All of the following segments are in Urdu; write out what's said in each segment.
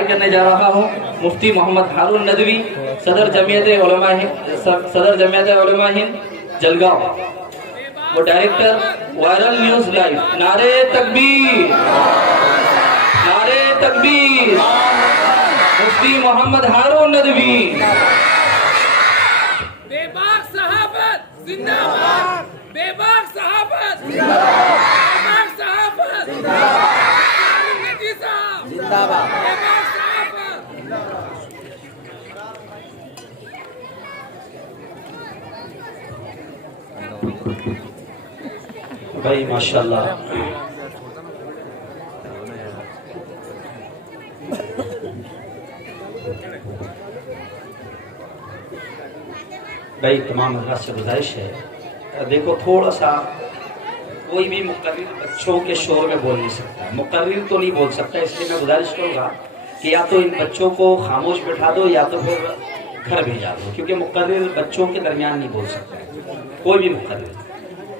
دعائی کرنے جا رہا ہوں مفتی محمد ہارون ندوی صدر جمعیت علماء ہند جلگاؤں، وہ ڈائریکٹر وائرل نیوز لائیو۔ نعرہ تکبیر، نعرہ تکبیر، مفتی محمد ہارون ندوی۔ بے باک صحافت زندہ باد، بے باک صحافت زندہ باد، بے باک صحافت زندہ باد، ندوی صاحب زندہ باد، بے باک صحافت۔ بھائی ماشاءاللہ بھائی تمام حضرات سے گزارش ہے، دیکھو تھوڑا سا کوئی بھی مقرر بچوں کے شور میں بول نہیں سکتا، مقرر تو نہیں بول سکتا، اس لیے میں گزارش کروں گا کہ یا تو ان بچوں کو خاموش بٹھا دو یا تو پھر گھر بھیجا دو، کیونکہ مقرر بچوں کے درمیان نہیں بول سکتا ہے کوئی بھی مقرر۔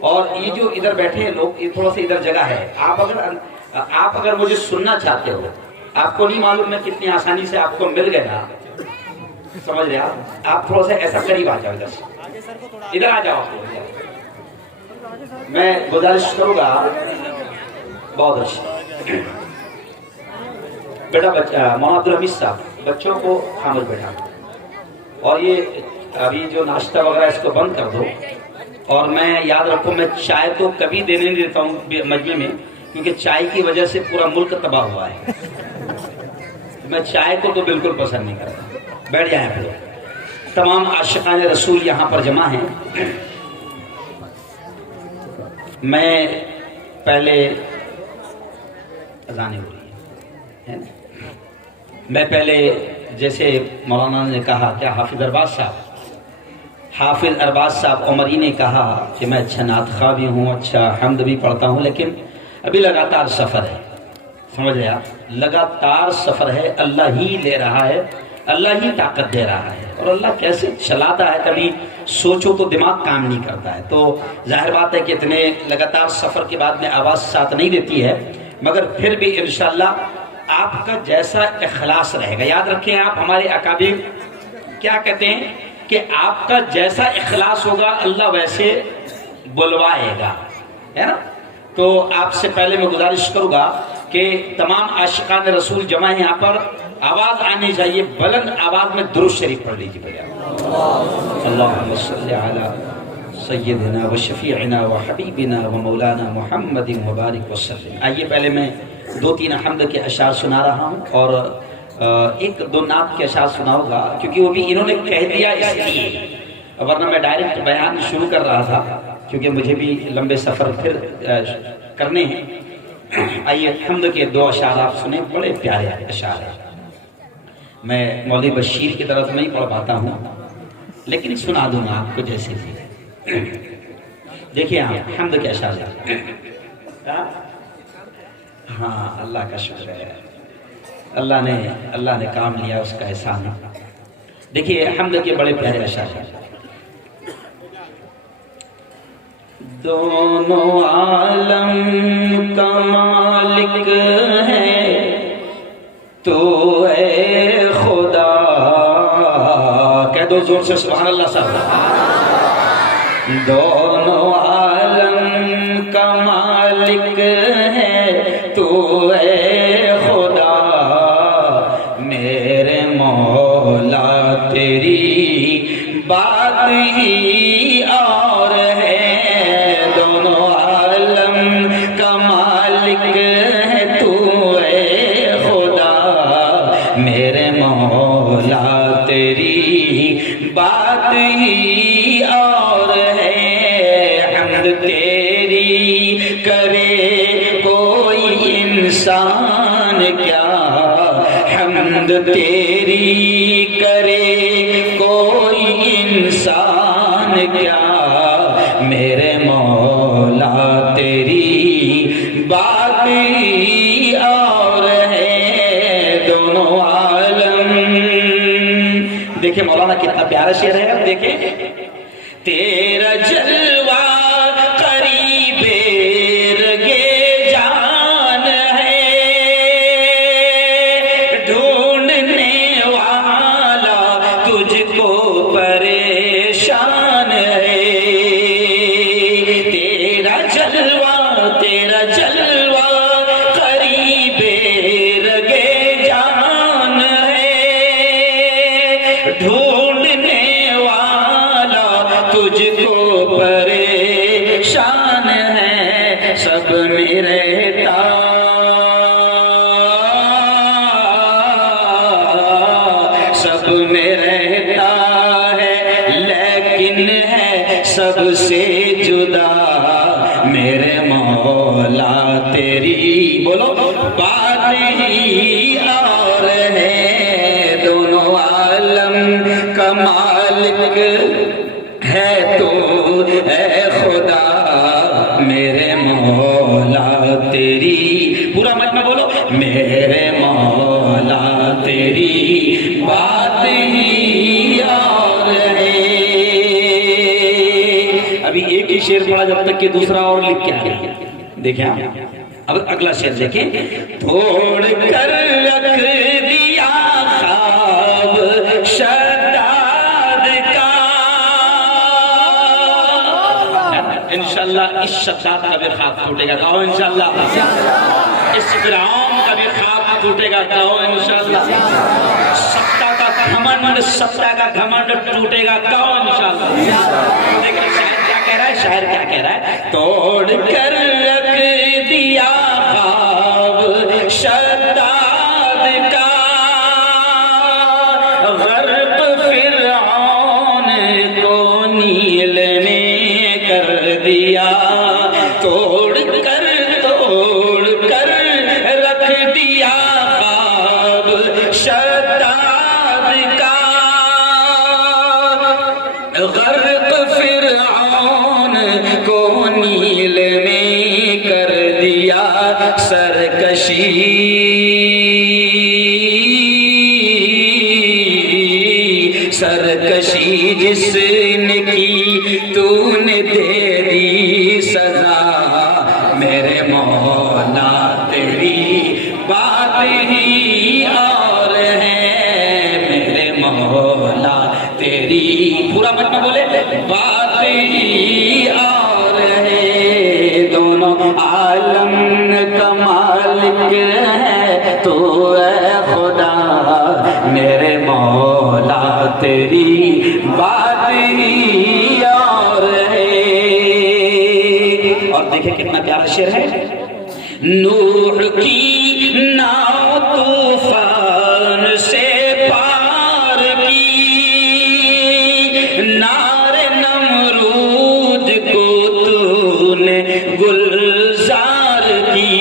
اور یہ جو ادھر بیٹھے ہیں لوگ، یہ تھوڑا سا ادھر جگہ ہے، آپ اگر مجھے سننا چاہتے ہو، آپ کو نہیں معلوم میں کتنی آسانی سے آپ کو مل گیا، سمجھ رہے آپ تھوڑا سا ایسا قریب آ جاؤ، ادھر سے ادھر آ جاؤ۔ میں گزارش کروں گا، بہت اچھا بیٹا مولانا عبدالحمید صاحب بچوں کو خاموش بیٹھا، اور یہ ابھی جو ناشتہ وغیرہ اس کو بند کر دو، اور میں یاد رکھوں میں چائے تو کبھی دینے نہیں دیتا ہوں مجمع میں، کیونکہ چائے کی وجہ سے پورا ملک تباہ ہوا ہے، میں چائے کو تو بالکل پسند نہیں کرتا۔ بیٹھ جائیں پھر، تمام عاشقان رسول یہاں پر جمع ہیں۔ میں پہلے اذان ہو رہی ہے، میں پہلے جیسے مولانا نے کہا، کیا حافظ ارباز صاحب عمری نے کہا کہ میں اچھا نعت خواہ بھی ہوں، اچھا حمد بھی پڑھتا ہوں، لیکن ابھی لگاتار سفر ہے، سمجھ رہے آپ، لگاتار سفر ہے، اللہ ہی لے رہا ہے، اللہ ہی طاقت دے رہا ہے، اور اللہ کیسے چلاتا ہے کبھی سوچو تو دماغ کام نہیں کرتا ہے، تو ظاہر بات ہے کہ اتنے لگاتار سفر کے بعد میں آواز ساتھ نہیں دیتی ہے، مگر پھر بھی انشاءاللہ آپ کا جیسا اخلاص رہے گا، یاد رکھیں آپ ہمارے اکابر کیا کہتے ہیں کہ آپ کا جیسا اخلاص ہوگا اللہ ویسے بلوائے گا، ہے نا؟ تو آپ سے پہلے میں گزارش کروں گا کہ تمام عاشقان رسول جمع ہیں یہاں پر، آواز آنی چاہیے، بلند آواز میں درود شریف پڑھ لیجیے بھائی۔ اللہم صلی علی سیدنا و شفیعنا و حبیبنا و مولانا محمد مبارک وسلم۔ آئیے پہلے میں 2-3 حمد کے اشعار سنا رہا ہوں، اور 1-2 نعت کے اشعار سناؤں گا، کیونکہ وہ بھی انہوں نے کہہ دیا اس لیے، ورنہ میں ڈائریکٹ بیان شروع کر رہا تھا، کیونکہ مجھے بھی لمبے سفر پھر کرنے ہیں۔ آئیے حمد کے 2 اشعار آپ سنیں، بڑے پیارے اشعار ہیں، میں مولوی بشیر کی طرف نہیں پڑھ پاتا ہوں، لیکن سنا دوں گا آپ کو جیسے بھی۔ دیکھیں آپ حمد کے اشعار، ہاں اللہ کا شکر ہے، اللہ نے کام لیا، اس کا احسان ہے۔ دیکھیے حمد کے بڑے پیارے اشعار ہیں۔ دونوں عالم کا مالک ہے تو اے خدا، کہہ دو زور سے سبحان اللہ صاحب۔ دونوں عالم کا مالک ہے تو اے خدا، میرے مولا تیری بات ہی اور ہے، دونوں عالم کا مالک ہے تو اے خدا، میرے مولا تیری بات ہی اور ہے، حمد تیری کرے کوئی انسان کیا، حمد تیری کرے کوئی انسان کیا، میرے مولا تیری بات ہی اور ہے، دونوں عالم۔ دیکھیں مولانا کتنا پیارا شعر ہے، اب دیکھیں، تیرا جلوہ قریب رگے جان ہے، ڈھونڈ سب میں رہتا ہے لیکن ہے سب سے جدا میرے مولا تیری بولو بات ہی اور ہے دونوں عالم کا مالک ہے تو اے خدا میرے مولا تیری پورا مجمع بولو میرے مولا تیری بات ہی اور ہے. ابھی ایک ہی شعر پڑھا جب تک کہ دوسرا اور لکھ کے آیا. دیکھیں اب اگلا شعر دیکھیں. تھوڑ کر رکھ دیا خواب شداد کا انشاءاللہ اس شداد کا بھی خواب ٹوٹے گا کہو انشاءاللہ. اس فرعون کا بھی خواب ٹوٹے گا کہو انشاءاللہ. ستا کا گھمنڈ ٹوٹے گا کہو انشاءاللہ. دیکھیں شاعر کیا کہہ رہا ہے, شاعر کیا کہہ رہا ہے. توڑ کر رکھ دیا خواب شداد کا غرق فرعون کو نیل نے کر دیا. توڑ کر رکھ دیا خواب شداد کا غرق فرعون کو نیل میں کر دیا. سرکشی جس نے کی تو نے دے دی سزا میرے مولا تیری بات ہی اور ہے میرے مولا تیری پورا مجمع بولے بات ہی اور ہے. دونوں عالم کا مالک ہے تو اے خدا میرے مولا تیری بات ہی اور ہے. اور دیکھیں کتنا پیارا شعر ہے. نوح کی ناؤ طوفان سے پار کی نار نمرود کو تو نے گلزار کی.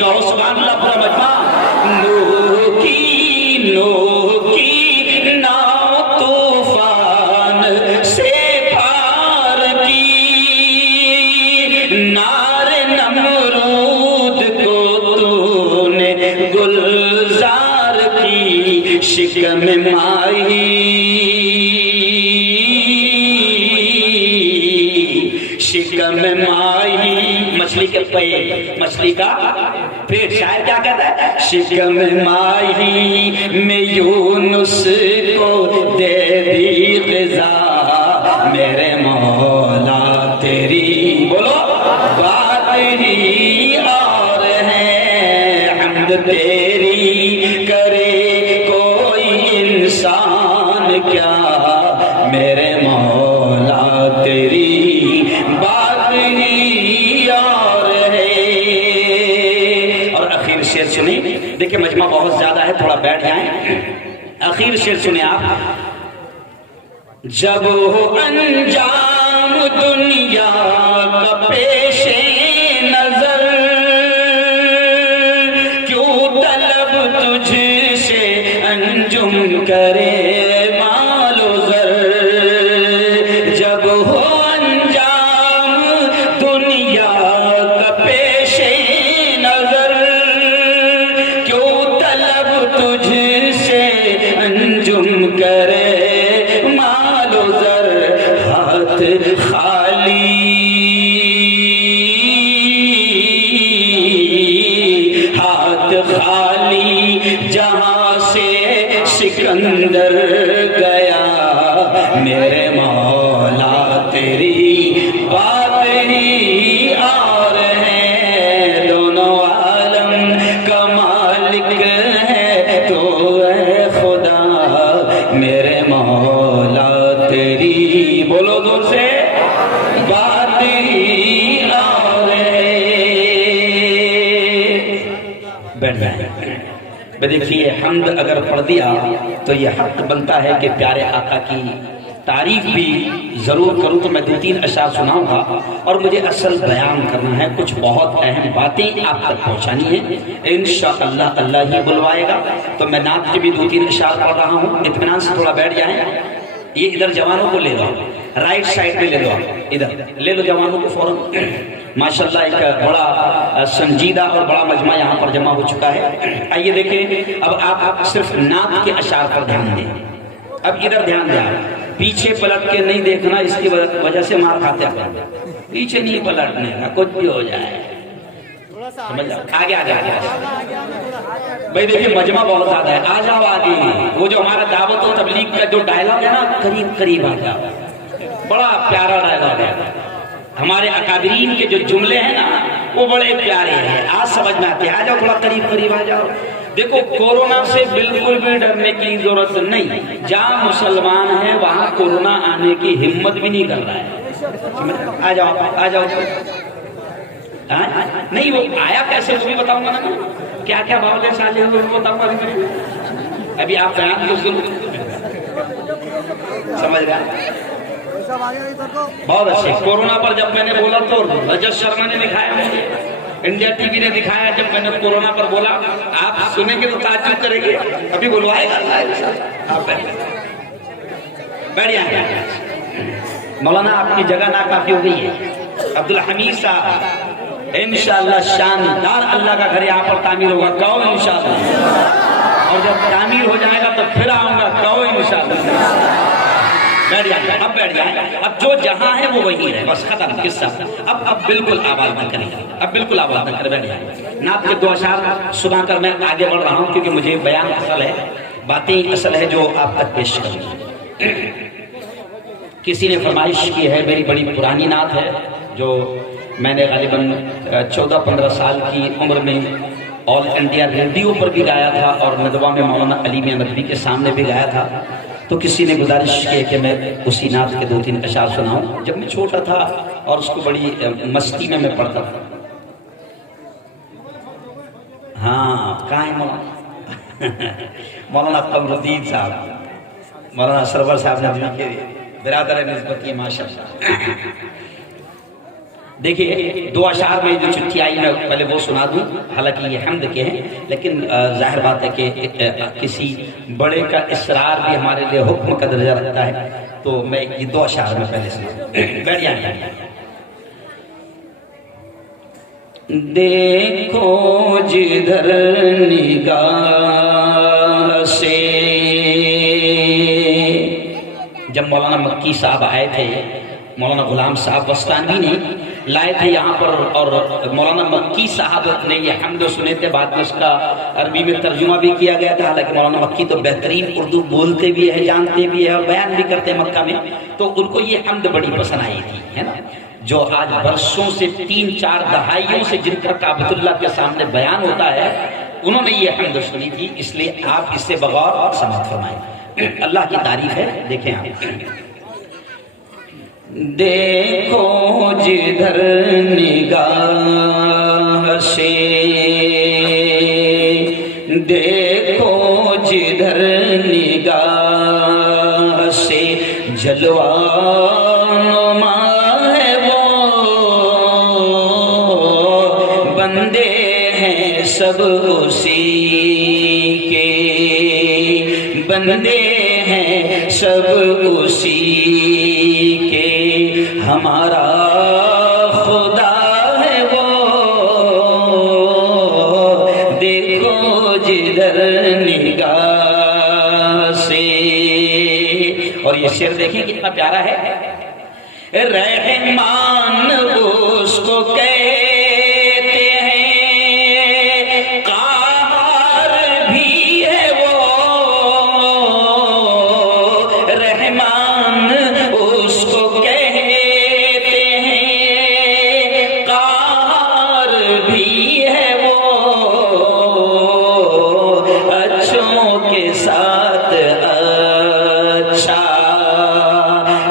کہو سبحان اللہ پورا مجمع. نوح کی ناؤ طوفان سے پار کی نار نمرود کو تو نے گلزار کی. شکم ماہی مچھلی کے پیٹ مچھلی کا پیٹ. شاعر کیا کہتا ہے. شکم ماہی میں یونس کو دے دی غذا میرے مولا تیری بولو بات ہی اور ہے. حمد تیری کرے کوئی انسان کیا میرے مولا تیری بات ہی اور ہے. اور اخیر شعر سنیں. دیکھیں مجمع بہت زیادہ ہے تھوڑا بیٹھ جائیں. اخیر شعر سنیں آپ. جب ہو انجام دنیا کا پیش نظر کیوں طلب تجھ سے انجم کرے مال و زر. جب ہو انجام دنیا کا پیش نظر کیوں طلب تجھ سے انجم کرے مال و زر. ہاتھ خالی جہاں سے سکندر گیا میرے مولا تیری بات ہی اور ہے. دونوں عالم کا مالک ہے تو اے خدا میرے مولا تیری بولو دور سے بات ہی اور ہے. بیٹھ جائیں. دیکھیے حمد اگر پڑھ دیا تو یہ حق بنتا ہے کہ پیارے آقا کی تعریف بھی ضرور کروں. تو میں 2-3 اشعار سناؤں گا اور مجھے اصل بیان کرنا ہے, کچھ بہت اہم باتیں آپ تک پہنچانی ہیں. انشاءاللہ اللہ ہی بلوائے گا. تو میں نعت کے بھی 2-3 اشعار پڑھ رہا ہوں, اطمینان سے تھوڑا بیٹھ جائیں. یہ ادھر جوانوں کو لے لو, رائٹ سائڈ پہ لے لو, ادھر لے لو جوانوں کو فوراً. ماشاءاللہ ایک بڑا سنجیدہ اور بڑا مجمع یہاں پر جمع ہو چکا ہے. آئیے دیکھیں, اب آپ صرف نعت کے اشعار پر دھیان دیں. اب ادھر دھیان دیں, پیچھے پلٹ کے نہیں دیکھنا, اس کی وجہ سے مار کھاتے ہیں. پیچھے نہیں پلٹنے کا, کچھ بھی ہو جائے. آگے آگے آگے بھائی دیکھیں مجمع بہت زیادہ ہے, آ جاؤ آگے. وہ جو ہمارا دعوت و تبلیغ کا جو ڈائلاگ ہے نا, قریب قریب آ جاؤ. بڑا پیارا ڈائلاگ ہے. ہمارے اکابرین کے جو جملے ہیں نا وہ بڑے پیارے ہیں, آج سمجھ میں آتے ہیں. آ جاؤ تھوڑا قریب قریب آ جاؤ. دیکھو کورونا سے بالکل بھی ڈرنے کی ضرورت نہیں. جہاں مسلمان ہیں وہاں کورونا آنے کی ہمت بھی نہیں کر رہا ہے. آ جاؤ آ جاؤ. نہیں وہ آیا کیسے وہ بھی بتاؤں گا نا, کیا کیا باولے سازے ہیں وہ بھی بتاؤں گا. ابھی آپ بیان کو سمجھ رہے ہیں. بہت اچھے. کورونا پر جب میں نے بولا تو رجت شرما نے دکھایا مجھے, انڈیا ٹی وی نے دکھایا. جب میں نے کورونا پر بولا, آپ سنیں گے تو تعجب کریں گے. ابھی بلوائے گا. آپ بیٹھ جائیں. مولانا آپ کی جگہ ناکافی ہو گئی ہے. عبدالحمید صاحب انشاءاللہ شاندار اللہ کا گھر یہاں پر تعمیر ہوگا. کہو انشاءاللہ. اور جب تعمیر ہو جائے گا تو پھر آؤں گا. کہو انشاءاللہ. بیٹھ جائیں. اب بیٹھ جائیں. اب جو جہاں ہے وہ وہی ہے, بس ختم قصہ. اب بالکل آواز نہ کریں, اب بالکل آواز نہ کریں. بیٹھ جائیں. نعت کے 2 اشعار سنا کر میں آگے بڑھ رہا ہوں, کیونکہ مجھے بیان اصل ہے, باتیں اصل ہے جو آپ تک پیش کریں. کسی نے فرمائش کی ہے, میری بڑی پرانی نعت ہے جو میں نے غالباً 14-15 سال کی عمر میں آل انڈیا ریڈیو پر بھی گایا تھا اور ندوہ میں مولانا علی میاں ندوی کے سامنے بھی گایا تھا. تو کسی نے گزارش کی کہ میں اسی نعت کے 2-3 اشعار سناؤں. جب میں چھوٹا تھا اور اس کو بڑی مستی میں پڑھتا تھا. ہاں کہاں ہے مولانا؟ مولانا قمر الدین صاحب, مولانا سرور صاحب نے برادر نسبت کی ماشاءاللہ. دیکھیے 2 اشعار میں جو چٹھی آئی میں پہلے وہ سنا دوں. حالانکہ یہ حمد کے ہیں, لیکن ظاہر بات ہے کہ کسی بڑے کا اصرار بھی ہمارے لیے حکم کا درجہ رکھتا ہے. تو میں یہ 2 اشعار میں پہلے سنا. بیٹھ جائیں. دیکھو جدھر نگاہ سے. جب مولانا مکی صاحب آئے تھے, مولانا غلام صاحب وستانوی نے لائے تھے یہاں پر, اور مولانا مکی صاحب نے یہ حمد سنے تھے. بعد میں اس کا عربی میں ترجمہ بھی کیا گیا تھا. حالانکہ مولانا مکی تو بہترین اردو بولتے بھی ہیں, جانتے بھی ہیں اور بیان بھی کرتے ہیں مکہ میں. تو ان کو یہ حمد بڑی پسند آئی تھی, ہے نا, جو آج برسوں سے 3-4 دہائیوں سے جن پر کعبۃ اللہ کے سامنے بیان ہوتا ہے, انہوں نے یہ حمد سنی تھی. اس لیے آپ اس سے بغور سماعت فرمائیں. اللہ کی تعریف ہے, دیکھیں آپ. دیکھو جدھر نگاہ سے, دیکھو جدھر نگاہ سے, جلوہ نما ہے وہ, بندے ہیں سب اسی کے, بندے ہیں سب اسی کے, ہمارا خدا ہے وہ, دیکھو جدھر نگاہ سے. اور یہ شعر دیکھیں کتنا پیارا ہے. رحمان اس کو کہتے ہیں, قہار بھی ہے وہ, رحمان اس کو کہتے ہیں, قہار بھی ہے وہ, اچھوں کے ساتھ اچھا,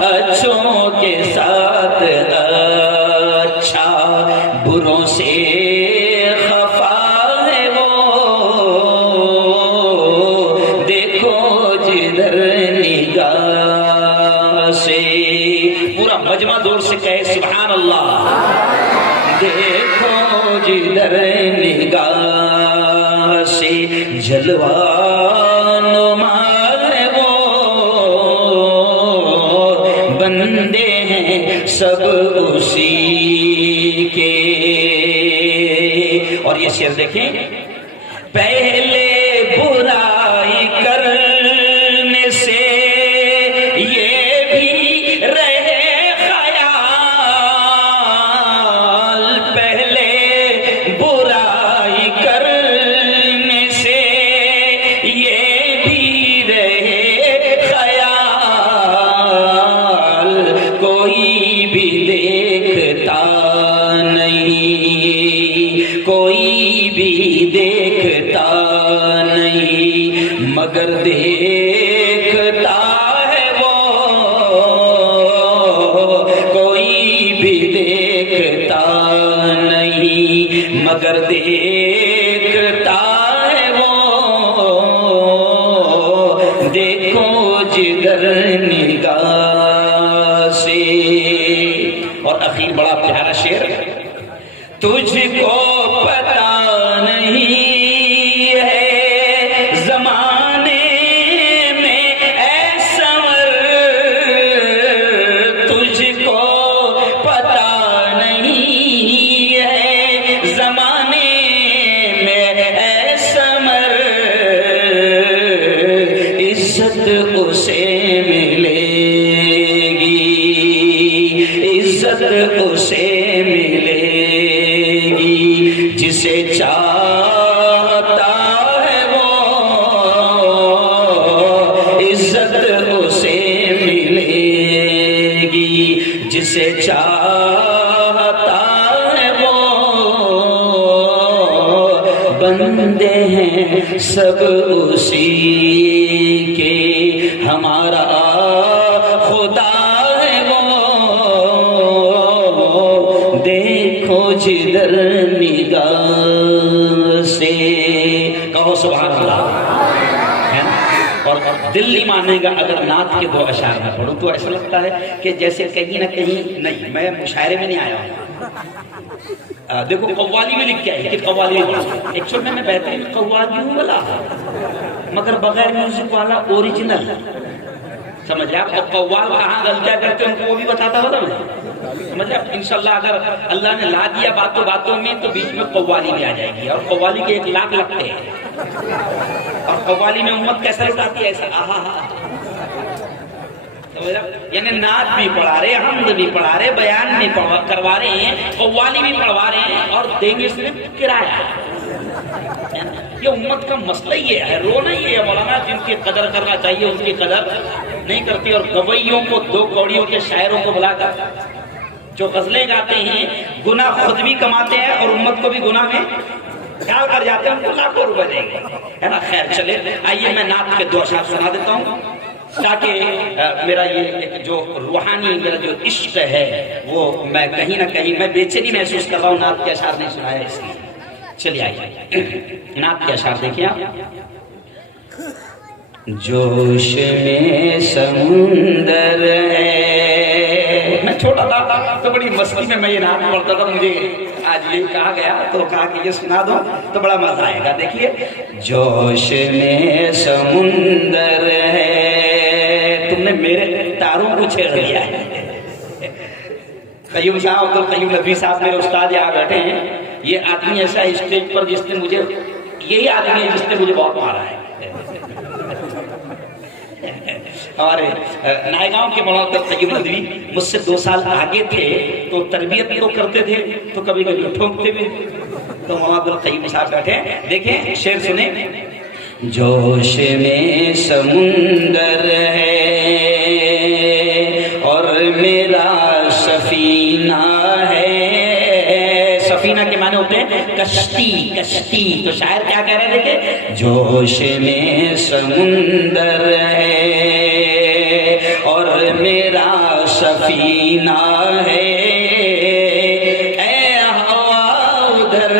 اچھوں کے ساتھ اچھا, بروں سے خفا ہے وہ, مجمع دور سے کہے سبحان اللہ۔ دیکھو جدھر نگاہ سے جلوہ نما ہے وہ، بندے ہیں سب اسی کے۔ اور یہ شعر دیکھیں، پہلے برائی کرنے سے یہ بھی رہے خیال، پہلے برائی کرنے سے یہ بھی رہے خیال، کوئی بھی دیکھتا نہیں، کوئی بھی دیکھتا نہیں، مگر دیکھتا ہے وہ، کوئی بھی دیکھتا نہیں، مگر دیکھتا ہے وہ، دیکھو جدھر نگاہ سے۔ اور اخیر بڑا پیارا شعر، تجھ کو پتا نہیں ہے زمانے میں اے سنور، تجھ کو پتا نہیں ہے زمانے میں اے سنور، عزت اسے ملے گی، عزت اسے ملے گی جسے چاہتا ہے وہ، عزت اسے ملے گی جسے چاہتا ہے وہ، بندے ہیں سب اسی کے، ہمارا خدا ہے وہ، دیکھو جدھر نگاہ سے۔ کہو سبحان اللہ، ہے نا؟ اور دل نہیں مانے گا اگر نعت کے دو اشعار میں پڑھوں تو ایسا لگتا ہے کہ جیسے کہیں نہ کہیں، نہیں میں مشاعرے میں نہیں آیا ہوں۔ دیکھو قوالی میں لکھ کے آئی کہ قوالی ایکچوئل میں بہترین قوالی ہوں والا، مگر بغیر میوزک والا اوریجنل، سمجھ آپ؟ اور قوال کہاں غلطیاں کرتے ہیں ان کو وہ بھی بتاتا ہوتا میں، سمجھ آپ؟ انشاءاللہ اگر اللہ نے لا دیا باتوں باتوں میں تو بیچ میں قوالی بھی آ جائے گی، اور قوالی کے 1 لاکھ لگتے ہیں، اور قوالی میں امت کیسا لٹاتی ہے، ایسا آہا ہا، یعنی نعت بھی پڑھا رہے، حمد بھی پڑھا رہے، بیان بھی کروا رہے ہیں، قوالی بھی پڑھوا رہے ہیں، اور دیں گے صرف کرایہ۔ یہ امت کا مسئلہ یہ ہے، رونا یہ ہے مولانا، جن کی قدر کرنا چاہیے ان کی قدر نہیں کرتی، اور گویوں کو، 2 کوڑیوں کے شاعروں کو بلا کر جو غزلیں گاتے ہیں، گناہ خود بھی کماتے ہیں اور امت کو بھی گناہ میں ڈال کر جاتے ہیں، ان کو لاکھوں روپے دیں گے، ہے نا؟ خیر چلے، آئیے میں نعت کے 2 اشعار سنا دیتا ہوں تاکہ میرا یہ ایک جو روحانی میرا جو عشق ہے وہ میں کہیں نہ کہیں میں بے چینی محسوس کر رہا ہوں، نعت کے اشعار نہیں سنایا اس لیے۔ چلیے آئیے نعت کے اشعار دیکھیں آپ۔ جوش میں سمندر ہے، میں چھوٹا تھا تو بڑی مستی میں یہ نعت پڑھتا تھا، مجھے آج یہ کہا گیا تو کہا کہ یہ سنا دو تو بڑا مزہ آئے گا۔ دیکھیے، جوش میں سمندر ہے، تم نے میرے تاروں کو چھیڑ دیا ہے۔ قیوم صاحب، عبدالقیوم نبوی صاحب میرے استاد یہاں بیٹھے ہیں، یہ آدمی ایسا ہے اسٹیج پر جس نے مجھے، یہی آدمی ہے جس نے مجھے بہت مارا ہے۔ اور نائے گاؤں کے مولانا عبدالقیوم ندوی مجھ سے 2 سال آگے تھے تو تربیت تو کرتے تھے تو کبھی کبھی ٹھونکتے بھی، تو مولانا عبدالقیوم صاحب بیٹھے، دیکھیں شعر سنیں۔ جوش میں سمندر ہے اور میرا سفینہ ہے، سفینہ کے معنی ہوتے ہیں کشتی، کشتی، تو شاعر کیا کہہ رہے ہیں دیکھیں، جوش میں سمندر ہے اور میرا سفینہ ہے، اے ہوا ادھر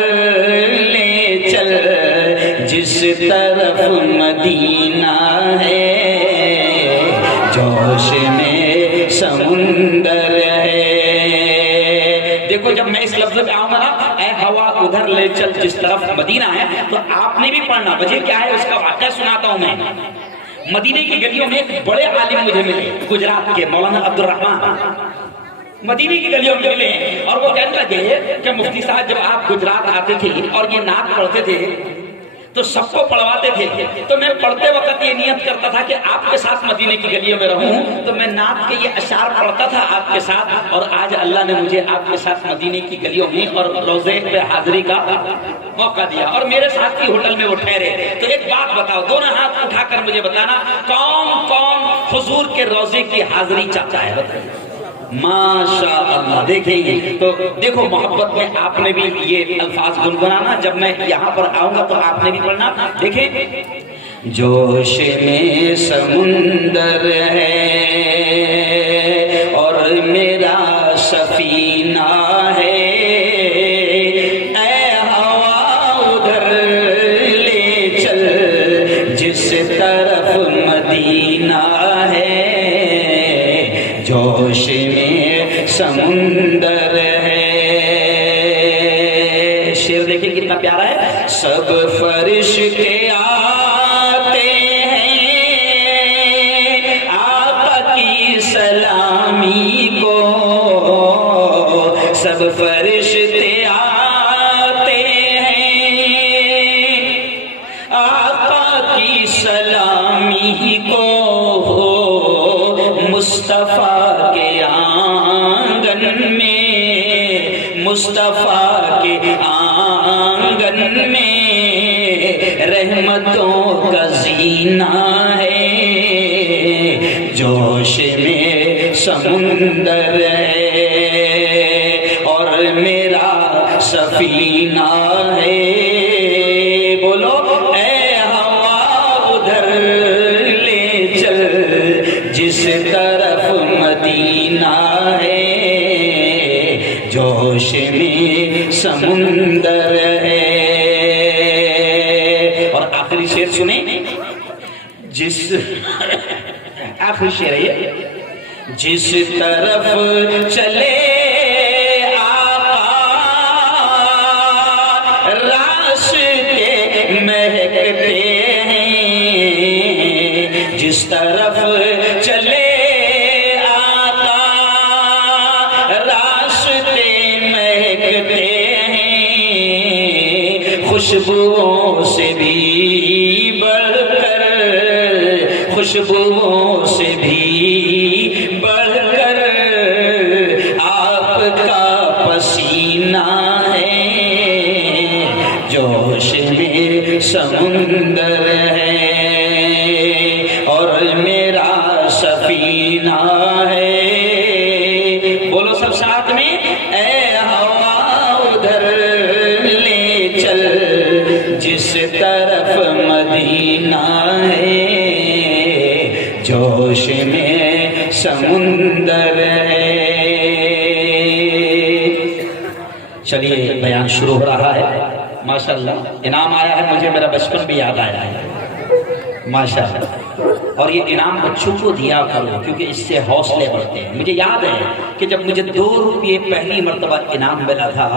لے چل جس طرف مدینہ ہے، جوش میں سمندر ہے ادھر لے چل جس طرف مدینہ ہے. تو آپ نے بھی پڑھنا. وجہ کیا ہے اس کا واقعہ سناتا ہوں میں. مدینے کی گلیوں میں ایک بڑے عالم مجھے ملے گجرات کے، مولانا عبد الرحمان. مدینے کی گلیوں میں ملے اور وہ کہنے لگے کہ مفتی صاحب جب آپ گجرات آتے تھے اور یہ نعت پڑھتے تھے تو سب کو پڑھواتے تھے، تو میں پڑھتے وقت یہ نیت کرتا تھا کہ آپ کے ساتھ مدینے کی گلیوں میں رہوں. تو میں نعت کے یہ اشعار پڑھتا تھا آپ کے ساتھ، اور آج اللہ نے مجھے آپ کے ساتھ مدینے کی گلیوں میں اور روزے پہ حاضری کا موقع دیا اور میرے ساتھ کی ہوٹل میں وہ ٹھہرے. تو ایک بات بتاؤ، دونوں ہاتھ اٹھا کر مجھے بتانا کون کون حضور کے روزے کی حاضری چاہتا ہے؟ بتائیے. ماشاء اللہ. دیکھیں تو دیکھو محبت میں آپ نے بھی یہ الفاظ گنگنانا. جب میں یہاں پر آؤں گا تو آپ نے بھی پڑھنا. دیکھیں، جوش میں سمندر ہے اور میرا سفینہ ہے، اے ہوا ادھر لے چل جس طرف مدینہ ہے، جوش میں سمندر ہے. شعر دیکھیں کتنا پیارا ہے. سب فرشتے آتے ہیں آقا کی سلامی کو، سب فرشتے آتے ہیں آقا کی سلامی کو، مصطفیٰ کے آنگن میں، مصطفیٰ کے آنگن میں رحمتوں کا زینہ ہے، جوش میں سمندر ہے اور میرا سفینہ ہے. بولو، اے ہوا ادھر لے چل جس طرف مدینہ ہے، جوش میں سمندر ہے. اور آخری شعر سنیں. جس آخری شعر ہے، جس طرف چلے آقا راستے مہکتے ہیں، جس طرف چلے آقا راستے مہکتے ہیں، خوشبوؤں سے بھی بڑھ کر، خوشبوؤں سے بھی بڑھ کر آپ کا پسینہ ہے، جوش میں سمندر ہے اور میرا سفینہ ہے. بولو سب ساتھ میں، اے ہوا ادھر لے چل جس طرف مدینہ ہے، جوش میں سمندر ہے. چلیے بیان شروع ہو رہا ہے. ماشاءاللہ انعام آیا ہے، مجھے میرا بچپن بھی یاد آیا ہے. ماشاءاللہ. اور یہ انعام بچوں کو دیا کرو کیونکہ اس سے حوصلے بڑھتے ہیں. مجھے یاد ہے کہ جب مجھے 2 روپے پہلی مرتبہ انعام ملا تھا،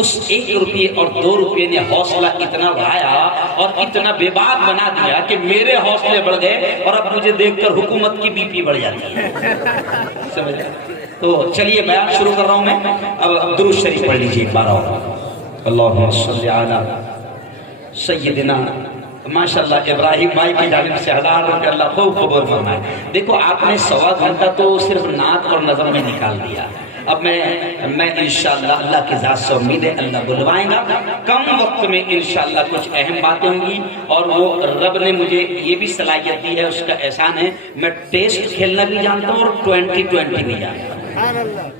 اس 1 روپے اور 2 روپے نے حوصلہ اتنا بڑھایا اور اتنا بے بات بنا دیا کہ میرے حوصلے بڑھ گئے اور اب مجھے دیکھ کر حکومت کی بی پی بڑھ جاتی ہے. سمجھ گئے؟ تو چلیے بیان شروع کر رہا ہوں میں. اب درود شریف پڑھ لیجیے ایک بار اور. اللہم صلی علی سیدنا. ماشاءاللہ ابراہیم بھائی کی جانب سے 1000 روپے اللہ خوب قبول فرمائے. دیکھو آپ نے 1.25 گھنٹہ تو صرف نعت اور نظر میں نکال دیا. اب میں انشاءاللہ اللہ کی ذات سے امید ہے اللہ بلوائیں گا. کم وقت میں انشاءاللہ کچھ اہم باتیں ہوں گی اور وہ رب نے مجھے یہ بھی صلاحیت دی ہے، اس کا احسان ہے. میں ٹیسٹ کھیلنا بھی جانتا ہوں اور 2020 بھی جانتا ہوں.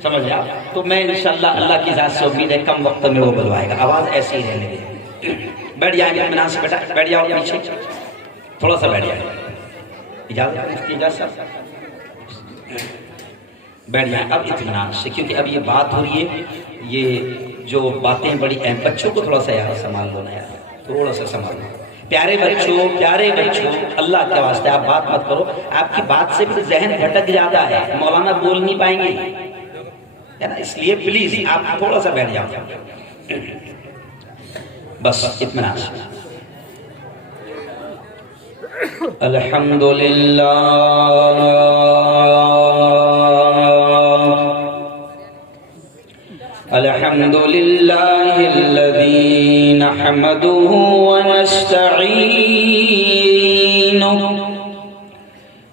سمجھ گیا؟ تو میں انشاءاللہ اللہ کی ذات سے امید ہے کم وقت میں وہ بلوائے گا. آواز ایسی ہی رہنے دے. بیٹھ جائیں اطمینان سے. بیٹا بیٹھ جاؤ پیچھے تھوڑا سا بیٹھ جائیں. اجازت بیٹھ جائیں اب اطمینان سے، کیونکہ اب یہ بات ہو رہی ہے. یہ جو باتیں بڑی اہم. بچوں کو تھوڑا سا یار سنبھال لو نا یار، تھوڑا سا سنبھال لو. پیارے بچوں اللہ کے واسطے آپ بات مت کرو. آپ کی بات سے بھی ذہن بھٹک جاتا ہے، مولانا بول نہیں پائیں گے، اس لیے پلیز آپ تھوڑا سا بیٹھ جاؤ. بس اطمینان سے الحمدللہ الحمدللہ الذی نحمده ونستعینه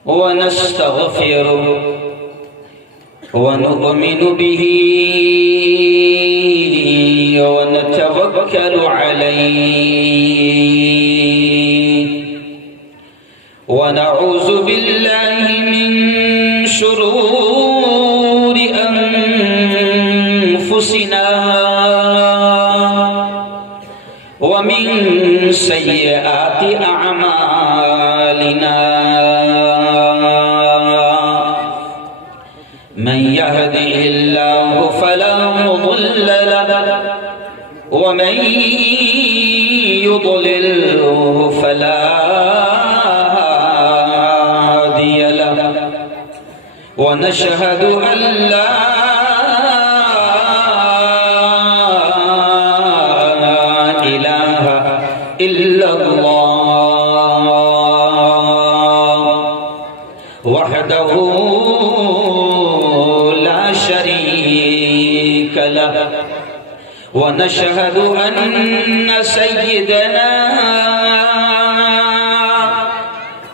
ونستغفره ونؤمن به ونتوكل عليه ونعوذ بالله من شرور أنفسنا ومن سيئات أعمالنا من يهده الله فلا مضل له ومن يضلله فلا هادي له ونشهد أن لا إله إلا الله وحده لا شريك له ونشهد أن سيدنا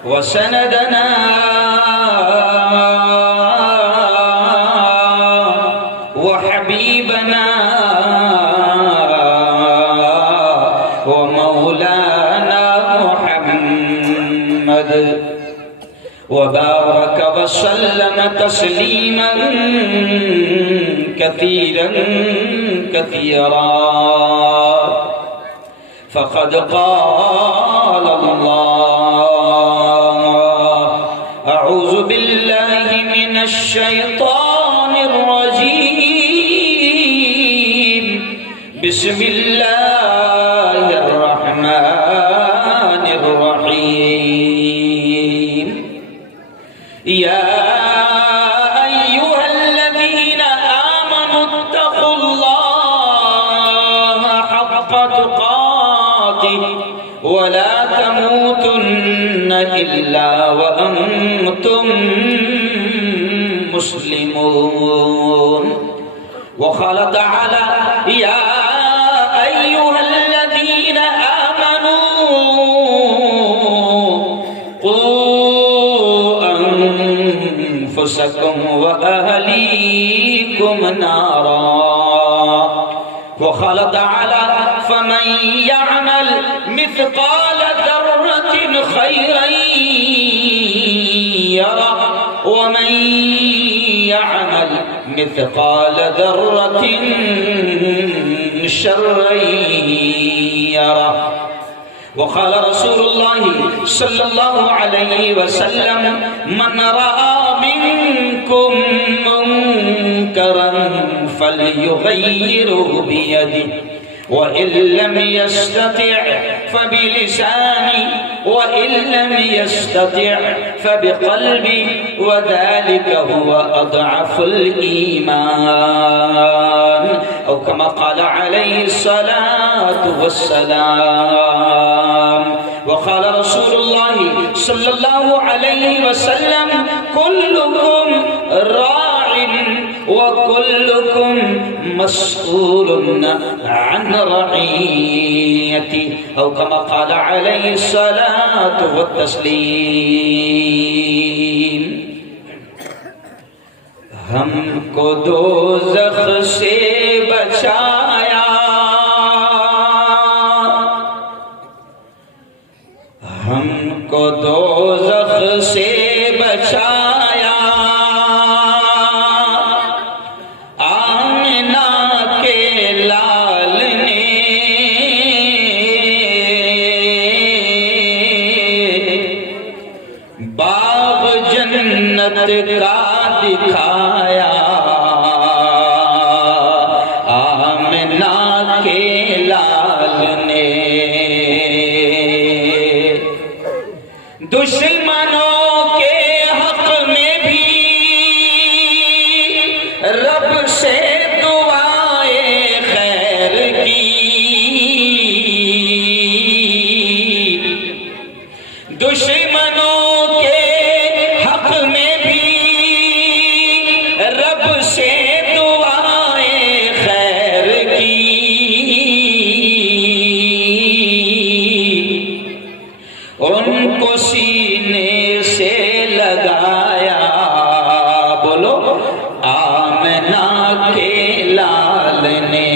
وسندنا وحبيبنا ومولانا محمد وبارك وسلم تسليما كثيرا كثيرا فقد قال الله أعوذ بالله من الشيطان الرجيم بسم الله الرحمن الرحيم يا أيها الذين آمنوا اتقوا الله حق تقاته ولا تموتن إلا وأنتم مسلمون وقال تعالى يا أيها الذين آمنوا قوا أنفسكم وأهليكم نارا وقال تعالى فمن يعمل مثقال ذرة خيرا يره ومن يعمل مثقال ذرة شرا يره وقال رسول الله صلى الله عليه وسلم من رأى منكم منكرا فليغيره بيده وإن لم يستطع فبلسانه وإن لم يستطع فبقلبه وذلك هو أضعف الإيمان أو كما قال عليه الصلاة والسلام وقال رسول الله صلى الله عليه وسلم كلكم راع وكلكم مسؤول عن رعيته أو كما قال عليه الصلاة والتسليم ہم کو دوزخ سے بچایا ہم کو دوزخ سے بچایا کا دکھایا آمنہ کے لال نے دشمنوں کے حق میں بھی رب سے دعائیں خیر کی دشمنوں کے حق میں بھی رب سے دعائیں خیر کی، ان کو سینے سے لگایا، بولو آمنہ کے لال نے،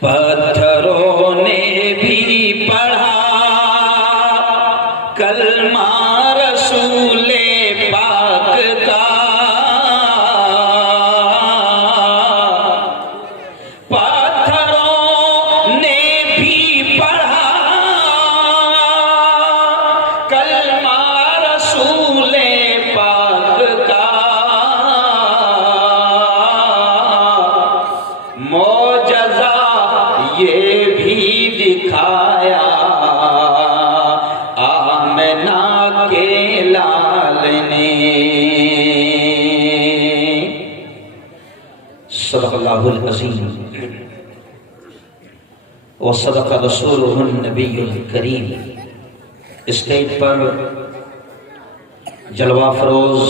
پتھروں نے بھی پڑھا کلمہ رسول پاک کا، پتھروں نے بھی پڑھا کلمہ رسول پاک کا، معجزہ یہ بھی دکھایا آمنہ کے لال نے۔ صدق اللہ العظیم وصدق رسولہ النبی الکریم۔ اسٹیج پر جلوہ فروز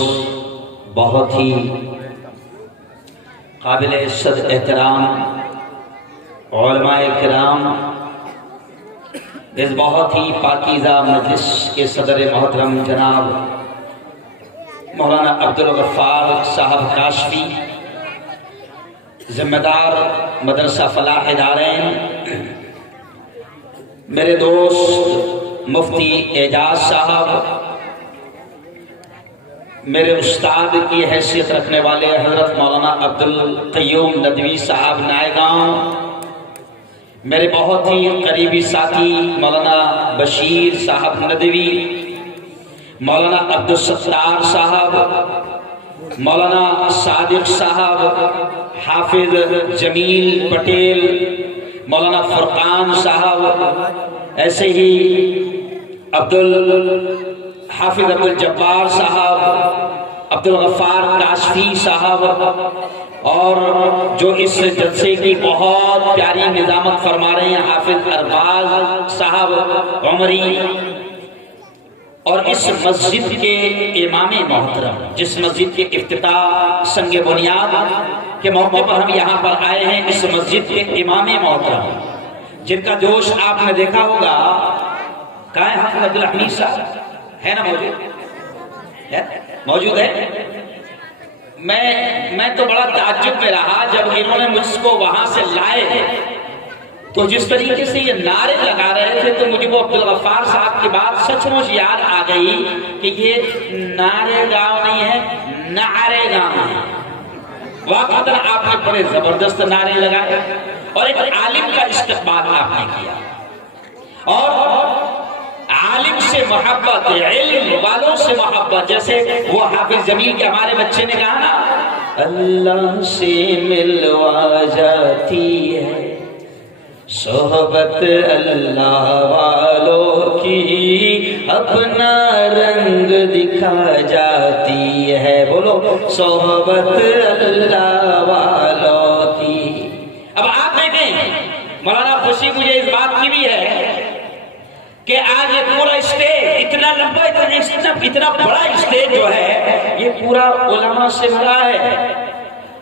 بہت ہی قابل عزت احترام علماء کرام، اس بہت ہی پاکیزہ مجلس کے صدر محترم جناب مولانا عبدالغفار صاحب کاشفی، ذمہ دار مدرسہ فلاح دارین، میرے دوست مفتی اعجاز صاحب، میرے استاد کی حیثیت رکھنے والے حضرت مولانا عبدالقیوم ندوی صاحب نائیگاؤں، میرے بہت ہی قریبی ساتھی مولانا بشیر صاحب ندوی، مولانا عبدالستار صاحب، مولانا صادق صاحب، حافظ جمیل پٹیل، مولانا فرقان صاحب، ایسے ہی حافظ عبدالجبار صاحب، عبدالغفار کاشفی صاحب، اور جو اس جلسے کی بہت پیاری نظامت فرما رہے ہیں حافظ ارباز صاحب عمری، اور اس مسجد کے امام محترم، جس مسجد کے افتتاح سنگ بنیاد کے موقع پر ہم یہاں پر آئے ہیں، اس مسجد کے امام محترم جن کا جوش آپ نے دیکھا ہوگا، کہاں ہے حافظ عبدالحمید صاحب؟ ہے نا موجود ہے؟ میں تو بڑا تعجب میں رہا جب انہوں نے مجھ کو وہاں سے لائے تو جس طریقے سے یہ نعرے لگا رہے تھے تو مجھے وہ عبدالغفار صاحب کی بات سچ مچ یاد آ گئی کہ یہ نعرے گاؤں نہیں ہے، نعرے گاؤں ہے۔ واقعاً آپ نے بڑے زبردست نعرے لگائے اور ایک عالم کا استقبال آپ نے کیا، اور عالم سے محبت، علم والوں سے محبت، جیسے وہ حافظ جمیل کے ہمارے بچے نے کہا نا، اللہ سے ملوا جاتی ہے صحبت اللہ والوں کی، اپنا رنگ دکھا جاتی ہے، بولو صحبت اللہ والوں کی۔ اب آپ دیکھیں مولانا خوشی مجھے اس بات کی بھی ہے کہ آج یہ پورا اسٹیج اتنا لمبا، اتنا بڑا اسٹیج جو ہے یہ پورا علماء سے بھرا ہے،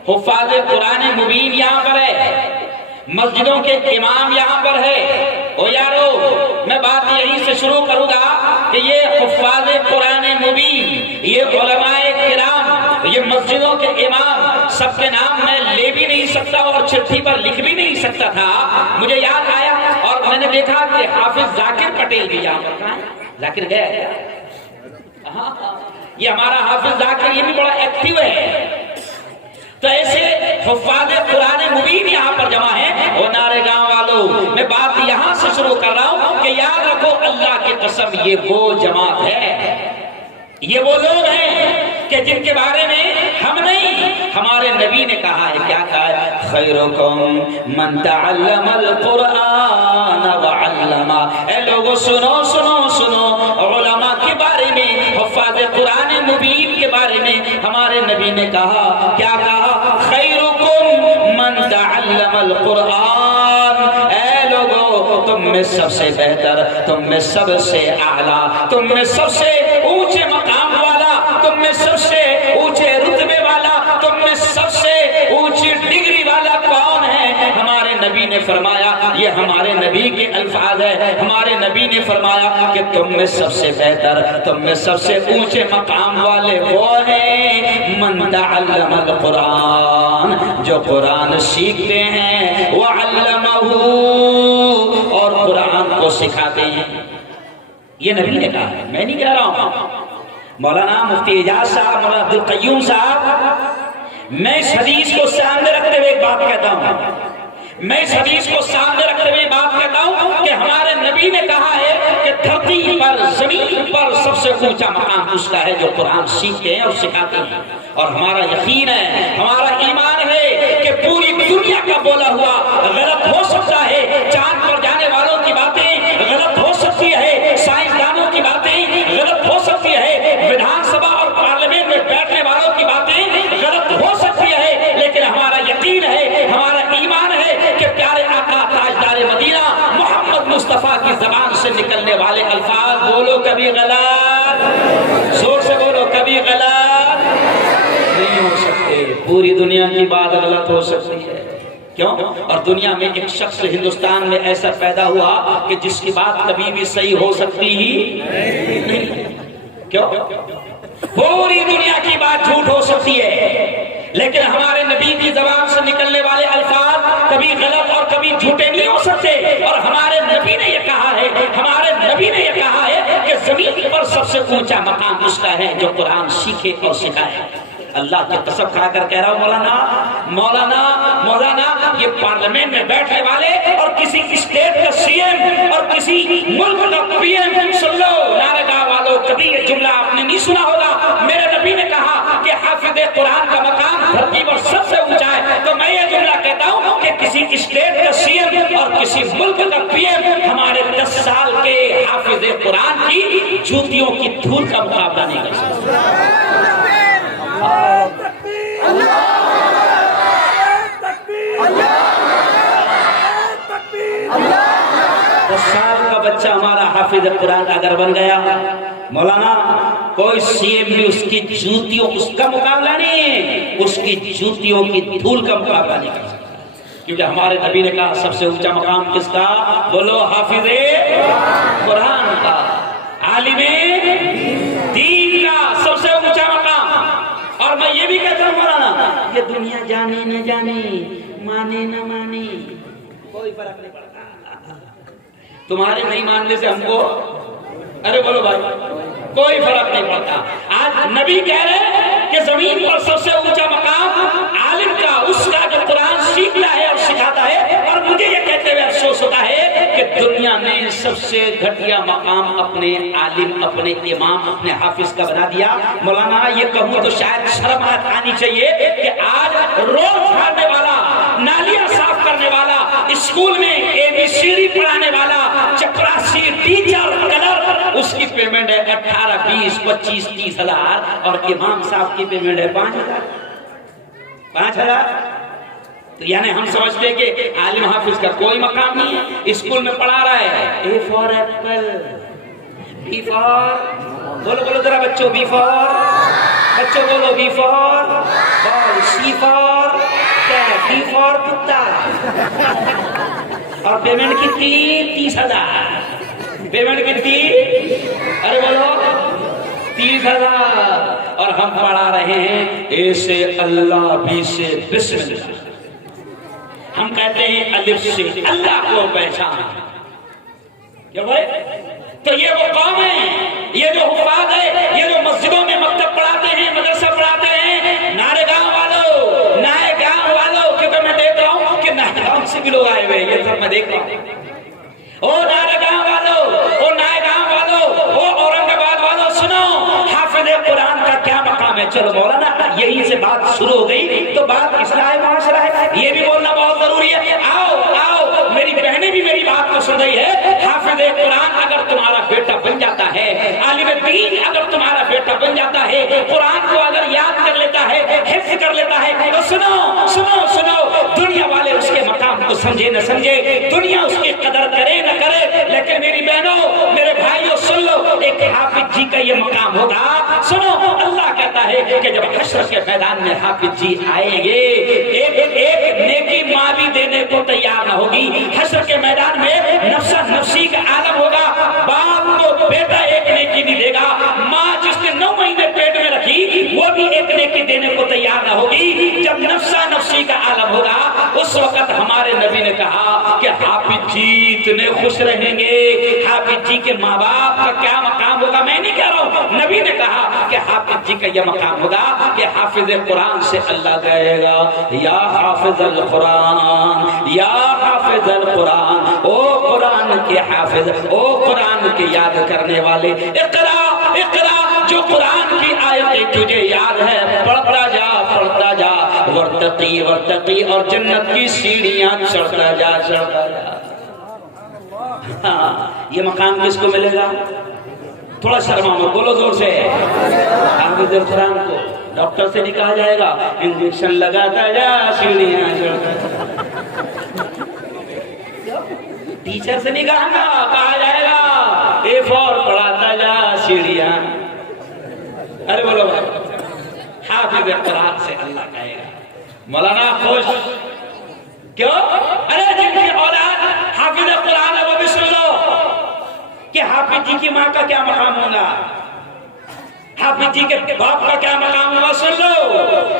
حفاظ قرآن مبین یہاں پر ہے، مسجدوں کے امام یہاں پر ہے۔ او یارو، میں بات یہیں سے شروع کروں گا کہ یہ حفاظ قرآن مبین، یہ علماء کرام، یہ مسجدوں کے امام، سب کے نام میں لے بھی نہیں سکتا اور چٹھی پر لکھ بھی نہیں سکتا تھا۔ مجھے یاد آیا اور میں نے دیکھا کہ حافظ ذاکر پٹیل بھی یہاں پر تھا۔ ذاکر گیا ہے؟ یہ ہمارا حافظ ذاکر، یہ بھی بڑا ایکٹیو ہے۔ تو ایسے حفاظ قرآن مبین یہاں پر جمع ہیں۔ وہ نعرے گاؤں والوں، میں بات یہاں سے شروع کر رہا ہوں کہ یاد رکھو اللہ کی قسم یہ وہ جماعت ہے، یہ وہ لوگ ہیں کہ جن کے بارے میں ہم نہیں، ہمارے نبی نے کہا ہے، کیا کہا ہے؟ خیرکم من تعلم القرآن وعلما۔ اے لوگو سنو سنو سنو، علماء کے بارے میں، حفاظ قرآن مبین کے بارے میں ہمارے نبی نے کہا، کیا کہا؟ خیرکم من تعلم القرآن۔ اے لوگو تم میں سب سے بہتر، تم میں سب سے اعلیٰ، تم میں سب سے اونچے مقام والا، تم میں سب سے اونچے رتبے والا، تم میں سب سے اونچی ڈگری والا کون ہے؟ ہمارے نبی نے فرمایا، یہ ہمارے نبی کے الفاظ ہے، ہمارے نبی نے فرمایا کہ تم میں سب سے بہتر، تم میں سب سے اونچے مقام والے وہ ہیں من تعلم القرآن، جو قرآن سیکھتے ہیں، وعلمہ، اور قرآن کو سکھاتے ہیں۔ یہ نبی نے کہا ہے، میں نہیں کہہ رہا ہوں۔ مولانا مفتی اعجاز صاحب، مولانا عبدالقیوم صاحب، میں اس حدیث کو سامنے رکھتے ہوئے ایک بات کہتا ہوں، میں اس حدیث کو سامنے رکھتے ہوئے بات کہتا ہوں کہ ہمارے نبی نے کہا ہے کہ دھرتی پر، زمین پر سب سے اونچا مقام اس کا ہے جو قرآن سیکھتے ہیں اور سکھاتے ہیں۔ اور ہمارا یقین ہے، ہمارا ایمان ہے کہ پوری دنیا کا بولا ہوا غلط ہو سکتا ہے، چاند پر جانے والوں کی باتیں غلط ہو سکتی ہے، سائنسدانوں کی باتیں غلط ہو سکتی ہے، ودھان سبھا اور پارلیمنٹ میں بیٹھنے والوں کی باتیں غلط ہو سکتی ہے، لیکن ہمارا یقین ہے، ہمارا ایمان ہے کہ پیارے آقا تاجدار مدینہ محمد مصطفیٰ کی زبان سے نکلنے والے الفاظ، بولو کبھی غلط، زور سے بولو کبھی غلط نہیں ہو سکتے۔ پوری دنیا کی بات غلط ہو سکتی ہے، کیوں؟ اور دنیا میں ایک شخص ہندوستان میں ایسا پیدا ہوا کہ جس کی بات کبھی بھی صحیح ہو سکتی ہی نہیں، کیوں؟ پوری دنیا کی بات جھوٹ ہو سکتی ہے، لیکن ہمارے نبی کی زبان سے نکلنے والے الفاظ کبھی غلط اور کبھی جھوٹے نہیں ہو سکتے۔ اور ہمارے نبی نے یہ کہا ہے، ہمارے نبی نے یہ کہا ہے کہ زمین پر سب سے اونچا مقام اس کا ہے جو قرآن سیکھے اور سکھائے۔ اللہ کی قسم کھا کر کہہ رہا ہوں، مولانا یہ پارلیمنٹ میں بیٹھنے والے اور کسی اسٹیٹ کا سی ایم اور کسی ملک کا پی ایم، سن لو نارگاہ والوں، کبھی یہ جملہ آپ نے نہیں سنا ہوگا، میرے نبی نے کہا کہ حافظ قرآن کا مقام دھرتی پر سب سے اونچا ہے، تو میں یہ جملہ کہتا ہوں کہ کسی اسٹیٹ کا سی ایم اور کسی ملک کا پی ایم ہمارے 10 سال کے حافظ قرآن کی جوتیوں کی دھول کا مقابلہ نہیں کر سکتا۔ بچہ ہمارا حافظ قرآن اگر بن گیا، مولانا کوئی سی ایم بھی اس کی جوتیوں، اس کا مقابلہ نہیں، اس کی جوتیوں کی دھول کا مقابلہ نہیں کر سکتا، کیونکہ ہمارے نبی نے کہا سب سے اونچا مقام کس کا؟ بولو حافظ قرآن کا، عالم دین کا سب سے اونچا مقام۔ اور میں یہ بھی کہتا ہوں مولانا، یہ دنیا جانے نہ جانے، مانے نہ مانے، کوئی فرق نہیں پڑتا، تمہارے نہیں ماننے سے ہم کو، ارے بولو بھائی، کوئی فرق نہیں پڑتا۔ آج نبی کہہ رہے کہ زمین پر سب سے اونچا مقام عالم کا، اس کا جو قرآن سیکھتا ہے اور سکھاتا ہے۔ اور مجھے یہ کہتے ہوئے افسوس ہوتا ہے کہ دنیا نے سب سے گھٹیا مقام اپنے عالم، اپنے امام، اپنے حافظ کا بنا دیا۔ مولانا یہ کہوں تو شاید شرم آنی چاہیے کہ آج روڈ جھاڑنے والا، نالیاں صاف کرنے والا، اسکول میں ABCD پڑھانے والا، چپراسی ٹیچر، کلر، اس کی پیمنٹ ہے 18، 20، 25، 30 ہزار، اور امام صاحب کی پیمنٹ ہے 5,000۔ تو یعنی ہم سمجھتے ہیں کہ عالم حافظ کا کوئی مقام نہیں ہے، اسکول میں پڑھا رہا ہے A for apple، B for، بولو ذرا بچوں، B for، بچوں بولو B for ball، C for cat، D for کتا، اور پیمنٹ کتنی؟ 30,000۔ پیمنٹ کتنی؟ ارے بولو 30,000۔ اور ہم پڑھا رہے ہیں اے سے اللہ، بی سے بسم اللہ، ہم کہتے ہیں الف سے اللہ کو پہچان، کیا بھائی؟ تو یہ وہ قوم ہے، یہ جو حفاظ ہے، یہ جو مسجدوں میں مکتب پڑھاتے ہیں، مدرسہ پڑھاتے ہیں، نارے گاؤں والوں، کیونکہ میں دیکھ رہا ہوں کہ نائے گاؤں سے بھی لوگ آئے ہوئے، یہ سب میں دیکھ رہا ہوں۔ او نارے گاؤں والوں، او نائے گاؤں والوں، او اورنگ آباد والوں، سنو حافظ قرآن کا کیا مقام ہے۔ چلو مولانا یہی سے بات شروع ہو گئی تو بات اصلاح معاشرہ ہے، یہ بھی بولنا بہت ضروری ہے۔ آؤ میری بہنیں بھی میری بات کو سن رہی ہے۔ حافظ قرآن اگر تمہارا بیٹا بن جاتا ہے، عالم دین اگر تمہارا بیٹا بن جاتا ہے، قرآن کو اگر یاد کر لیتا ہے، حفظ کر لیتا ہے، تو سنو دنیا والے اس کے مقام کو سمجھے نہ سمجھے، دنیا اس کی قدر کرے نہ کرے، یہ مقام ہوگا. سنو اللہ کہتا ہے کہ جب حشر کے میدان میں حافظ جی آئیں گے ایک نیکی ماں بھی دینے کو تیار نہ ہوگی. حشر کے میدان میں نفسا نفسی کا عالم ہوگا. باپ کو بیٹا ایک نیکی نہیں دے گا. ماں جس نے 9 مہینے پیٹ میں رکھی وہ بھی ایک نیکی دینے کو تیار نہ ہوگی. جب نفسا نفسی کا عالم ہوگا اس وقت ہمارے نبی نے کہا کہ حافظ جی اتنے خوش رہیں گے. حافظ جی کے ماں باپ کا کیا مقام ہوگا میں نہیں کہہ رہا ہوں, نبی نے کہا کہ حافظ جی کا یہ مقام ہوگا کہ حافظ قرآن سے اللہ کہے گا یا حافظ القرآن یا حافظ القرآن, او قرآن کے حافظ, او قرآن کے یاد کرنے والے, اقرا اقرا, جو قرآن کی آیتیں تجھے یاد ہے پڑھتا جا پڑھتا جا, ورتقی ورتقی, اور جنت کی سیڑھیاں چڑھتا جا چڑھتا جا. ہاں یہ مقام کس کو ملے گا؟ تھوڑا شرما مت, بولو زور سے. حافظ القرآن کو ڈاکٹر سے نہیں کہا جائے گا انجیکشن لگاتا جا سیڑھیاں چڑھتا جا. ٹیچر سے نہیں کہا جائے گا A4 پڑھاتا جا سیڑھیاں. ارے بولو بھائی, حافظ قرآن سے اللہ کہے گا. مولانا خوش کیوں؟ ارے جن کی اولاد حافظ قرآن ہے وہ بھی سن لو کہ حافظ جی کی ماں کا کیا مقام ہوگا, حافظ جی کے باپ کا کیا مقام ہوگا. سن لو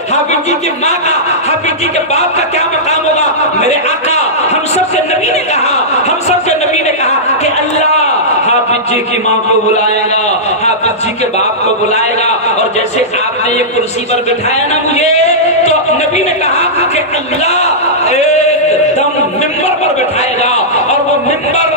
حافظ جی کی ماں کا, حافظ جی کے باپ کا کیا مقام ہوگا. میرے آقا ہم سب سے نبی نے کہا, ہم سب سے نبی نے کہا کہ اللہ حافظ جی کی ماں کو بلائے گا, حافظ جی کے باپ کو بلائے گا, اور جیسے آپ نے یہ کرسی پر بٹھایا نا مجھے, تو نبی نے کہا کہ اللہ ایک دم ممبر پر بٹھائے گا, اور وہ ممبر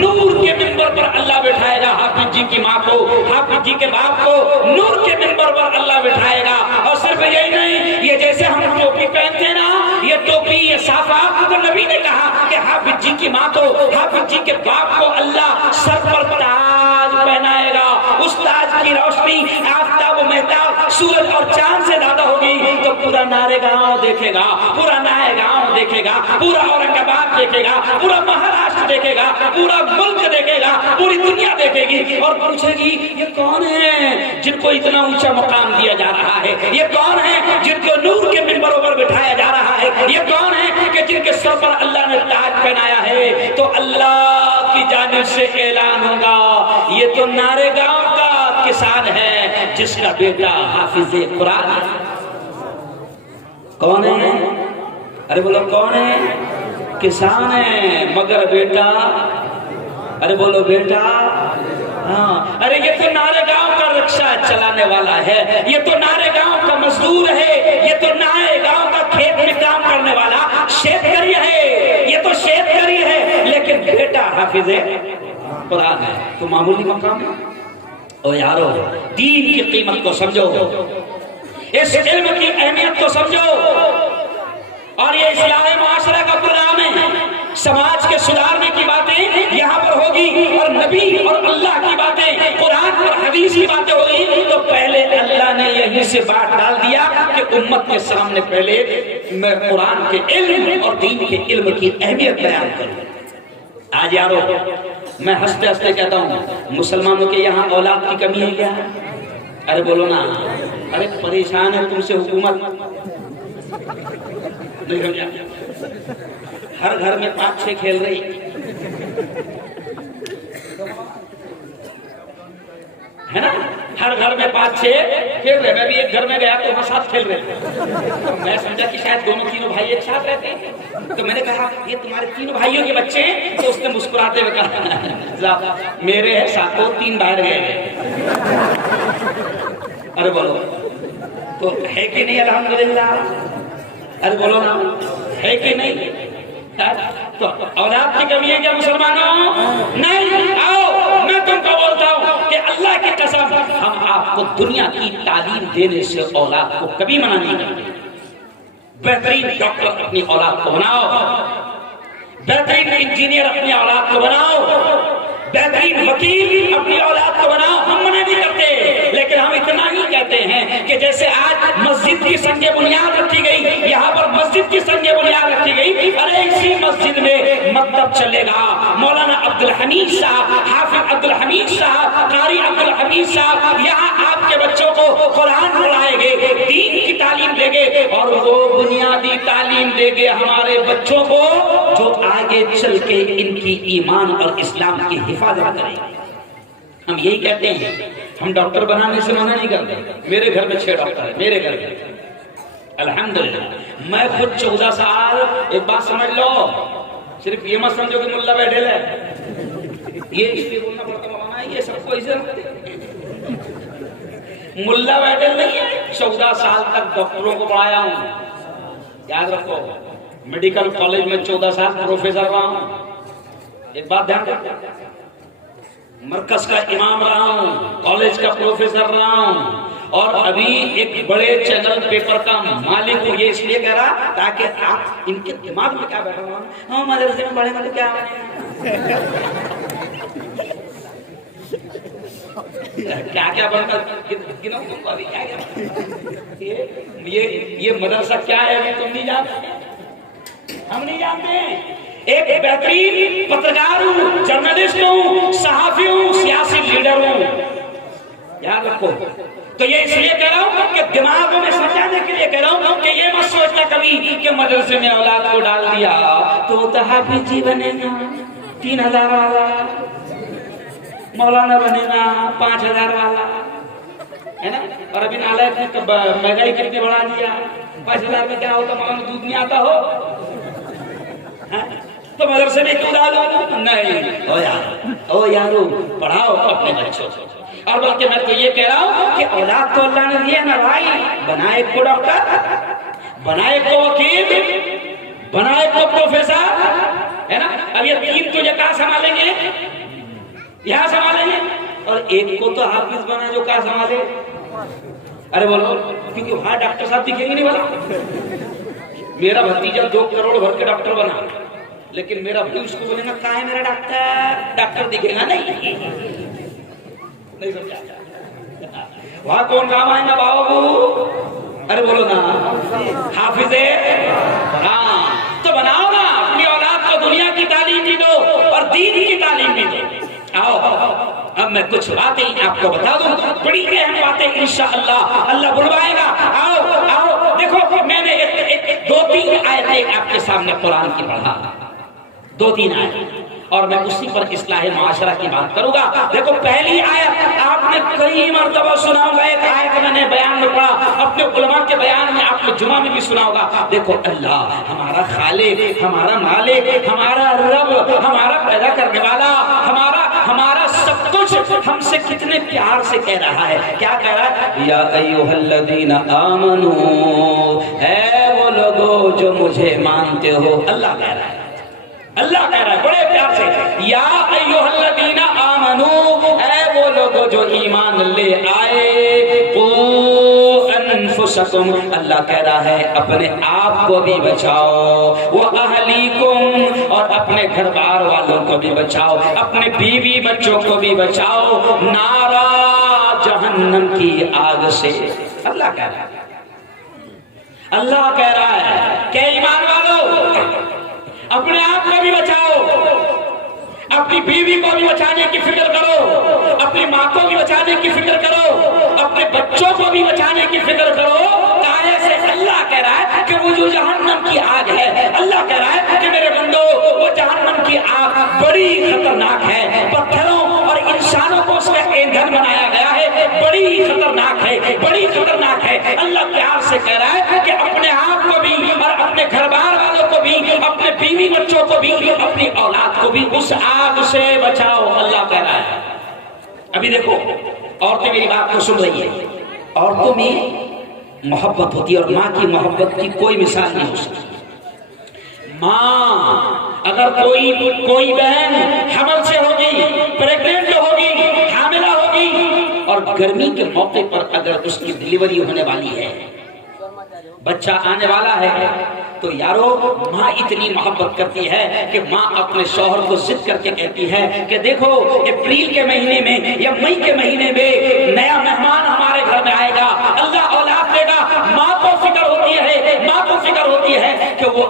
نور کے ممبر پر اللہ بٹھائے گا. حافظ جی کی ماں کو, حافظ جی کے باپ کو نور کے ممبر پر اللہ بٹھائے گا. اور صرف یہی نہیں, یہ جیسے ہم ٹوپی پہنتے ہیں نا, یہ ٹوپی یہ صافہ, تو نبی نے کہا کہ حافظ جی کی ماں کو, حافظ جی کے باپ کو اللہ سر پر تاج پہنائے گا. اس تاج کی روشنی آفتاب و مہتاب سورج اور چاند سے زیادہ ہوگی, تو پورا نارے گاؤں دیکھے گا, پورا نائے گاؤں دیکھے گا, پورا اورنگ آباد دیکھے گا, پورا مہاراشٹر دیکھے گا, پورا ملک دیکھے گا, پوری دنیا دیکھے گی, اور پوچھے گی یہ کون ہے جن کو اتنا اونچا مقام دیا جا رہا ہے, یہ کون ہے جن کو نور کے منبروں پر بٹھایا جا رہا ہے, یہ کون ہے کہ جن کے سر پر اللہ نے تاج پہنایا ہے. تو اللہ کی جانب سے اعلان ہوگا یہ تو نارے گاؤں کا کسان ہے جس کا بیٹا حافظ قرآن ہے. کون ہے؟ ارے بولو کون ہے؟ کسان ہے مگر بیٹا, ارے بولو بیٹا. ہاں ارے یہ تو نارے گاؤں کا رکشہ چلانے والا ہے, یہ تو نارے گاؤں کا مزدور ہے, یہ تو نارے گاؤں کا کھیت میں کام کرنے والا شیتکری ہے, یہ تو شیتکری ہے, لیکن بیٹا حافظ قرآن ہے. تو معمولی مقام ہے. او یارو دین کی قیمت کو سمجھو, اس علم کی اہمیت کو سمجھو, اور یہ اصلاح معاشرہ کا پروگرام ہے. سماج کے سدھارنے کی باتیں یہاں پر ہوگی, اور نبی اور اللہ کی باتیں, قرآن اور حدیث کی باتیں ہوگی. تو پہلے اللہ نے یہیں سے بات ڈال دیا کہ امت کے سامنے پہلے میں قرآن کے علم اور دین کے علم کی اہمیت بیان کروں. آج یارو میں ہنستے ہنستے کہتا ہوں مسلمانوں کے یہاں اولاد کی کمی ہے کیا؟ ارے بولو نا, ارے پریشان ہے تم سے حکومت. ہر گھر میں 5-6 کھیل رہی ہے نا, ہر گھر میں 5-6 کھیل رہے. میں بھی ایک گھر میں گیا تو وہاں 7 کھیل رہے. میں سمجھا کہ شاید دونوں تینوں بھائی ایک ساتھ رہتے ہیں, تو میں نے کہا یہ تمہارے 3 بھائیوں کے بچے ہیں؟ تو اس نے مسکراتے ہوئے کہا میرے ہیں 7 3 باہر گئے. ارے بولو تو ہے کہ نہیں الحمدللہ؟ ارے بولو نا ہے کہ نہیں؟ تو اولاد کی کمی ہے کیا مسلمانوں؟ نہیں. آؤ میں تم کو بولتا ہوں کہ اللہ کی قسم ہم آپ کو دنیا کی تعلیم دینے سے اولاد کو کبھی منع نہیں کرتے. بہترین ڈاکٹر اپنی اولاد کو بناؤ, بہترین انجینئر اپنی اولاد کو بناؤ, بہترین وکیل اپنی اولاد کو بناؤ. ہم منع نہیں کرتے, لیکن ہم اتنا ہی کہتے ہیں کہ جیسے آج مسجد کی سنگ بنیاد رکھی گئی, یہاں پر مسجد کی سنگ بنیاد رکھی گئی, ارے اسی مسجد میں مکتب چلے گا. مولانا عبدالحمید صاحب, حافظ عبدالحمید صاحب, قاری حفیظ صاحب یہاں آپ کے بچوں کو قرآن پڑھائیں گے، دین کی تعلیم دیں گے، اور وہ بنیادی تعلیم دیں گے ہمارے بچوں کو جو آگے چل کے ان کی ایمان اور اسلام کی حفاظت کریں گے۔ ہم یہی کہتے ہیں، ہم ڈاکٹر بنانے سے منع نہیں کرتے۔ میرے گھر میں 6 ڈاکٹر ہیں، میرے گھر میں الحمدللہ۔ میں خود 14 سال، ایک بات سمجھ لو، صرف یہ مت سمجھو کہ ملا بیٹھے ہے، یہ اس لیے بولنا پڑتا مولانا، یہ سب کو اسے ملا بیٹھے نہیں ہے۔ 14 سال تک ڈاکٹروں کو پڑھایا ہوں، یاد رکھو، میڈیکل کالج میں 14 سال پروفیسر رہا ہوں۔ ایک بات دھیان رکھو، مرکز کا امام رہا ہوں، کالج کا پروفیسر رہا ہوں، اور ابھی ایک بڑے چینل پیپر کا مالک ہوں۔ یہ اس لیے کہہ رہا تاکہ آپ ان کے دماغ میں کیا بیٹھا ہوا، ہاں مدرسے میں پڑھیں گے تو کیا کیا بنتا، یہ مدرسہ کیا ہے تم نہیں جانتے، ہم نہیں جانتے۔ ایک بہترین پترکار ہوں، جرنلسٹ ہوں، صحافی ہوں، سیاسی لیڈر ہوں، یاد رکھو۔ تو یہ اس لیے کہہ رہا ہوں کہ دماغوں میں سمجھانے کے لیے کہہ رہا ہوں کہ یہ مت سوچنا کبھی کہ مدرسے میں اولاد کو ڈال دیا تو وہ حافظ جی بنے گا 3000 والا، مولانا بنے گا 5000 والا، ہے نا؟ اور ابھی نالائق نے مہنگائی کتنی بڑھا دیا، 5000 میں کیا ہوتا، مولانا دودھ نہیں آتا ہو تو مدرسے میں کیوں ڈالو؟ نہیں، او یارو پڑھاؤ اپنے بچوں کو۔ اور بلکہ میں تو یہ کہہ رہا ہوں کہ اولاد تو اللہ نے دیا نا بھائی، بنائے کو ڈاکٹر، بنائے کو وکیل، بنائے کو پروفیسر، ہے نا؟ اب یہ 3 تجھے کہاں سنبھالیں گے؟ یہاں سنبھالیں گے، اور ایک کو تو حافظ بنا جو کہاں سنبھالے؟ ارے بولو، کیونکہ وہاں ڈاکٹر صاحب دکھیں گے نہیں بنا۔ میرا بھتیجا 2 کروڑ بھر کے ڈاکٹر بنا، لیکن میرا بھائی اس کو بولے گا کہاں ہے میرا ڈاکٹر، ڈاکٹر دکھے گا نہیں سمجھا۔ وہاں کون کام آئے گا بابو؟ ارے بولو نا، حافظ قرآن۔ تو بناؤ نا اپنی اولاد کو، دنیا کی تعلیم بھی دو اور دین کی تعلیم بھی دو۔ آؤ اب میں کچھ باتیں آپ کو بتا دوں، بڑی اہم باتیں انشاءاللہ اللہ بلوائے گا۔ آؤ دیکھو، میں نے 2-3 آیتیں آپ کے سامنے قرآن کی پڑھا، 2-3 آیتیں، اور میں اسی پر اصلاح معاشرہ کی بات کروں گا۔ دیکھو پہلی آیت آپ نے کئی مرتبہ سنا ہوگا، ایک آیت میں نے بیان میں پڑھا، اپنے علماء کے بیان میں آپ نے جمعہ میں بھی سنا ہوگا۔ دیکھو اللہ ہمارا خالق، ہمارا مالک، ہمارا رب، ہمارا پیدا کرنے والا، ہمارا سب کچھ ہم سے کتنے پیار سے کہہ رہا ہے۔ کیا کہہ رہا ہے؟ یا ایھا الذین آمنو، اے وہ لوگو جو مجھے مانتے ہو۔ اللہ کہہ رہا ہے، اللہ کہہ رہا ہے بڑے پیار سے، یا ایھا الذین آمنو، اے وہ لوگوں جو ایمان لے آئے، قوا انفسکم، اللہ کہہ رہا ہے اپنے آپ کو بھی بچاؤ، واہلیکم، اور اپنے گھر بار والوں کو بھی بچاؤ، اپنے بیوی بچوں کو بھی بچاؤ، نارا جہنم کی آگ سے۔ اللہ کہہ رہا ہے، اللہ کہہ رہا ہے کہ ایمان والو اپنے آپ کو بھی بچاؤ، اپنی بیوی کو بھی بچانے کی فکر کرو، اپنی ماں کو بھی بچانے کی فکر کرو، اپنے بچوں کو بھی بچانے کی فکر کرو۔ کائے سے اللہ کہہ رہا ہے کہ وہ جو جہنم کی آگ ہے، اللہ کہہ رہا ہے کہ میرے بندو وہ جہنم کی آگ بڑی خطرناک ہے، پتھروں اور انسانوں کو اس کا ایندھن بنایا گیا ہے، بڑی خطرناک ہے، بڑی خطرناک ہے۔ اللہ پیار سے کہہ رہا ہے کہ اپنے آپ کو بھی اور اپنے گھر بار والوں کو بھی، اپنے بیوی بچوں کو بھی، اپنی اولاد کو بھی اس آگ سے بچاؤ، اللہ کہہ رہا ہے۔ ابھی دیکھو عورتیں میری بات کو سن رہی ہیں، عورتوں میں محبت ہوتی ہے، اور ماں کی محبت کی کوئی مثال نہیں ہو سکتی۔ ماں اگر کوئی بہن حمل سے ہوگی، پریگننٹ ہوگی، حاملہ ہوگی، اور گرمی کے موقع پر اگر اس کی ڈلیوری ہونے والی ہے، بچہ آنے والا ہے، تو یارو ماں اتنی محبت کرتی ہے کہ ماں اپنے شوہر کو ضد کر کے کہتی ہے کہ دیکھو اپریل کے مہینے میں یا مئی کے مہینے میں نیا مہمان ہمارے گھر میں آئے گا، اللہ اولاد دے گا۔ ماں کو فکر ہوتی ہے کہ وہ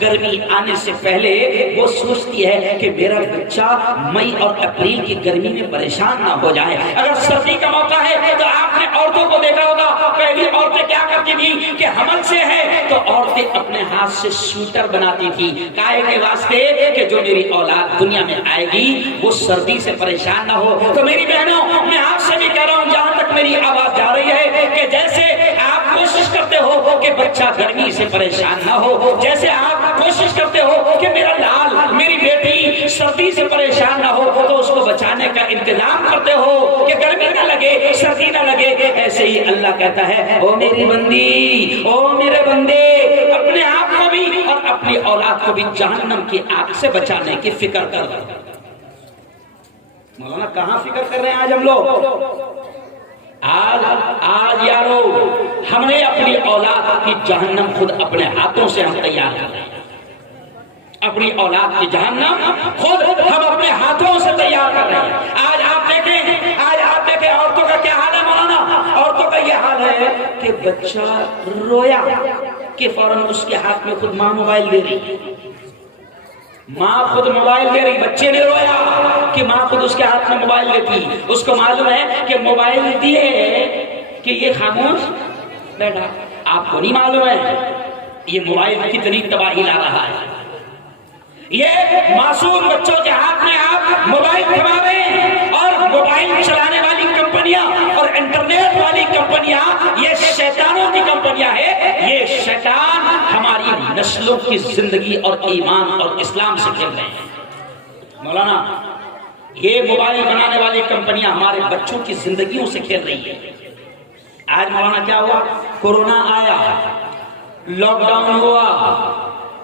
گرمی آنے سے پہلے وہ سوچتی ہے کہ میرا بچہ مئی اور اپریل کی گرمی میں پریشان نہ ہو جائے. اگر سردی کا موقع ہے تو آپ نے عورتوں کو دیکھا ہوگا, پہلی عورتیں کیا کرتی تھی کہ حمل سے ہے تو عورتیں اپنے ہاتھ سے سویٹر بناتی تھی کائے کے واسطے کہ جو میری اولاد دنیا میں آئے گی وہ سردی سے پریشان نہ ہو. تو میری بہنوں, میں آپ سے بھی کہہ رہا ہوں جہاں تک میری آواز جا رہی ہے کہ جیسے آپ کوشش کرتے ہو کہ بچہ گرمی سے پریشان نہ ہو, جیسے آپ کوشش کرتے ہو کہ میرا لال, میری بیٹی سردی سے پریشان نہ ہو, تو اس کو بچانے کا انتظام کرتے ہو کہ گرمی نہ لگے, سردی نہ لگے, ایسے ہی اللہ کہتا ہے او میری بندی, او میرے بندے, اپنے آپ کو بھی اور اپنی اولاد کو بھی جہنم کی آگ سے بچانے کی فکر کر. مولانا کہاں فکر کر رہے ہیں آج ہم لوگ؟ آج یارو ہم نے اپنی اولاد کی جہنم خود اپنے ہاتھوں سے ہم تیار کر رہے ہیں. اپنی اولاد کی جہنم خود ہم اپنے ہاتھوں سے تیار کر رہے ہیں. آج آپ دیکھیں عورتوں کا کیا حال ہے مولانا. عورتوں کا یہ حال ہے کہ بچہ رویا کہ فوراً اس کے ہاتھ میں خود ماں موبائل دے رہی, ماں خود موبائل دے رہی. بچے نے رویا کہ ماں خود اس کے ہاتھ میں موبائل دیتی. اس کو معلوم ہے کہ موبائل دیے کہ یہ خاموش بیٹھا. آپ کو نہیں معلوم ہے یہ موبائل کتنی تباہی لا رہا ہے. یہ معصوم بچوں کے ہاتھ میں آپ موبائل تھما رہے ہیں, اور موبائل چلانے والی کمپنیاں اور انٹرنیٹ والی کمپنیاں یہ شیطانوں کی کمپنیاں ہیں. یہ شیطان ہماری نسلوں کی زندگی اور ایمان اور اسلام سے کھیل رہے ہیں. مولانا یہ موبائل بنانے والی کمپنیاں ہمارے بچوں کی زندگیوں سے کھیل رہی ہیں. آج مولانا کیا ہوا, کورونا آیا, لاک ڈاؤن ہوا,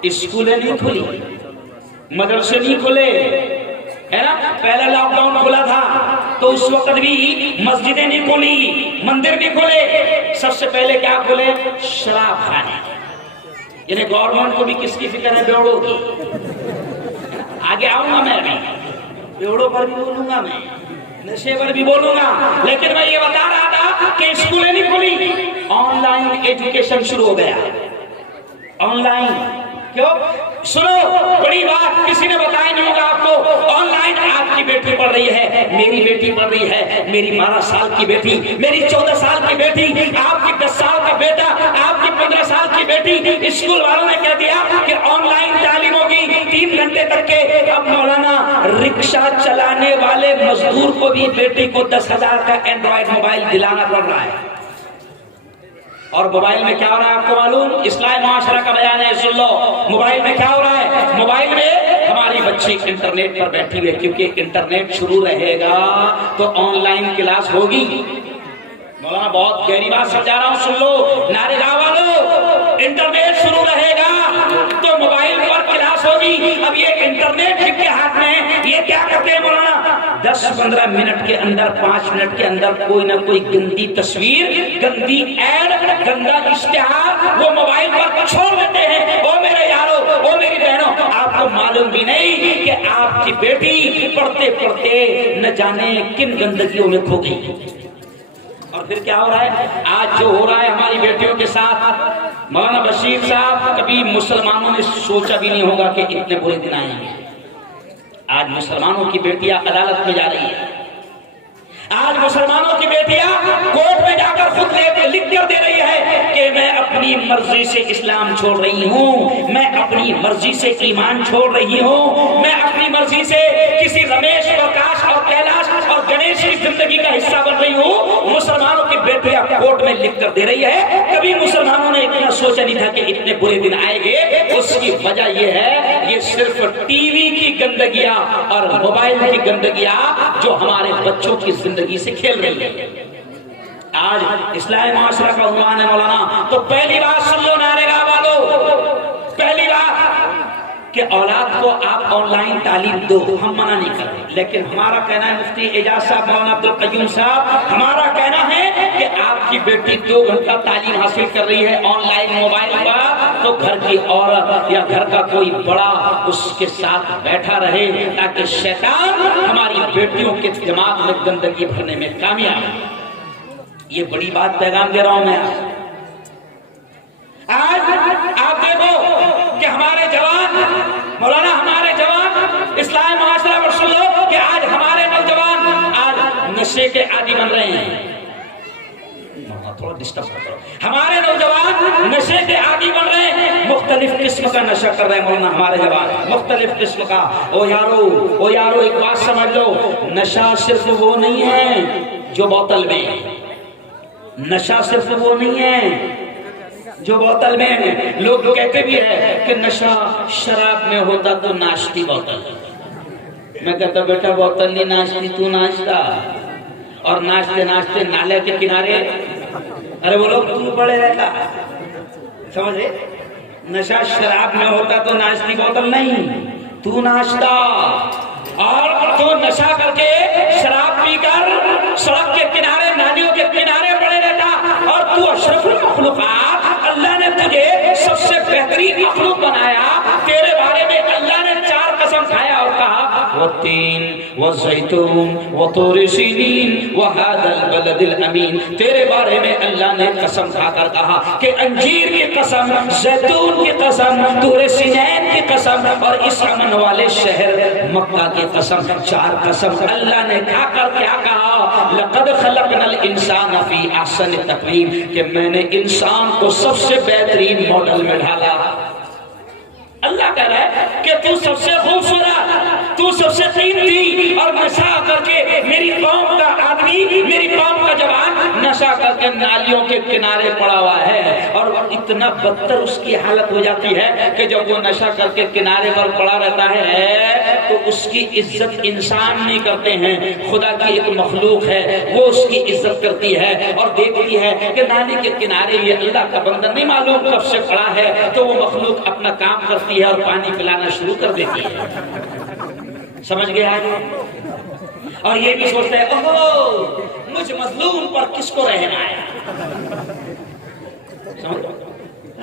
اسکولیں نہیں کھلی, مدرسے نہیں کھلے, ہے نا. پہلا لاک ڈاؤن کھلا تھا تو اس وقت بھی مسجدیں نہیں کھلی, مندر نہیں کھلے. سب سے پہلے کیا کھلے؟ شراب خانے. یعنی گورنمنٹ کو بھی کس کی فکر ہے؟ بیوڑوں کی. آگے آؤں گا میں ابھی, بیوڑوں پر بھی بولوں گا, میں نشے پر بھی بولوں گا, لیکن میں یہ بتا رہا تھا کہ اسکولیں نہیں کھلی, آن لائن ایجوکیشن شروع ہو گیا. آن لائن کیوں؟ سنو بڑی بات کسی نے بتائی نہیں ہوگا آپ کو. آن لائن آپ کی بیٹی پڑھ رہی ہے, میری بیٹی پڑھ رہی ہے, میری 12 سال کی بیٹی, میری 14 سال کی بیٹی, آپ کی 10 سال کا بیٹا, آپ کی 15 سال کی بیٹی. اسکول والوں نے کہہ دیا کہ آن لائن تعلیم ہوگی 3 گھنٹے تک کے. اب مولانا رکشہ چلانے والے مزدور کو بھی بیٹی کو 10,000 کا اینڈرائڈ موبائل دلانا پڑ رہا ہے. اور موبائل میں کیا ہو رہا ہے آپ کو معلوم؟ اصلاح معاشرہ کا بیان ہے, سن لو. موبائل میں کیا ہو رہا ہے؟ موبائل میں ہماری بچی انٹرنیٹ پر بیٹھی ہوئی ہے, کیونکہ انٹرنیٹ شروع رہے گا تو آن لائن کلاس ہوگی. مولانا بہت گہری بات سمجھا رہا ہوں, سن لو. نعرے گاہ والو, انٹرنیٹ شروع رہے گا تو موبائل پر کلاس ہوگی. اب یہ انٹرنیٹ جن کے ہاتھ میں ہے, یہ کیا کرتے ہیں مولانا؟ 10-15 منٹ کے اندر, 5 منٹ کے اندر کوئی نہ کوئی گندی تصویر, گندی ایڈ, گندا اشتہار وہ موبائل پر چھوڑ دیتے ہیں. او میرے یارو, او میری بہنوں, آپ کو معلوم بھی نہیں کہ آپ کی بیٹی پڑھتے پڑھتے نہ جانے کن گندگیوں میں کھو گئی. اور پھر کیا ہو رہا ہے آج جو ہو رہا ہے ہماری بیٹیوں کے ساتھ؟ مولانا بشیر صاحب, کبھی مسلمانوں نے سوچا بھی نہیں ہوگا کہ اتنے برے دن آئیں گے. آج مسلمانوں کی بیٹیاں عدالت میں جا رہی ہیں, آج مسلمانوں کی بیٹیاں کورٹ میں جا کر خود لکھ کر دے رہی ہے کہ میں اپنی مرضی سے اسلام چھوڑ رہی ہوں, میں اپنی مرضی سے ایمان چھوڑ رہی ہوں, میں اپنی مرضی سے کسی رمیش, پرکاش اور کیلاش اور گنیش کی زندگی کا حصہ بن رہی ہوں. مسلمانوں کی بیٹیاں کورٹ میں لکھ کر دے رہی ہے. کبھی مسلمانوں نے اتنا سوچا نہیں تھا کہ اتنے برے دن آئیں گے. اس کی وجہ یہ ہے, یہ صرف ٹی وی کی گندگیاں اور موبائل کی گندگیاں جو ہمارے بچوں کی زندگی سے کھیل رہی ہے. آج اصلاح معاشرہ کا عنوان ہے مولانا. تو پہلی بات سن لو نعرے گاہ والو, پہلی بات کہ اولاد کو آپ آن لائن تعلیم دو, ہم منع نہیں کرتے, لیکن ہمارا کہنا ہے, مفتی اعجاز صاحب, مولانا عبدالقیوم صاحب, ہمارا کہنا ہے کہ آپ کی بیٹی 2 گھنٹہ تعلیم حاصل کر رہی ہے آن لائن موبائل پر, تو گھر کی عورت یا گھر کا کوئی بڑا اس کے ساتھ بیٹھا رہے تاکہ شیطان ہماری بیٹیوں کے دماغ میں گندگی بھرنے میں کامیاب ہے. یہ بڑی بات پیغام دے رہا ہوں میں. آج آپ دیکھو کہ ہمارے جوان مولانا ہمارے جوان اسلامی معاشرہ پر سن لو کہ آج ہمارے نوجوان آج نشے کے عادی بن رہے ہیں. تھوڑا ڈسٹرب کرو. ہمارے نوجوان نشے کے عادی بن رہے ہیں, مختلف قسم کا نشہ کر رہے ہیں مولانا ہمارے جوان, مختلف قسم کا. او یارو ایک بات سمجھ لو, نشہ صرف وہ نہیں ہے جو بوتل میں, نشہ صرف وہ نہیں ہے جو بوتل میں. لوگ کہتے بھی ہیں کہ نشہ شراب میں ہوتا تو ناشتی بوتل. میں کہتا بیٹا بوتل نہیں ناشتی, تو ناشتا. اور ناشتے ناشتے نالے کے کنارے, ارے وہ لوگ تو پڑے رہتا. سمجھے, نشہ شراب میں ہوتا تو ناشتی بوتل نہیں, تو ناشتا. اور تو نشہ کر کے شراب پی کر سڑک کے کنارے نالیوں کے کنارے پڑے رہتا. اور تو اشرف المخلوقات, اللہ نے تجھے سب سے بہترین مخلوق بنایا, تیرے بارے میں اللہ نے 4 قسم کھایا اور کہا والتین والزیتون وطور سینین وهذا البلد الامین. تیرے بارے میں اللہ نے قسم کھا کر کہا کہ انجیر کی قسم, زیتون کی قسم, طور سینین کی قسم, اور اس امن والے شہر مکہ کی قسم. 4 قسم اللہ نے کھا کر کیا کہا, لقد خلقنا الانسان فی احسن تقویم, کہ میں نے انسان کو سب سے بہترین ماڈل میں ڈالا. اللہ کہہ رہا ہے کہ تو سب سے خوبصورت, تو سب سے قیمتی, اور نشہ کر کے میری قوم کا آدمی, میری قوم کا جوان نشہ کر کے نالیوں کے کنارے پڑا ہوا ہے. اور اتنا بدتر اس کی حالت ہو جاتی ہے کہ جب وہ نشہ کر کے کنارے پر پڑا رہتا ہے تو اس کی عزت انسان نہیں کرتے ہیں, خدا کی ایک مخلوق ہے وہ اس کی عزت کرتی ہے اور دیکھتی ہے کہ نالی کے کنارے یہ اللہ کا بندہ نہیں معلوم کب سے پڑا ہے, تو وہ مخلوق اپنا کام کرتی ہے اور پانی پلانا شروع کر دیتی ہے. سمجھ گیا ہے؟ اور یہ بھی سوچتا ہے اوہو مجھ مظلوم پر کس کو رہنا ہے.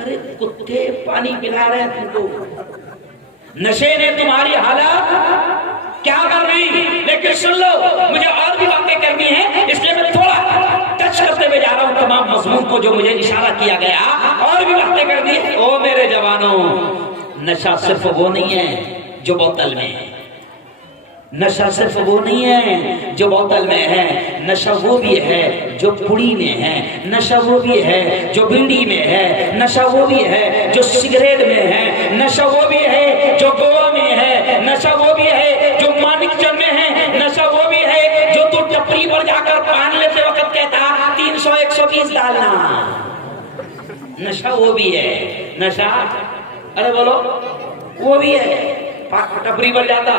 ارے کتے پانی پلا رہے ہیں تم کو, نشے نے تمہاری حالت کیا کر رہی. لیکن سن لو, مجھے اور بھی باتیں کرنی ہیں, اس لیے میں تھوڑا ٹچ کرتے ہوئے جا رہا ہوں تمام مضمون کو جو مجھے اشارہ کیا گیا. اور بھی باتیں کرنی ہیں. او میرے جوانوں, نشہ صرف وہ نہیں ہے جو بوتل میں ہے, نشہ صرف وہ نہیں ہے جو بوتل میں ہے, نشہ وہ بھی ہے جو پڑی میں ہے, نشہ وہ بھی ہے جو بینڈی میں ہے, نشہ وہ بھی ہے جو سگریٹ میں ہے, نشہ وہ بھی ہے جو گوا میں ہے, نشہ وہ بھی ہے جو مانک چند میں ہے, نشہ وہ بھی ہے جو تو ٹپری پر جا کر پان لیتے وقت کہتا 300 120 ڈالنا. نشہ وہ بھی ہے, نشہ ارے بولو وہ بھی ہے, ٹپری پر جاتا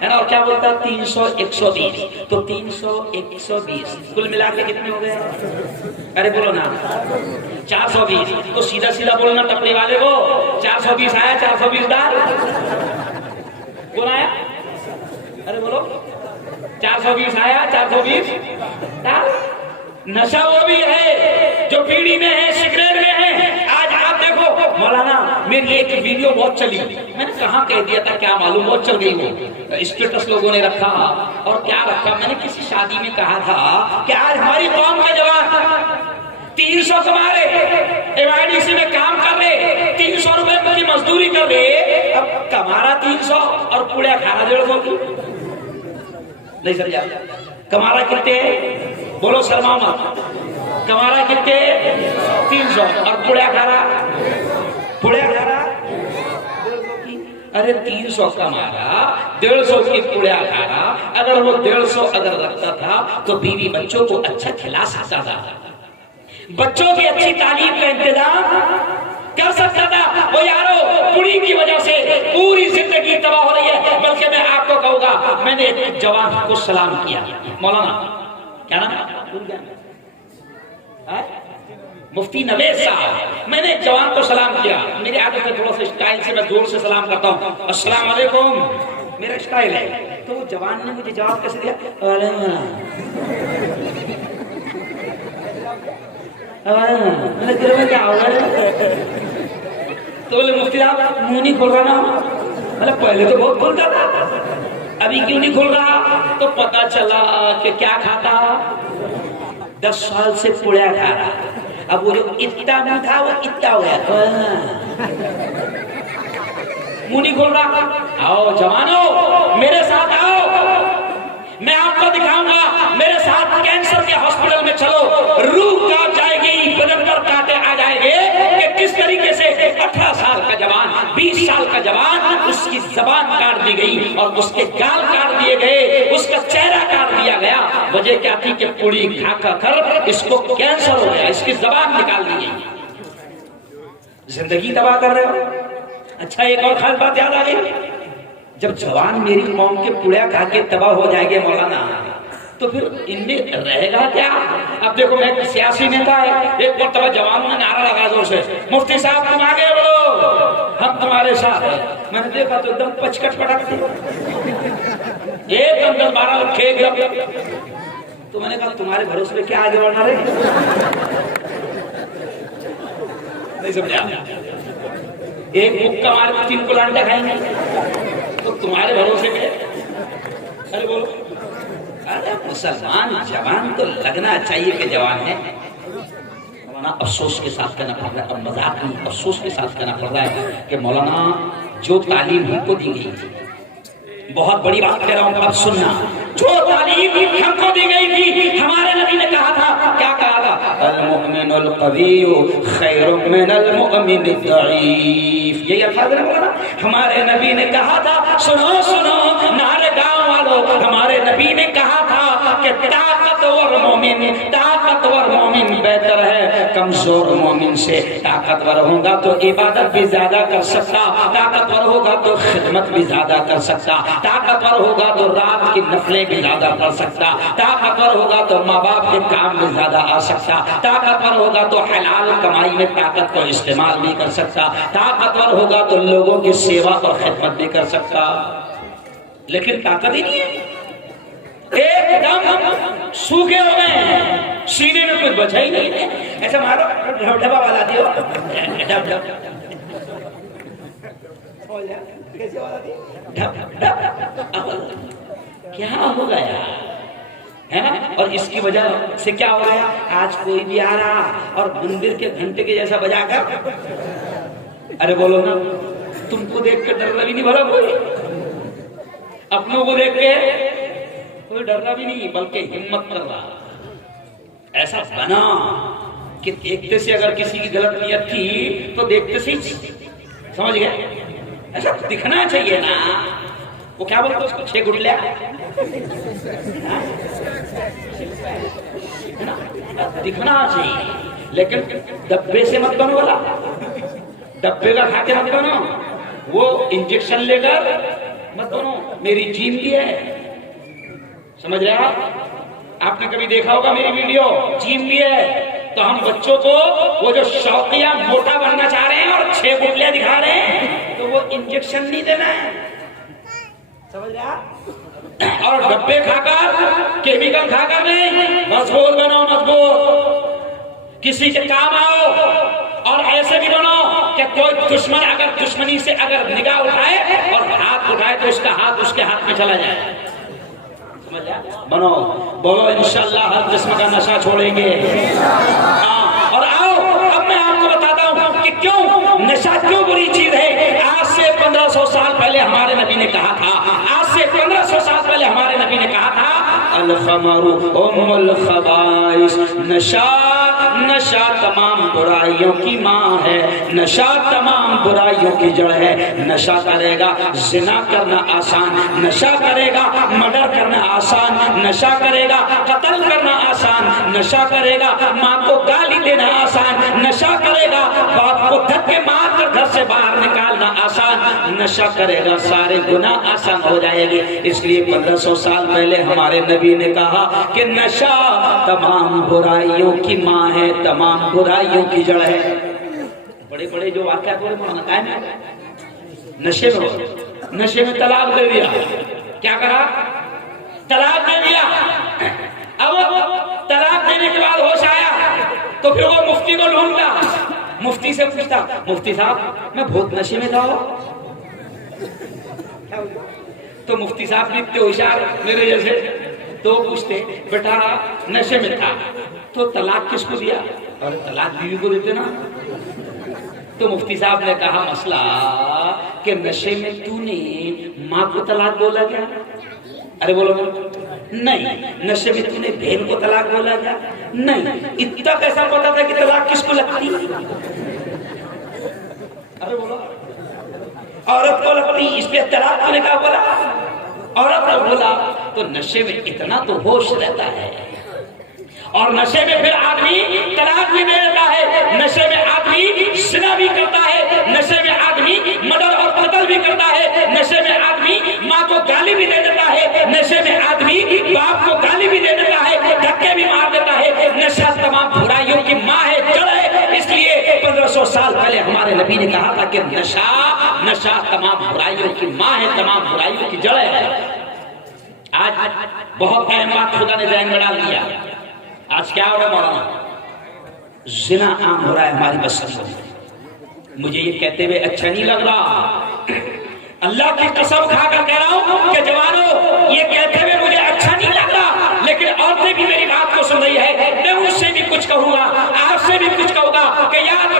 ہے نا, اور کیا بولتا 300 120, تو 300 120 کل ملا کے کتنے ہو گئے. ارے بولو نا 420, تو سیدھا سیدھا بولنا ٹپری والے کو 420 آیا, 420 ڈال. کون آیا, ارے بولو 420 آیا, 420 ڈال. نشہ وہ بھی ہے جو بیڑی میں ہے, سگریٹ میں ہے. آج آپ دیکھو مولانا, میری ایک ویڈیو بہت چلی, میں نے کہاں کہہ دیا تھا کیا معلوم, بہت چل گئی وہ, اسٹیٹس لوگوں نے رکھا. اور کیا رکھا, میں نے کسی شادی میں کہا تھا کہ آج ہماری قوم کا جوان 300 کما رہے, MIDC میں کام کر رہے, 300 روپے کی مزدوری کر رہے, اب کمارا 300 اور پوڑیا کھانا 150 کی. نہیں سر یار, کمارا کتنے بولو سرما مت, کمارا کتنے 300 اور پوڑیا کھارا 150 کی. ارے 300 کمارا 150 کی پوڑیا کھارا, اگر وہ 150 اگر رکھتا تھا تو بیوی بچوں کو اچھا کھلا سکتا تھا, بچوں کی اچھی تعلیم کا انتظام کر سکتا تھا. وہ یارو پوڑی کی وجہ سے پوری زندگی تباہ ہو رہی ہے. بلکہ میں آپ کو کہوں گا, میں نے ایک جوان کو سلام کیا, مولانا کیا نام ہے, مفتی نوید صاحب, میں نے ایک جوان کو سلام کیا. میری عادت ہے تھوڑا سا اسٹائل سے میں زور سے سلام کرتا ہوں, السلام علیکم, میرا اسٹائل ہے. تو وہ جوان نے مجھے جواب کیسے دیا, کیا ہوگا. تو بولے مفتی صاحب منہ نہیں کھول رہا نا. مطلب پہلے تو بہت کھولتا تھا, ابھی کیوں نہیں کھول رہا. تو پتا چلا کہ کیا کھاتا, 10 سال سے پوڑیا کھا رہا. اب وہ جو اتنا نہیں تھا وہ اتنا ہو گیا. منہ نہیں کھول رہا. آؤ جوانو میرے ساتھ آؤ, میں آپ کو دکھاؤں گا. میرے ساتھ کینسر کے ہاسپٹل میں چلو, روح کاٹ جائے گی, بدن پر کانٹے آ جائیں گے کہ کس طریقے سے 18 سال کا جوان, 20 سال کا جوان, اس کی زبان کاٹ دی گئی اور اس کے گال کاٹ دیے گئے, اس کا چہرہ کاٹ دیا گیا. وجہ کیا تھی کہ پوڑی کھا کر اس کو کینسر ہو گیا, اس کی زبان نکال دی گئی. زندگی تباہ کر رہے ہو. اچھا ایک اور خاص بات یاد آ گئی, جب جوان میری قوم کے پوڑیا کھا کے تباہ ہو جائے گے مولانا, تو پھر ان میں رہے گا کیا؟ اب دیکھو میں ایک سیاسی نیتا ہے, ایک مرتبہ جوانوں نے نعرہ لگا زور سے, مفتی صاحب تم آگے بڑھو, ہم تمہارے ساتھ ہیں. میں نے دیکھا تو ایک دم پچکٹ پٹکتے, ایک دم 10-12 لوگ کھیل گئے. تو میں نے کہا تمہارے بھروسے پہ کیا آگے بڑھنا رہے, نہیں سمجھا. ایک مکہ مارے 3 پلانٹے کھائیں گے تو تمہارے بھروسے پہ. ارے بولو, ارے مسلمان جوان تو لگنا چاہیے کہ جوان ہے. مولانا افسوس کے ساتھ کہنا پڑ رہا ہے, اور مذاق نہیں, افسوس کے ساتھ کہنا پڑ رہا ہے کہ مولانا جو تعلیم ہم کو دی گئی تھی, بہت بڑی بات کہہ رہا ہوں اب سننا, جو تعلیم ہم کو دی گئی تھی, ہمارے نبی نے کہا تھا, کیا کہا تھا؟ المؤمن القوی خیر من المؤمن الضعیف. یہی الفاظ ہے مولانا. ہمارے نبی نے کہا تھا, سنو سنو نارے گاؤں والوں, ہمارے نبی نے کہا تھا کہ طاقتور مومن بہتر ہے کمزور مومن سے. طاقتور ہوگا تو عبادت بھی زیادہ کر سکتا, طاقتور ہوگا تو خدمت بھی زیادہ کر سکتا, طاقتور ہوگا تو رات کی نفلیں بھی زیادہ پڑھ سکتا, طاقتور ہوگا تو ماں باپ کے کام میں زیادہ آ سکتا, طاقتور ہوگا تو حلال کمائی میں طاقت کو استعمال بھی کر سکتا, طاقتور ہوگا تو لوگوں کی سیوا اور خدمت بھی کر سکتا. لیکن طاقت ہی نہیں ہے, ایک دم سوکھے ہو گئے ہیں, سینے میں کچھ بچا ہی نہیں. ایسا مارو ڈبا والا دیو, ڈب ڈب کیا ہو گیا ہے. اور اس کی وجہ سے کیا ہو گیا, آج کوئی بھی آ رہا اور مندر کے گھنٹے کے جیسا بجا کر, ارے بولو نا, تم کو دیکھ کے ڈرنا بھی نہیں بھلا کوئی, اپنوں کو دیکھ کے کوئی ڈرنا بھی نہیں بلکہ ہمت کر رہا. ایسا بنا کہ دیکھتے سے اگر کسی کی غلط نیت تھی تو دیکھتے سے سمجھ گئے. ایسا دکھنا چاہیے نا, وہ کیا بولتے اس کو 6 گٹلے, دکھنا چاہیے. لیکن ڈبے سے مت بنو والا, ڈبے کا کھا کے مت بنو, وہ انجیکشن لے کر مت بنو. میری جیم بھی ہے, سمجھ رہے آپ نے کبھی دیکھا ہوگا میری ویڈیو, جیم بھی ہے. تو ہم بچوں کو وہ جو شوقیہ موٹا بننا چاہ رہے ہیں اور 6 گٹلیاں دکھا رہے ہیں, تو وہ انجیکشن نہیں دینا ہے, سمجھ رہے آپ. اور ڈبے کھا کر, کیمیکل کھا کر نہیں, مضبوط بنو, مضبوط, کسی کے کام آؤ. اور ایسے بھی بنو کہ کوئی دشمن اگر دشمنی سے اگر نگاہ اٹھائے اور ہاتھ اٹھائے تو اس کا ہاتھ اس کے ہاتھ میں چلا جائے. بنو, بولو انشاءاللہ ہر جسم کا نشہ چھوڑیں گے. اور آؤ اب میں آپ کو بتاتا ہوں کہ کیوں نشہ کیوں بری چیز ہے. آج سے 1500 سال پہلے ہمارے نبی نے کہا تھا, آج سے 1500 سال پہلے ہمارے نبی نے کہا تھا, الخمر ام الخبائث, نشہ تمام برائیوں کی ماں ہے, نشہ تمام برائیوں کی جڑ ہے. نشہ کرے گا زنا کرنا آسان, نشہ کرے گا مرڈر کرنا آسان, نشہ کرے گا قتل کرنا آسان, نشہ کرے گا ماں کو گالی دینا آسان, نشہ کرے گا باپ کو دھکے مار کر گھر سے باہر نکالنا آسان, نشہ کرے گا سارے گناہ آسان ہو جائے گے. اس لیے 1500 سال پہلے ہمارے نبی نے کہا کہ نشہ تمام برائیوں کی ماں ہے, تمام برائیوں کی جڑ ہے. بڑے بڑے جو واقعات ہوئے مولانا قائم ہے, نشے میں طلاق دے دیا, کیا کہا, طلاق دے دیا. اب طلاق دینے کے بعد ہوش آیا تو پھر وہ مفتی کو ڈھونڈتا, مفتی سے پوچھتا, مفتی صاحب میں بہت نشے میں تھا. تو مفتی صاحب بھی اتنے ہوشیار میرے جیسے, تو پوچھتے بیٹا نشے میں تھا تو طلاق کس کو دیا, اور طلاق بیوی کو دیتے نا. تو مفتی صاحب نے کہا مسئلہ کہ نشے میں تو نے ماں کو طلاق بولا کیا؟ ارے بولو نہیں. نشے میں تو نے بہن کو طلاق بولا کیا؟ نہیں. اتنا کیسا پتا تھا کہ طلاق کس کو لگتی؟ ارے بولو عورت کو لگتی, اس پہ طلاق تو نے کہا بولا عورت کو بولا. تو نشے میں اتنا تو ہوش رہتا ہے, اور نشے میں پھر آدمی طلاق بھی دے دیتا ہے, نشے میں آدمی زنا بھی کرتا ہے, نشے میں آدمی مرڈر اور قتل بھی کرتا ہے, نشے میں آدمی ماں کو گالی بھی دے دیتا ہے, نشے میں آدمی باپ کو گالی بھی دے دیتا ہے, دھکے بھی مار دیتا ہے. نشہ تمام برائیوں کی ماں ہے, جڑ ہے. اس لیے 1500 سال پہلے ہمارے نبی نے کہا تھا کہ نشہ تمام برائیوں کی ماں ہے, تمام برائیوں کی جڑ ہے. آج بہت اہم بات خدا نے ذہن میں ڈال دیا. آج کیا ہو رہا ہے مولانا؟ زنا عام ہو رہا ہے ہماری بستی میں. مجھے یہ کہتے ہوئے اچھا نہیں لگ رہا, اللہ کی قسم کھا کر کہہ رہا ہوں کہ جوانوں یہ کہتے ہوئے مجھے اچھا نہیں لگ رہا, لیکن عورتیں بھی میری بات کو سن رہی ہے. میں اس سے بھی کچھ کہوں گا, آپ سے بھی کچھ کہوں گا کہ یاد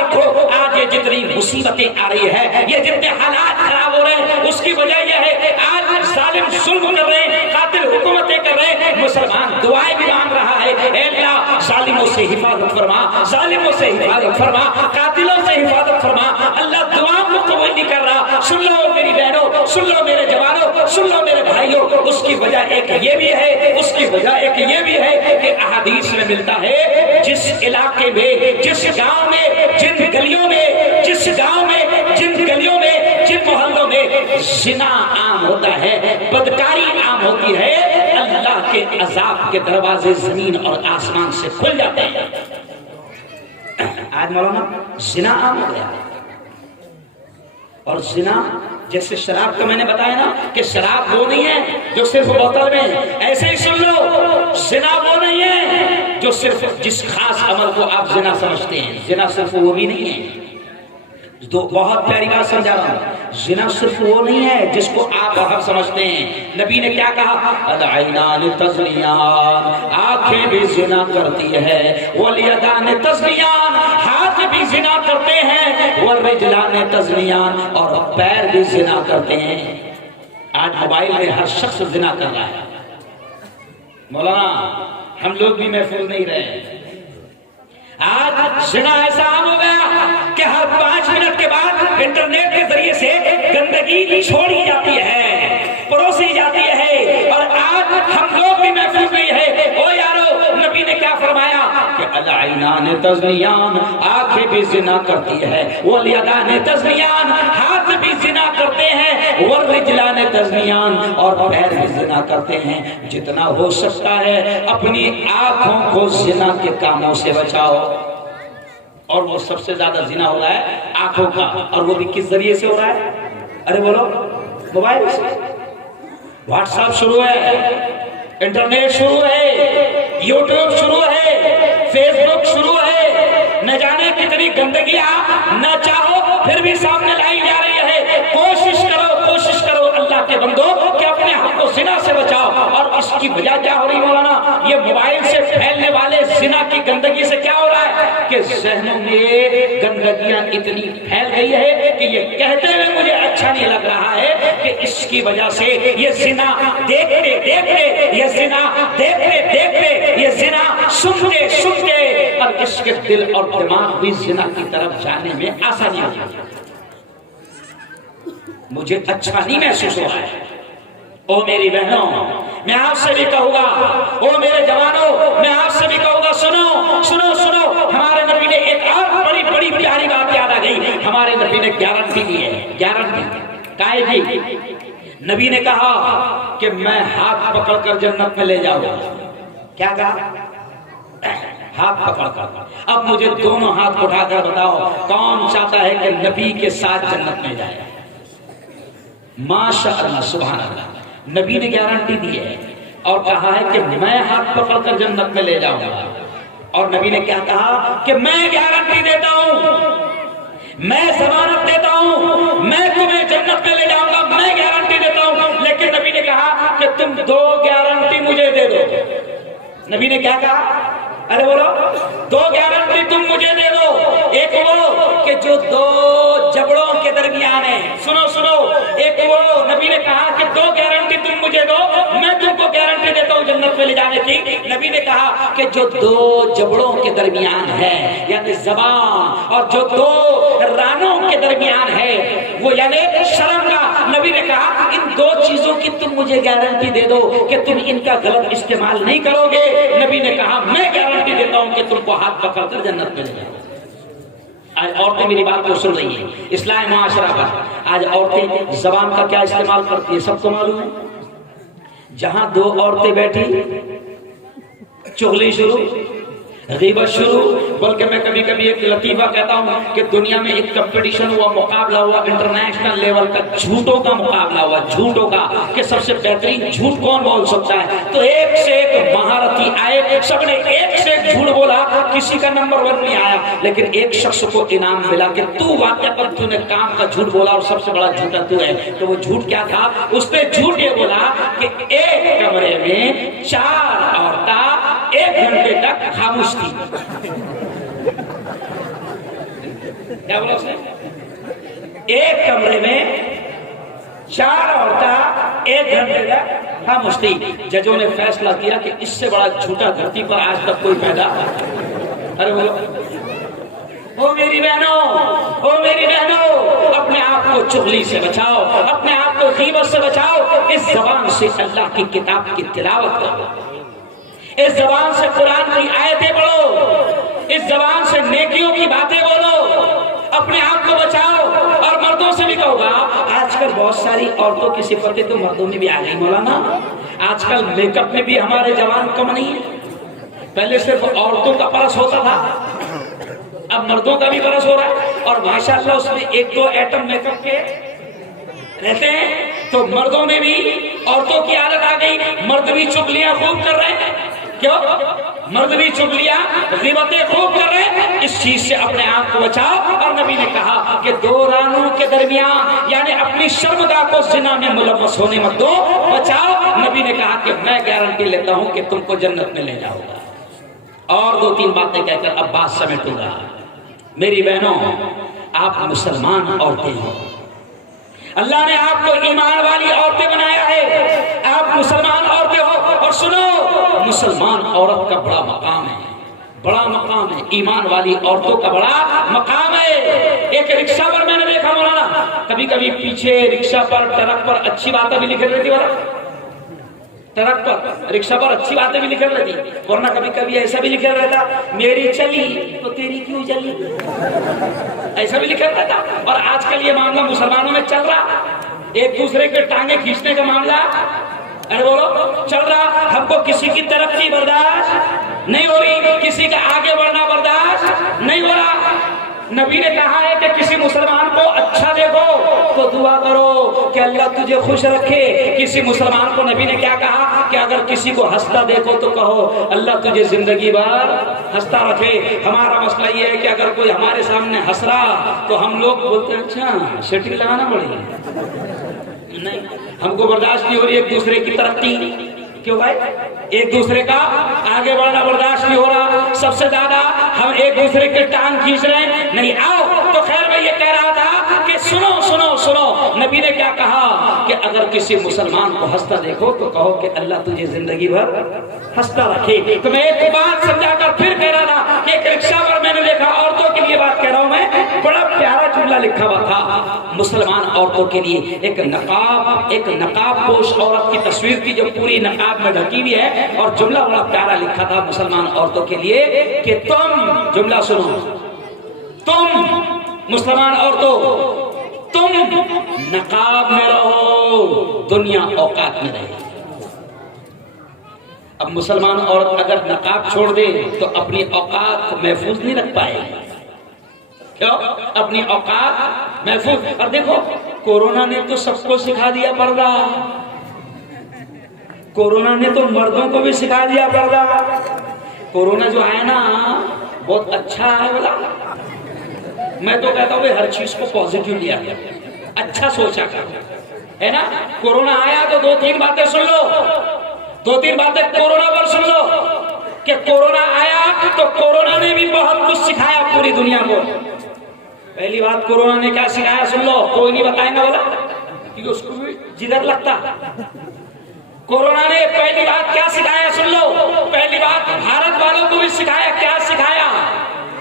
رکھو آج یہ جتنی مصیبتیں آ رہی ہے, یہ جتنے حالات خراب ہو رہے ہیں, اس کی وجہ یہ ہے آج ظالم ظلم کر رہے ہیں, قاتل حکومتیں کر رہے ہیں, مسلمان دعائیں بھی مانگ رہا ہے, اے اللہ ظالموں سے حفاظت فرما, ظالموں سے حفاظت فرما, قاتلوں سے حفاظت فرما. اللہ دعا کو قبول نہیں کر رہا. سن لو میری بہنوں, سن لو میرے جوانوں, سن لو میرے بھائیوں. اس کی وجہ ایک یہ بھی ہے, اس کی وجہ ایک یہ بھی ہے کہ احادیث میں ملتا ہے جس علاقے میں, جس گاؤں میں, جن گلیوں میں, جس گاؤں میں, جن گلیوں میں, جن محلوں میں زنا عام ہوتا ہے, بدکاری عام ہوتی ہے, اللہ کے عذاب کے دروازے زمین اور آسمان سے کھل جاتے ہیں. آج مولانا زنا عام ہو گیا, اور زنا جیسے شراب کا میں نے بتایا نا کہ شراب وہ نہیں ہے جو صرف بوتل میں, ایسے ہی سن لو زنا وہ نہیں ہے جو صرف جس خاص عمل کو آپ زنا سمجھتے ہیں. زنا صرف وہ بھی نہیں ہے, تو بہت پیاری بات سمجھا رہا ہوں. زنا صرف وہ نہیں ہے جس کو آپ اور ہم سمجھتے ہیں. نبی نے کیا کہا؟ العینان تزنیان, آنکھیں بھی زنا کرتی ہے, والیدان تزنیان, ہاتھ بھی زنا کرتے ہیں, والرجلان تزنیان, اور پیر بھی زنا کرتے ہیں. آج موبائل میں ہر شخص زنا کر رہا ہے. مولانا ہم لوگ بھی محفوظ نہیں رہے. آج زنا ایسا عام ہو گیا کہ ہر 5 منٹ کے بعد انٹرنیٹ کے ذریعے سے گندگی چھوڑی جاتی ہے, پروسی جاتی ہے, اور آج ہم لوگ بھی محفوظ نہیں ہے. او یارو, نبی نے کیا فرمایا کہ العینان تزنیان, آنکھیں بھی زنا کرتی ہے, والیدان تزنیان, ہاتھ بھی زنا کرتے ہیں, والرجلان تزنیان, اور پیر بھی زنا کرتے ہیں. جتنا ہو سکتا ہے اپنی آنکھوں کو زنا کے کاموں سے بچاؤ. اور وہ سب سے زیادہ زنا ہو رہا ہے آنکھوں کا, اور وہ بھی کس ذریعے سے ہو رہا ہے؟ ارے بولو, موبائل سے. واٹس ایپ شروع ہے, انٹرنیٹ شروع ہے, یوٹیوب شروع ہے, فیس بک شروع ہے, نہ جانے کتنی گندگی آپ نہ چاہو پھر بھی سامنے لائی جا رہی ہے. کوشش کرو اللہ کے بندو کہ اپنے آپ کو زنا سے بچاؤ. اور اس کی وجہ کیا ہو رہی مولانا؟ یہ موبائل سے پھیلنے والے زنا کی گندگی سے کیا ہو رہا ہے کہ ذہنوں میں گندگیاں اتنی پھیل گئی ہے کہ یہ کہتے ہوئے مجھے اچھا نہیں لگ رہا ہے کہ اس کی وجہ سے یہ زنا دیکھتے دیکھتے, یہ زنا دیکھتے دیکھتے, یہ زنا سنتے سنتے, اور اس کے دل اور دماغ بھی زنا کی طرف جانے میں آسانی ہو جاتی ہے. مجھے اچھا نہیں محسوس ہو رہا ہے. او میری بہنوں, میں آپ سے بھی کہوں گا, او میرے جوانوں, میں آپ سے بھی کہوں گا, سنو سنو سنو. ہمارے نبی نے ایک اور بڑی بڑی پیاری بات یاد آ گئی. ہمارے نبی نے گارنٹی دی ہے, گارنٹی کائے کی. نبی نے کہا کہ میں ہاتھ پکڑ کر جنت میں لے جاؤں گا. کیا کہا؟ ہاتھ پکڑ کر. اب مجھے دونوں ہاتھ اٹھا کر بتاؤ کون چاہتا ہے کہ نبی کے ساتھ جنت میں جائے؟ ماشاء اللہ, سبحان اللہ. نبی نے گارنٹی دی ہے اور کہا ہے کہ میں ہاتھ پکڑ کر جنت میں لے جاؤں گا. اور نبی نے کیا کہا کہ میں گارنٹی دیتا ہوں, میں ضمانت دیتا ہوں, میں تمہیں جنت میں لے جاؤں گا, میں گارنٹی دیتا ہوں. لیکن نبی نے کہا کہ تم 2 گارنٹی مجھے دے دو. نبی نے کیا کہا؟ ارے بولو دو گارنٹی تم مجھے دے دو. ایک وہ کہ جو دو جبڑوں کے درمیان ہے, سنو سنو, ایک وہ نبی نے کہا کہ دو گارنٹی تم مجھے دو, میں تم کو گارنٹی دیتا ہوں جنت میں لے جانے کی. نبی نے کہا کہ جو دو جبڑوں کے درمیان ہے یعنی زبان, اور جو دو رانوں کے درمیان ہے وہ یعنی شرم کا, نبی نے کہا ان دو چیزوں کی تم مجھے گارنٹی دے دو کہ تم ان کا غلط استعمال نہیں کرو گے. نبی نے کہا میں گارنٹی دیتا ہوں کہ تم کو ہاتھ پکڑ کر جنت میں لے جاؤ. آج عورتیں میری بات کو سن رہی ہیں, اسلامی معاشرہ پر آج عورتیں زبان کا کیا استعمال کرتی ہیں سب کو معلوم ہے. جہاں دو عورتیں بیٹھی چغلی شروع, غیبت شروع. بلکہ میں کبھی کبھی ایک لطیفہ کہتا ہوں کہ دنیا میں ایک کمپٹیشن ہوا, مقابلہ ہوا انٹرنیشنل لیول کا, جھوٹوں کا مقابلہ ہوا, جھوٹوں کا, کہ سب سے بہترین جھوٹ کون بول سکتا ہے. تو ایک سے ایک مہارتی آئے, سب نے ایک سے ایک جھوٹ بولا, کسی کا نمبر 1 نہیں آیا, لیکن ایک شخص کو انعام ملا کہ تو واقعہ تو نے کام کا جھوٹ بولا اور سب سے بڑا جھوٹا تو ہے. تو وہ جھوٹ کیا تھا؟ اس نے جھوٹ یہ بولا کہ ایک کمرے میں 4 عورتیں 1 گھنٹے تک خاموش تھی. کیا بولا اس نے؟ ایک کمرے میں 4 عورتیں 1 گھنٹے تک خاموش تھی. ججوں نے فیصلہ کیا کہ اس سے بڑا جھوٹا دھرتی پر آج تک کوئی پیدا. ارے بولو او میری بہنوں, او میری بہنوں, اپنے آپ کو چغلی سے بچاؤ, اپنے آپ کو غیبت سے بچاؤ. اس زبان سے اللہ کی کتاب کی تلاوت کرو, اس زبان سے قرآن کی آیتیں پڑھو, اس زبان سے نیکیوں کی باتیں بولو, اپنے آپ کو بچاؤ. اور مردوں سے بھی کہوں گا, آج کل بہت ساری عورتوں کی صفتیں تو مردوں میں بھی آ گئی مولانا. آج کل میک اپ میں بھی ہمارے جوان کم نہیں ہے. پہلے صرف عورتوں کا پرس ہوتا تھا, اب مردوں کا بھی پرس ہو رہا ہے, اور ماشاءاللہ اس میں 1-2 ایٹم میک اپ کے رہتے ہیں. تو مردوں میں بھی عورتوں کی عادت آ گئی, مرد بھی چغلیاں خوب کر رہے ہیں. کیوں؟ مرد بھی چغلیاں غیبتیں خوب کر رہے ہیں. اس چیز سے اپنے آپ کو بچاؤ. اور نبی نے کہا کہ 2 رانوں کے درمیان یعنی اپنی شرمگاہ کو زنا میں ملوث ہونے مت دو, بچاؤ. نبی نے کہا کہ میں گارنٹی لیتا ہوں کہ تم کو جنت میں لے جاؤں گا. اور 2-3 باتیں کہہ کر اب بات سمیٹوں گا. میری بہنوں, آپ مسلمان عورتیں ہو, اللہ نے آپ کو ایمان والی عورتیں بنایا ہے, آپ مسلمان عورتیں ہو. اور سنو, مسلمان عورت کا بڑا مقام ہے, بڑا مقام ہے, ایمان والی عورتوں کا بڑا مقام ہے. ایک رکشہ پر میں نے دیکھا مولانا, کبھی کبھی پیچھے رکشہ پر ٹرک پر اچھی باتیں بھی لکھی رہتی, والا ٹرک پر رکشہ پر اچھی باتیں بھی لکھی رہتی, ورنہ کبھی کبھی ایسا بھی لکھا رہتا میری چلی تو تیری کیوں چلی, ایسا بھی لکھا رہتا. اور آج کل یہ معاملہ مسلمانوں میں چل رہا, ایک دوسرے کے ٹانگیں کھینچنے کا معاملہ, ارے بولو چل رہا. ہم کو کسی کی ترقی برداشت نہیں ہو رہی, کسی کا آگے بڑھنا برداشت نہیں ہو رہا. نبی نے کہا ہے کہ کسی مسلمان کو اچھا دیکھو تو دعا کرو کہ اللہ تجھے خوش رکھے. کسی مسلمان کو نبی نے کیا کہا کہ اگر کسی کو ہنستا دیکھو تو کہو اللہ تجھے زندگی بھر ہنستا رکھے. ہمارا مسئلہ یہ ہے کہ اگر کوئی ہمارے سامنے ہنس رہا تو ہم لوگ بولتے ہیں اچھا سیٹنگ لگانا پڑے گی. نہیں, ہم کو برداشت نہیں ہو رہی ایک دوسرے کی ترقی. کیوں بھائی؟ ایک دوسرے کا آگے بڑھنا برداشت نہیں ہو رہا. سب سے زیادہ ہم ایک دوسرے کے ٹانگ کھینچ رہے ہیں. نہیں آؤ. تو خیر میں یہ کہہ رہا تھا کہ سنو سنو سنو, نبی نے کیا کہا کہ اگر کسی مسلمان کو ہنستا دیکھو تو کہو کہ اللہ تجھے زندگی بھر ہنستا رکھے. تو میں ایک بات سمجھا کر پھر کہہ رہا تھا کہ ایک رکشہ پر میں نے دیکھا, عورتوں کے لیے بات کہہ رہا ہوں میں, بڑا پیارا جملہ لکھا ہوا تھا مسلمان عورتوں کے لیے. ایک نقاب پوش عورت کی تصویر تھی جو پوری نقاب میں ڈھکی ہوئی ہے, اور جملہ بڑا پیارا لکھا تھا مسلمان عورتوں کے لیے کہ تم, جملہ سنو, تم مسلمان عورتوں تم نقاب میں رہو, دنیا اوقات میں رہے. اب مسلمان عورت اگر نقاب چھوڑ دے تو اپنی اوقات محفوظ نہیں رکھ پائے. کیوں؟ اپنی اوقات محفوظ. اور دیکھو کورونا نے تو سب کو سکھا دیا پردہ, کورونا نے تو مردوں کو بھی سکھا دیا پردہ. کورونا جو آیا نا بہت اچھا ہے بولا. میں تو کہتا ہوں ہر چیز کو پازیٹیو لیا, اچھا سوچا ہے نا. کورونا آیا تو 2-3 باتیں سن لو, 2-3 باتیں کورونا پر سن لو کہ کورونا آیا کورونا نے بھی بہت کچھ سکھایا پوری دنیا کو. پہلی بات کورونا نے کیا سکھایا سن لو, کوئی نہیں بتائیں گا بولا کیونکہ اس کو بھی جدھر لگتا. کورونا نے پہلی بات کیا سکھایا سن لو, پہلی بات بھارت والوں کو بھی سکھایا. کیا سکھایا؟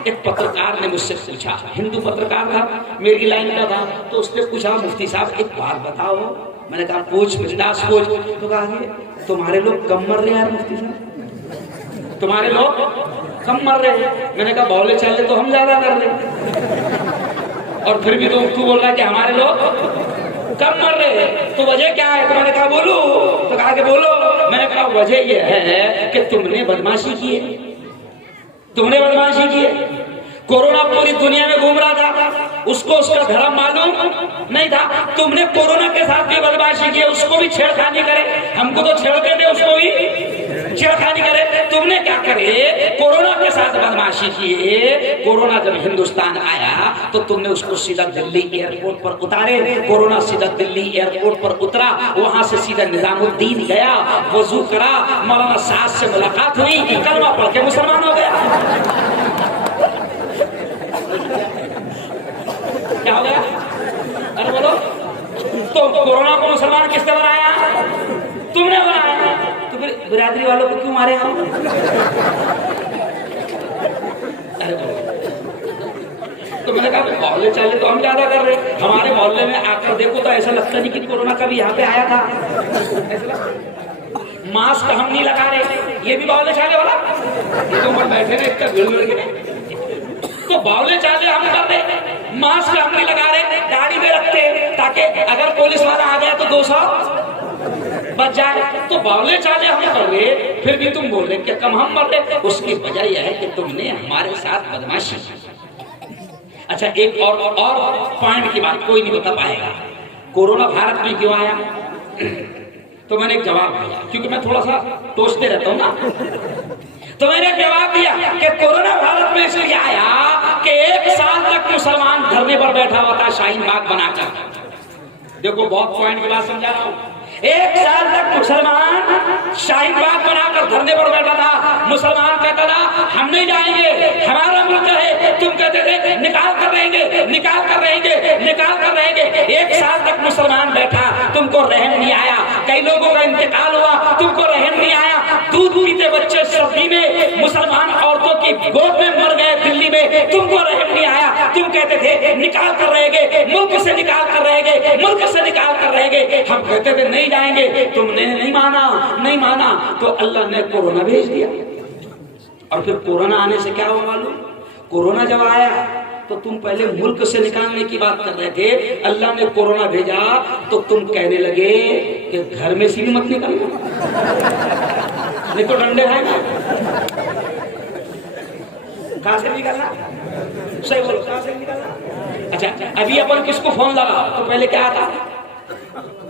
ایک پترکار نے مجھ سے پوچھا, ہندو پترکار تھا, میری لائن کا تھا, تو اس نے پوچھا مفتی صاحب ایک بات بتاؤ. میں نے کہا پوچھ بنداس پوچھ. تو کہا کہ تمہارے لوگ کم مر رہے ہیں یار مفتی صاحب, تمہارے لوگ کم مر رہے ہیں. میں نے کہا بولے چلے تو ہم زیادہ مر رہے ہیں, اور پھر بھی تو بول رہا ہے کہ ہمارے لوگ کم مر رہے ہیں, تو وجہ کیا ہے؟ تو میں نے کہا بولو. تو کہا کہ بولو. میں نے کہا وجہ یہ ہے کہ تم نے بدماشی کی ہے, تم نے بدماشی کی ہے. کورونا پوری دنیا میں گھوم رہا تھا, اس کو اس کا دھرم معلوم نہیں تھا. تم نے کورونا کے ساتھ بھی بدماشی کی ہے, اس کو بھی چھیڑخانی کرے. ہم کو تو چھیڑتے تھے, اس کو بھی چھیڑخانی کرے. تم نے کیا کرے؟ کورونا کے ساتھ بدماشی کی ہے. کورونا جب ہندوستان آیا تو تم نے اس کو سیدھا دلی ایئرپورٹ پر اتارے. کورونا سیدھا دلی ایئرپورٹ پر اترا, وہاں سے سیدھا نظام الدین گیا, وضو کرا, مولانا سعد سے ملاقات ہوئی, کلمہ پڑھ کے مسلمان ہو گیا. کیا ہو گیا؟ ارے بولو. تو کورونا کو مسلمان کس نے بنایا؟ تم نے بنایا. تو پھر برادری والوں کو کیوں مارے ہم؟ ارے بولو. تو میں نے کہا محلے چلے تو ہم زیادہ کر رہے, ہمارے محلے میں آ کر دیکھو تو ایسا لگتا نہیں کہ کورونا کبھی یہاں پہ آیا تھا. ماسک ہم نہیں لگا رہے, یہ بھی باولے چالے والا, یہ تو اوپر بیٹھے نا اتنا بھیڑ بھیڑ کے, تو باولے چالے ہم کر رہے, ماسک ہم نہیں لگا رہے, گاڑی میں رکھتے تاکہ اگر پولیس والا آ گیا تو 200 بچ جائے. تو باولے چالے ہم کر رہے, پھر بھی تم بول رہے کہ کم ہم مر رہے. اس کی وجہ یہ ہے کہ تم نے ہمارے ساتھ بدماشی کی. اچھا ایک اور پوائنٹ کی بات کوئی نہیں بتا پائے گا, کورونا بھارت میں کیوں آیا؟ تو میں نے ایک جواب دیا, کیونکہ میں تھوڑا سا ٹوچتے رہتا ہوں نا, تو میں نے جواب دیا کہ کورونا بھارت میں اس لیے آیا کہ 1 سال تک مسلمان دھرنے پر بیٹھا ہوا تھا شاہین باغ بنا کر. دیکھو بہت پوائنٹ کی بات سمجھا رہا ہوں. 1 سال تک مسلمان شاہین باغ بنا کر دھرنے پر بیٹھا تھا. مسلمان کہتا تھا ہم نہیں جائیں گے, ہمارا ملک ہے. تم کہتے تھے نکال کر رہیں گے, نکال کر رہیں گے, نکال کر رہیں گے. 1 سال تک مسلمان بیٹھا, تم کو رحم نہیں آیا. کئی لوگوں کا انتقال ہوا, تم کو رحم نہیں آیا. دودھ پیتے بچے سردی میں مسلمان عورتوں کی گود میں مر گئے دلی میں, تم کو رحم نہیں آیا. تم کہتے تھے نکال کر رہیں گے, ملک سے نکال کر رہیں گے, ملک سے نکال کر رہیں گے. ہم کہتے تھے نہیں جائیں گے, تم نے نہیں مانا, نہیں مانا. تو اللہ نے کورونا بھیج دیا. اور پھر کورونا آنے سے کیا ہوا معلوم؟ کورونا جب آیا تو تم پہلے ملک سے نکالنے کی بات کر رہے تھے, اللہ نے کورونا بھیجا تو تم کہنے لگے کہ گھر میں سے بھی مت نکلنا, نہیں تو ڈنڈے ہیں نا. کہاں سے نکلنا؟ صحیح بولو, کہاں سے نکلنا؟ اچھا ابھی اپن کس کو فون لگا تو پہلے کیا آتا؟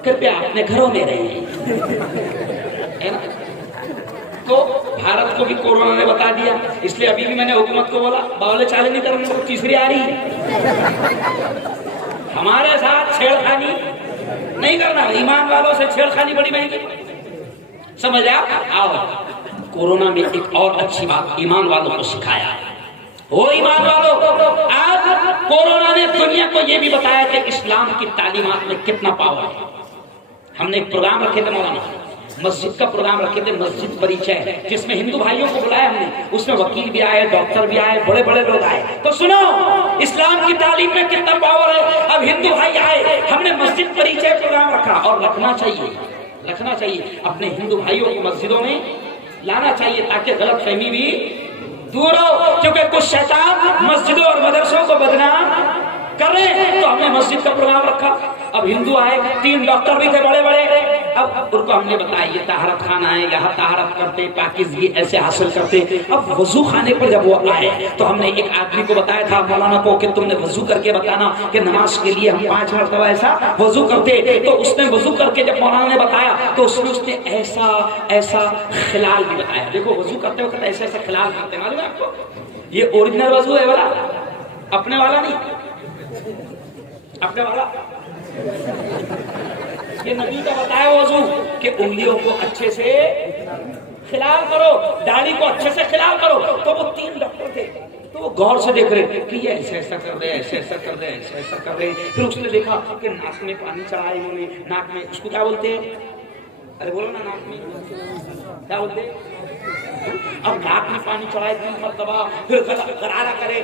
کرپیا اپنے گھروں میں رہے. تو بھارت کو بھی کورونا نے بتا دیا, اس لیے ابھی بھی میں نے حکومت کو بولا باولے چالے نہیں کرنے کو, تیسری آ رہی ہے, ہمارے ساتھ چھیڑخانی نہیں کرنا. ایمان والوں سے چھیڑخانی بڑی مہنگی, سمجھ آپ. آؤ کورونا میں ایک اور اچھی بات ایمان والوں کو سکھایا. وہ ایمان والوں, آج کورونا نے دنیا کو یہ بھی بتایا کہ اسلام کی تعلیمات میں کتنا پاور ہے. ہم نے ایک پروگرام رکھے تھے مولانا, مسجد کا پروگرام رکھے تھے, مسجد پریچے, جس میں ہندو بھائیوں کو بلایا ہم نے. اس میں وکیل بھی آئے, ڈاکٹر بھی آئے, بڑے بڑے لوگ آئے. تو سنو اسلام کی تعلیم میں کتنا پاور ہے. اب ہندو بھائی آئے, ہم نے مسجد پریچے پروگرام رکھا, اور رکھنا چاہیے. اپنے ہندو بھائیوں کو مسجدوں میں لانا چاہیے تاکہ غلط فہمی بھی دور ہو, کیونکہ کچھ شیطان مسجدوں اور مدرسوں کو بدنام کر رہے ہیں. تو ہم نے مسجد کا پروگرام رکھا. اب ہندو آئے, 3 ڈاکٹر بھی تھے بڑے بڑے. اب ان کو ہم نے بتایا یہ طہارت خانہ ہے, یہاں طہارت کرتے, پاکیزگی ایسے حاصل کرتے. اب وضو خانے پر جب وہ آئے تو ہم نے ایک آدمی کو بتایا تھا مولانا کو کہ تم نے وضو کر کے بتانا کہ نماز کے لیے ہم 5 مرتبہ ایسا وضو کرتے. تو اس نے وضو کر کے جب مولانا نے بتایا تو اس نے ایسا خلال بھی بتایا. دیکھو وضو کرتے وقت ایسا ایسا خلال کرتے, معلوم ہے آپ کو, یہ اوریجنل وضو ہے والا, اپنے والا نہیں, اپنے والا یہ نبی کا بتایا وضو کہ انگلیوں کو اچھے سے خلال کرو, داڑھی کو اچھے سے خلال کرو. تو وہ 3 ڈاکٹر غور سے دیکھ رہے کہ یہ ایسا ایسا کر رہے، ایسا ایسا کر رہے، ایسا ایسا کر رہے. پھر اس نے دیکھا کہ ناک میں پانی چڑھا ہے انہوں نے، ناک میں، اس کو کیا بولتے ہیں؟ ارے بولو نا، ناک میں کیا بولتے ہیں؟ اب ناک میں پانی چڑھائے 3 مرتبہ، پھر غرارہ کرے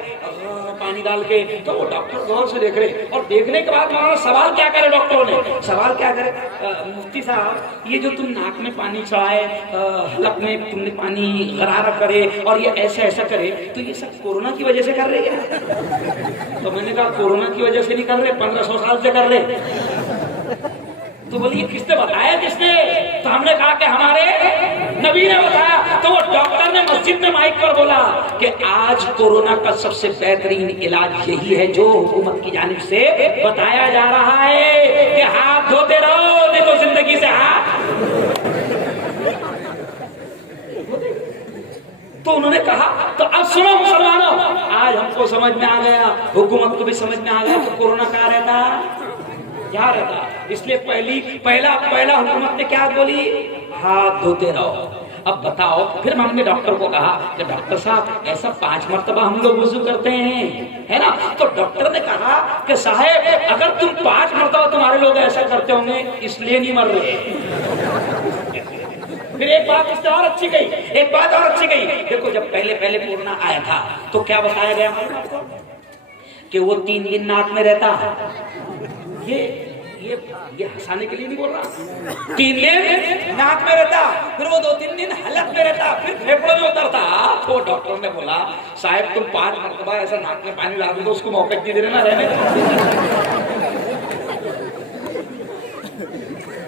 پانی ڈال کے. تو وہ ڈاکٹر غور سے دیکھ رہے، اور دیکھنے کے بعد ہمارا سوال کیا کرے ڈاکٹروں نے؟ سوال کیا کرے؟ مفتی صاحب یہ جو تم ناک میں پانی چڑھائے، حلق میں تم نے پانی غرارہ کرے، اور یہ ایسا ایسا کرے، تو یہ سب کورونا کی وجہ سے کر رہے ہیں؟ تو میں نے کہا کورونا کی وجہ سے نہیں کر رہے، 1500 سال سے کر رہے. تو بولیے کس نے بتایا؟ جس نے. تو ہم نے کہا کہ ہمارے نبی نے بتایا. تو وہ ڈاکٹر نے مسجد میں مائک پر بولا کہ آج کورونا کا سب سے بہترین علاج یہی ہے جو حکومت کی جانب سے بتایا جا رہا ہے کہ ہاتھ دھوتے رہو، نہیں تو زندگی سے ہاتھ. تو انہوں نے کہا تو اب سنو مسلمانوں، آج ہم کو سمجھ میں آ گیا، حکومت کو بھی سمجھ میں آ گیا کہ کورونا کہاں رہتا، کیا رہتا. اس لیے پہلا حکومت نے کیا بولی؟ ہاتھ دھوتے رہو. اب بتاؤ، پھر ہم نے ڈاکٹر کو کہا کہ ڈاکٹر صاحب ایسا 5 مرتبہ ہم لوگ وضو کرتے ہیں، ہے نا؟ تو ڈاکٹر نے کہا کہ صاحب اگر تم 5 مرتبہ تمہارے لوگ ایسا کرتے ہوں گے اس لیے نہیں مر رہے. پھر ایک بات اس سے اور اچھی گئی، ایک بات اور اچھی گئی. دیکھو جب پہلے کورونا آیا تھا تو کیا بتایا گیا کہ وہ 3 دن ناک میں رہتا. یہ ہنسانے کے لیے نہیں بول رہا. 3 دن ناک میں رہتا، پھر وہ 2-3 دن حلق میں رہتا، پھر پھیپڑوں میں اترتا. تو ڈاکٹر نے بولا صاحب تم 5 مرتبہ ایسا ناک میں پانی ڈال دو تو اس کو موقع دے دینا رہنے.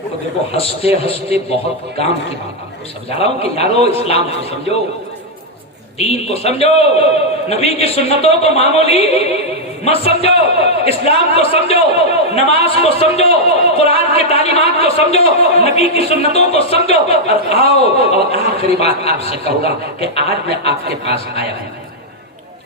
تو دیکھو ہنستے ہنستے بہت کام کی بات آپ کو سمجھا رہا ہوں کہ یارو اسلام کو سمجھو، دین کو سمجھو، نبی کی سنتوں کو معمولی مت سمجھو، اسلام کو سمجھو، نماز کو سمجھو، قرآن کی تعلیمات کو سمجھو، نبی کی سنتوں کو سمجھو. اور آؤ، اور آخری بات آپ سے کہوں گا کہ آج میں آپ کے پاس آیا ہوں،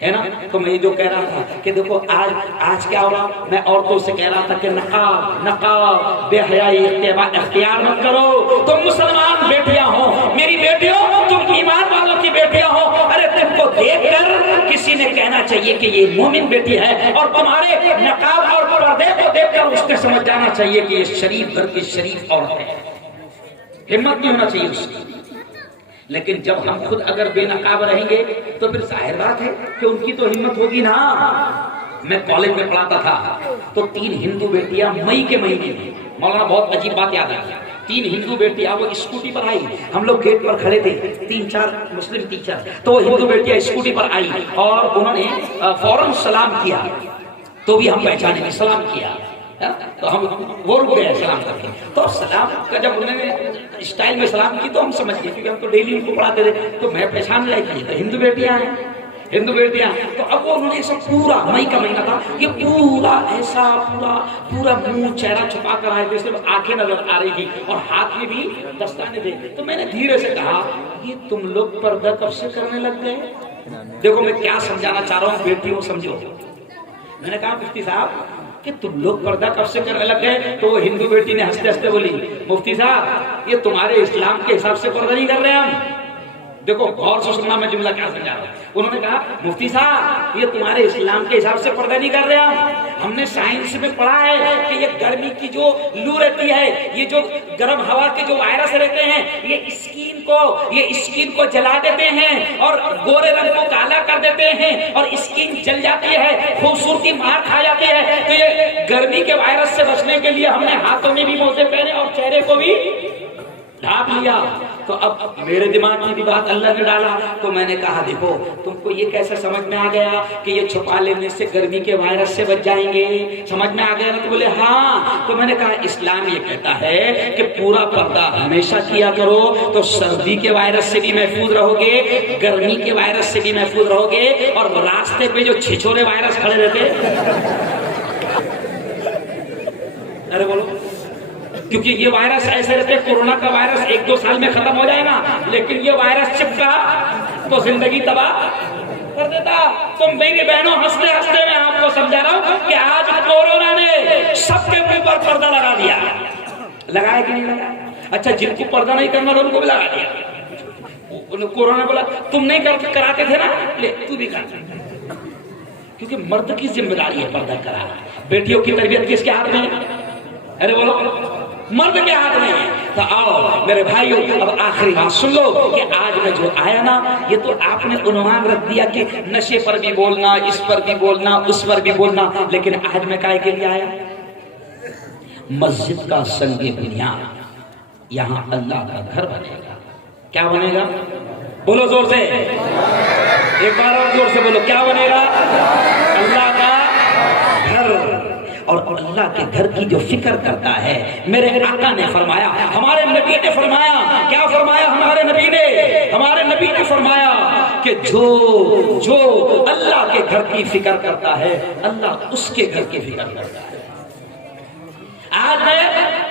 ہے نا؟ تو میں یہ جو کہہ رہا تھا کہ دیکھو آج کیا ہو رہا، میں عورتوں سے کہہ رہا تھا کہ نقاب بے حیائی اختیار مت کرو. تم مسلمان بیٹیاں ہو، میری بیٹیوں، تم ایمان والوں کی بیٹیاں ہو. ارے تم کو دیکھ کر کسی نے کہنا چاہیے کہ یہ مومن بیٹی ہے، اور تمہارے نقاب اور پردے کو دیکھ کر اس نے سمجھ جانا چاہیے کہ یہ شریف گھر کی شریف عورت ہے. ہمت نہیں ہونا چاہیے اس کی. لیکن جب ہم خود اگر بے نقاب رہیں گے تو پھر ظاہر بات ہے کہ ان کی تو ہمت ہوگی نا. میں کالج میں پڑھاتا تھا تو 3 ہندو بیٹیاں مئی کے مہینے میں، مولانا بہت عجیب بات یاد آئی، 3 ہندو بیٹیاں وہ اسکوٹی پر آئی. ہم لوگ گیٹ پر کھڑے تھے، 3-4 مسلم ٹیچر. تو وہ ہندو بیٹیاں اسکوٹی پر آئی اور انہوں نے فوراً سلام کیا. تو بھی ہم پہچانے میں سلام کیا، تو ہم وہ رک گئے سلام کر کے. تو سلام کا جب انہوں نے اسٹائل میں سلام کی تو ہم سمجھ گئے، کیونکہ ہم تو ڈیلی ان کو پڑھاتے تھے. تو میں پہچان لیا کہ تو ہندو بیٹیاں ہیں، ہندو بیٹیاں. تو اب وہ انہوں نے ایسا پورا مئی کا مہینہ تھا، یہ پورا ایسا پورا منہ چہرہ چھپا کر آئے تھے، صرف آنکھیں نظر آ رہی تھی اور ہاتھ میں بھی دستانے تھے. تو میں نے دھیرے سے کہا یہ تم لوگ پردہ کب سے کرنے لگ گئے؟ دیکھو میں کیا سمجھانا چاہ رہا ہوں، بیٹیوں سمجھو. میں نے کہا مفتی صاحب کہ تم لوگ پردہ کب سے کرنے لگ گئے؟ تو وہ ہندو بیٹی نے ہنستے ہنستے بولی مفتی صاحب یہ تمہارے اسلام کے حساب سے پردہ نہیں کر رہے ہم. دیکھو غور سے سننا میں جملہ کیا سمجھا رہا ہوں. انہوں نے کہا مفتی صاحب یہ تمہارے اسلام کے حساب سے پردہ نہیں کر رہے ہم نے سائنس میں پڑھا ہے کہ یہ گرمی کی جو لو رہتی ہے، یہ جو گرم ہوا کے جو وائرس رہتے ہیں، یہ اسکین کو جلا دیتے ہیں اور گورے رنگ کو کالا کر دیتے ہیں اور اسکین جل جاتی ہے، خوبصورتی مار کھا جاتی ہے. تو یہ گرمی کے وائرس سے بچنے کے لیے ہم نے ہاتھوں میں بھی موزے پہنے اور چہرے کو بھی ڈھانپ لیا. تو اب میرے دماغ میں بھی بات اللہ نے ڈالا. تو میں نے کہا دیکھو تم کو یہ کیسے سمجھ میں آ گیا کہ یہ چھپا لینے سے گرمی کے وائرس سے بچ جائیں گے؟ سمجھ میں آ گیا نا؟ تو بولے ہاں. تو میں نے کہا اسلام یہ کہتا ہے کہ پورا پردہ ہمیشہ کیا کرو تو سردی کے وائرس سے بھی محفوظ رہو گے، گرمی کے وائرس سے بھی محفوظ رہو گے. اور راستے پہ جو چھچورے وائرس کھڑے رہتے، ارے بولو، کیونکہ یہ وائرس ایسے رہتے، کورونا کا وائرس 1-2 سال میں ختم ہو جائے گا، لیکن یہ وائرس چپکا تو زندگی تباہ کر دیتا. تو میری بہنوں ہنستے ہنستے میں آپ کو سمجھا رہا ہوں کہ آج کورونا نے سب کے منہ پر پردہ لگا دیا. لگایا کہ نہیں لگایا؟ اچھا جن کو پردہ نہیں کرنا تھا ان کو بھی لگا دیا. کورونا بولا تم نہیں کراتے تھے نا، لے تو بھی کر. کیونکہ مرد کی ذمہ داری ہے پردہ کرانا. بیٹیوں کی تربیت کس کے ہاتھ میں ہے؟ ارے بولو مرد کے ہاتھ میں ہے. تو آؤ میرے بھائیوں اب آخری بات سن لو کہ آج میں جو آیا نا یہ تو آپ نے عنوان رکھ دیا کہ نشے پر بھی بولنا, اس پر بھی بولنا, اس پر بھی بولنا, لیکن آج میں کائے کے لیے آیا؟ مسجد کا سنگ بنیاد یہاں اللہ کا گھر بنے گا. کیا بنے گا؟ بولو زور سے, ایک بار اور زور سے بولو, کیا بنے گا؟ اللہ کا گھر. اور اللہ کے گھر کی جو فکر کرتا ہے, میرے آقا نے فرمایا, ہمارے نبی نے فرمایا, کیا فرمایا ہمارے نبی نے؟ ہمارے نبی نے فرمایا کہ جو اللہ کے گھر کی فکر کرتا ہے اللہ اس کے گھر کی فکر کرتا ہے. آج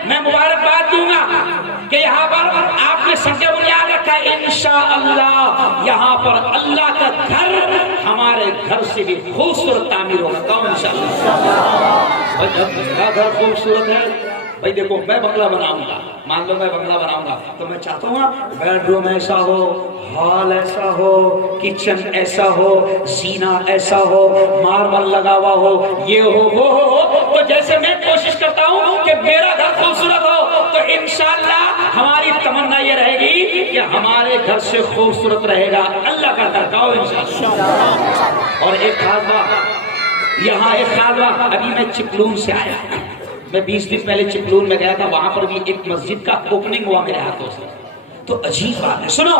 میں مبارکباد دوں گا کہ یہاں پر آپ نے سنگ بنیاد رکھا ہے. انشاءاللہ یہاں پر اللہ کا گھر ہمارے گھر سے بھی خوبصورت تعمیر ہوگا. کون انشاءاللہ؟ میرا گھر خوبصورت ہے بھائی. دیکھو میں بنگلہ بناؤں گا, مان لو میں بنگلہ بناؤں گا تو میں چاہتا ہوں بیڈ روم ایسا ہو, ہال ایسا ہو, کچن ایسا ہو, سینہ ایسا ہو, ماربل لگا ہوا ہو, یہ ہو وہ ہو. تو جیسے میں کوشش کرتا ہوں کہ میرا گھر خوبصورت ہو تو انشاءاللہ ہماری تمنا یہ رہے گی کہ ہمارے گھر سے خوبصورت رہے گا اللہ کا گھر کا انشاءاللہ. اور ایک خاص بات یہاں, ایک خاص بات, ابھی میں چپلون سے آیا, میں 20 دن پہلے چپلون میں گیا تھا, وہاں پر بھی ایک مسجد کا اوپننگ ہوا میرے ہاتھوں سے. تو عجیب بات ہے, سنو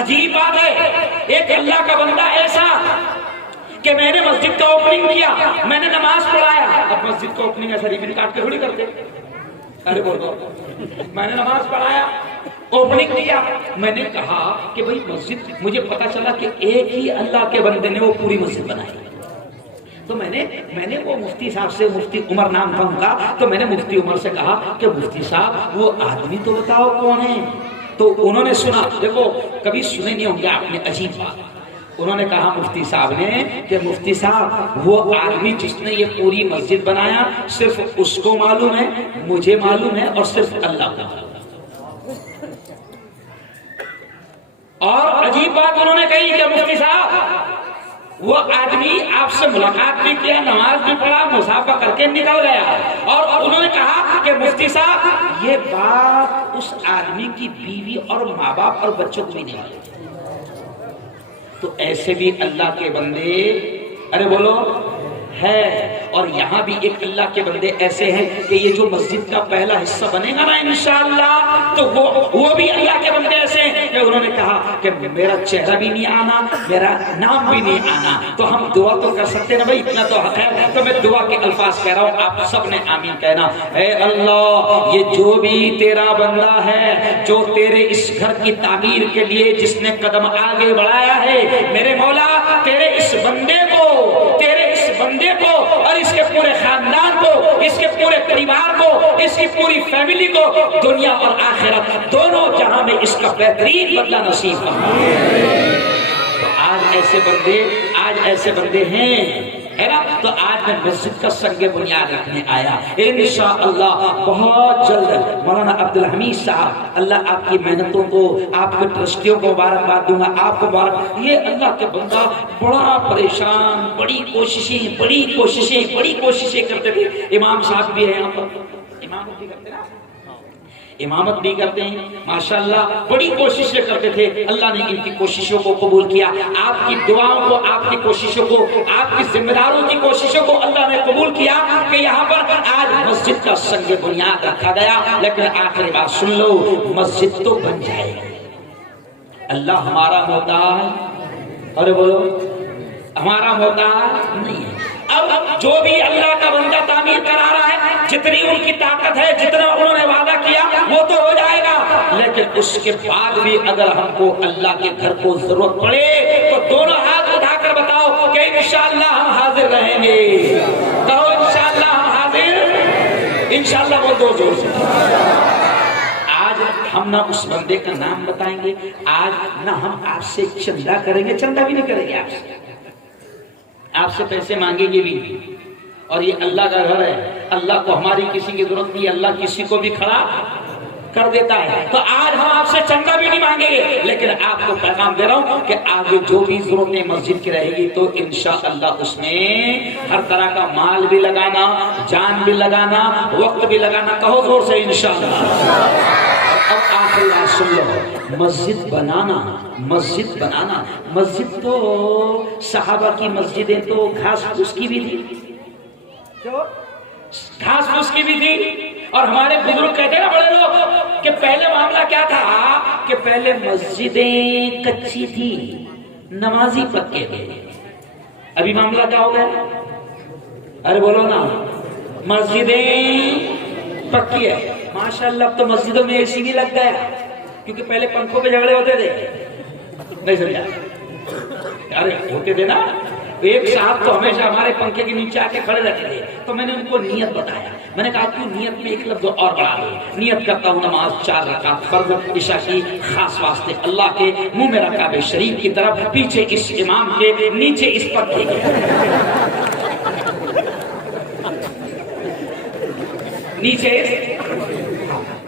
عجیب بات ہے, ایک اللہ کا بندہ ایسا کہ میں نے مسجد کا اوپننگ کیا, میں نے نماز پڑھایا. اب مسجد کا اوپننگ ایسا ریبن کاٹ کے تھوڑی کرتے, ارے بولو, میں نے نماز پڑھایا, اوپننگ کیا. میں نے کہا کہ بھئی مسجد, مجھے پتا چلا کہ ایک ہی اللہ کے بندے نے وہ پوری مسجد بنائی. تو میں نے وہ مفتی صاحب سے, مفتی عمر نام تھا ان کا, تو میں نے مفتی عمر سے کہا کہ مفتی صاحب وہ آدمی تو بتاؤ کون ہے. تو انہوں نے سنا, دیکھو کبھی سنے نہیں ہوں گے آپ نے, عجیب بات. انہوں نے کہا مفتی صاحب نے کہ مفتی صاحب وہ آدمی جس نے یہ پوری مسجد بنایا صرف اس کو معلوم ہے, مجھے معلوم ہے, اور صرف اللہ کو معلوم ہے. اور عجیب بات انہوں نے کہی کہ مفتی صاحب وہ آدمی آپ سے ملاقات بھی کیا, نماز بھی پڑھا, مصافحہ کر کے نکل گیا. اور انہوں نے کہا کہ مفتی صاحب یہ بات اس آدمی کی بیوی اور ماں باپ اور بچوں کو بھی نہیں معلوم. تو ایسے بھی اللہ کے بندے, ارے بولو, ہے. اور یہاں بھی ایک اللہ کے بندے ایسے ہیں کہ یہ جو مسجد کا پہلا حصہ بنے گا نا انشاءاللہ, تو وہ بھی اللہ کے بندے ایسے ہیں کہ انہوں نے کہا کہ میرا چہرہ بھی نہیں آنا, میرا نام بھی نہیں آنا, تو ہم دعا تو کر سکتے نا بھائی, اتنا تو حق ہے. تو میں دعا کے الفاظ کہہ رہا ہوں, آپ سب نے آمین کہنا. اے اللہ, یہ جو بھی تیرا بندہ ہے جو تیرے اس گھر کی تعمیر کے لیے جس نے قدم آگے بڑھایا ہے, میرے مولا تیرے اس بندے کو, تیرے اس بندے کو اور اس کے پورے خاندان کو, اس کے پورے پریوار کو, اس کی پوری فیملی کو دنیا اور آخرت دونوں جہاں میں اس کا بہترین بدلہ نصیب فرما. تو آج ایسے بندے ہیں, ہے نا. تو آج میں مسجد کا سنگ بنیاد رکھنے آیا. انشاءاللہ بہت جلد مولانا عبدالحمید صاحب, اللہ آپ کی محنتوں کو, آپ کے ٹرسٹیوں کو مبارکباد دوں گا, آپ کو مبارک. یہ اللہ کے بندہ بڑا پریشان, بڑی کوششیں کرتے تھے. امام صاحب بھی ہیں یہاں پر, امامت بھی کرتے ہیں, امامت بھی کرتے ہیں ماشاءاللہ, بڑی کوششیں کرتے تھے. اللہ نے ان کی کوششوں کو قبول کیا, آپ کی دعاؤں کو, آپ کی کوششوں کو, آپ کی ذمہ داروں کی کوششوں کو اللہ نے قبول کیا کہ یہاں پر آج مسجد کا سنگ بنیاد رکھا گیا. لیکن آخری بات سن لو, مسجد تو بن جائے گی. اللہ ہمارا محتاج, ارے بولو, ہمارا محتاج نہیں ہے. اب جو بھی اللہ کا بندہ تعمیر کرا رہا ہے, جتنی ان کی طاقت ہے, جتنا انہوں نے وعدہ کیا وہ تو ہو جائے گا. لیکن اس کے بعد بھی اگر ہم کو اللہ کے گھر کو ضرورت پڑے تو دونوں ہاتھ اٹھا کر بتاؤ کہ انشاءاللہ ہم حاضر رہیں گے. کہو انشاءاللہ ہم حاضر, انشاءاللہ وہ دو زور سے. آج ہم نہ اس بندے کا نام بتائیں گے, آج نہ ہم آپ سے چندہ کریں گے, چندہ بھی نہیں کریں گے آپ سے پیسے مانگیں گے بھی. اور یہ اللہ کا گھر ہے, اللہ کو ہماری کسی کی ضرورت نہیں, اللہ کسی کو بھی کھڑا کر دیتا ہے. تو آج ہم آپ سے چندہ بھی نہیں مانگیں گے، لیکن آپ کو پیغام دے رہا ہوں کہ آگے جو بھی ضرورتیں مسجد کی رہے گی تو انشاءاللہ اس میں ہر طرح کا مال بھی لگانا، جان بھی لگانا، وقت بھی لگانا. کہو زور سے انشاءاللہ. اب آخری بات سن لو، مسجد بنانا، مسجد بنانا. مسجد تو صحابہ کی مسجدیں تو گھاس پھوس کی بھی تھی، گھاس پھوس کی بھی تھی. اور ہمارے بزرگ کہتے ہیں نا بڑے لوگ کہ پہلے معاملہ کیا تھا کہ پہلے مسجدیں کچی تھی، نمازی پکے تھے. ابھی معاملہ کیا ہو گیا؟ ارے بولو نا، مسجدیں پکی ہے. ماشاءاللہ اب تو مسجدوں میں اے سی بھی لگ گیا، کیونکہ پہلے پنکھوں پہ جھگڑے ہوتے تھے. نہیں سمجھا؟ ارے ہوتے تھے نا. ایک صاحب تو ہمیشہ ہمارے پنکھے کے نیچے آ کے کھڑے رہتے تھے. تو میں نے ان کو نیت بتایا. میں نے کہا کہ نیت میں ایک لفظ اور بڑھا دو. نیت کرتا ہوں نماز 4 رکعت فرض عشاء کی خاص واسطے اللہ کے، منہ میں کعبہ شریف کی طرف، پیچھے اس امام کے، نیچے اس پنکھے کے، نیچے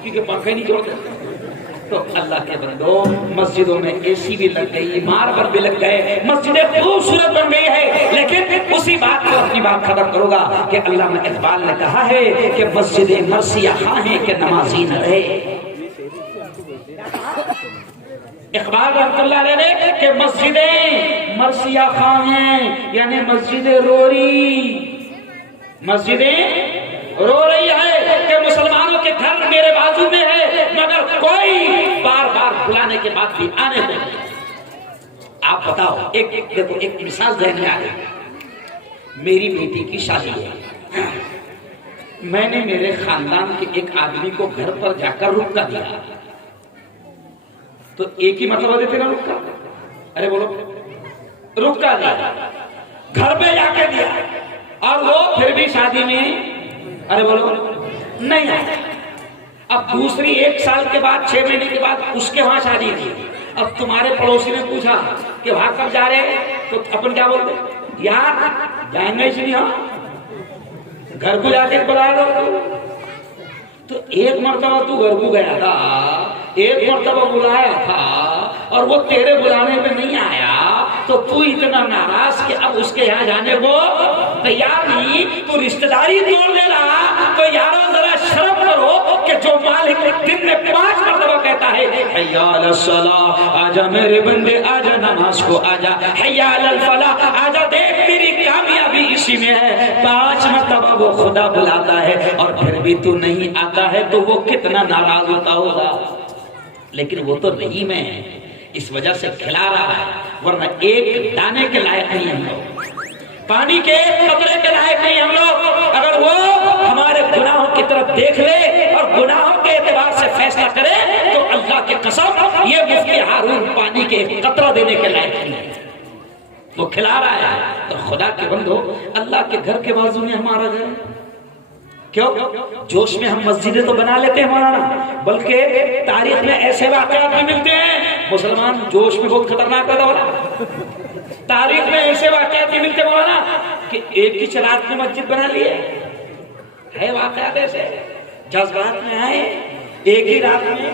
کیونکہ پنکھے نہیں چھوڑتے. تو اللہ کے بندو، مسجدوں میں اے سی بھی لگ گئی، ماربل بھی لگ گئے، مسجدیں خوبصورت بن گئی ہے. لیکن اسی بات کو اپنی بات ختم کروں گا کہ علامہ اقبال نے کہا ہے کہ مسجدیں مرثیہ خواہ ہیں کہ نمازی نہ رہے. اقبال رحمۃ اللہ علیہ نے کہ مسجدیں مرثیہ خواہ ہیں، یعنی مسجدیں رو رہی، مسجدیں رو رہی ہے کہ مسلمانوں کے گھر میرے بازو میں ہے، مگر کوئی بار بار بلانے کے بعد بھی آنے کو نہیں. آپ بتاؤ، دیکھو ایک مثال ذہن میں آ گئی. میری بیٹی کی شادی ہے، میں نے میرے خاندان کے ایک آدمی کو گھر پر جا کر رکا دیا. تو ایک ہی مطلب دیتے نا رکا؟ ارے بولو، رکا دیا، گھر پہ جا کے دیا، اور وہ پھر بھی شادی میں، ارے بولو، نہیں آیا. اب دوسری 1 سال کے بعد، 6 مہینے کے بعد اس کے وہاں شادی تھی. اب تمہارے پڑوسی نے پوچھا کہ وہاں کب جا رہے ہیں، تو اپن کیا بولتے؟ یار جائیں گے اس لیے، ہاں گھر کو جا کے بلا لو. تو ایک مرتبہ تو گھر کو گیا تھا، ایک مرتبہ بلایا تھا، اور وہ تیرے بلانے پہ نہیں آیا، تو تو اتنا ناراض کہ اب اس کے یہاں جانے کو تیار نہیں، تو رشتہ داری توڑ دے رہا. تو یارو ذرا شرم کرو کہ جو مالک دن میں 5 مرتبہ کہتا ہے حی علی الصلاۃ، آجا میرے بندے آجا نماز کو آجا، حی علی الفلاح، آجا دیکھ تیری کامیابی اسی میں ہے. 5 مرتبہ وہ خدا بلاتا ہے اور پھر بھی تو نہیں آتا ہے، تو وہ کتنا ناراض ہوتا ہوگا. لیکن وہ تو رحیم ہے، اس وجہ سے کھلا رہا ہے، ورنہ ایک دانے کے لائق نہیں ہم لوگ، پانی کے ایک قطرے کے لائق نہیں ہم لوگ. اگر وہ ہمارے گناہوں کی طرف دیکھ لے اور گناہوں کے اعتبار سے فیصلہ کرے تو اللہ کی قسم یہ مفتی ہارون پانی کے ایک قطرہ دینے کے لائق نہیں ہے. وہ کھلا رہا ہے. تو خدا کے بندو، اللہ کے گھر کے بازو میں ہمارا گھر، کیوں جوش میں ہم مسجدیں تو بنا لیتے ہیں مولانا، بلکہ تاریخ میں ایسے واقعات بھی ملتے ہیں. مسلمان جوش میں بہت خطرناک پیدا ہو رہا. تاریخ میں ایسے واقعات بھی ملتے مولانا کہ ایک ہی چراغ میں مسجد بنا لیے ہے. واقعات ایسے جذبات میں آئے، ایک ہی رات میں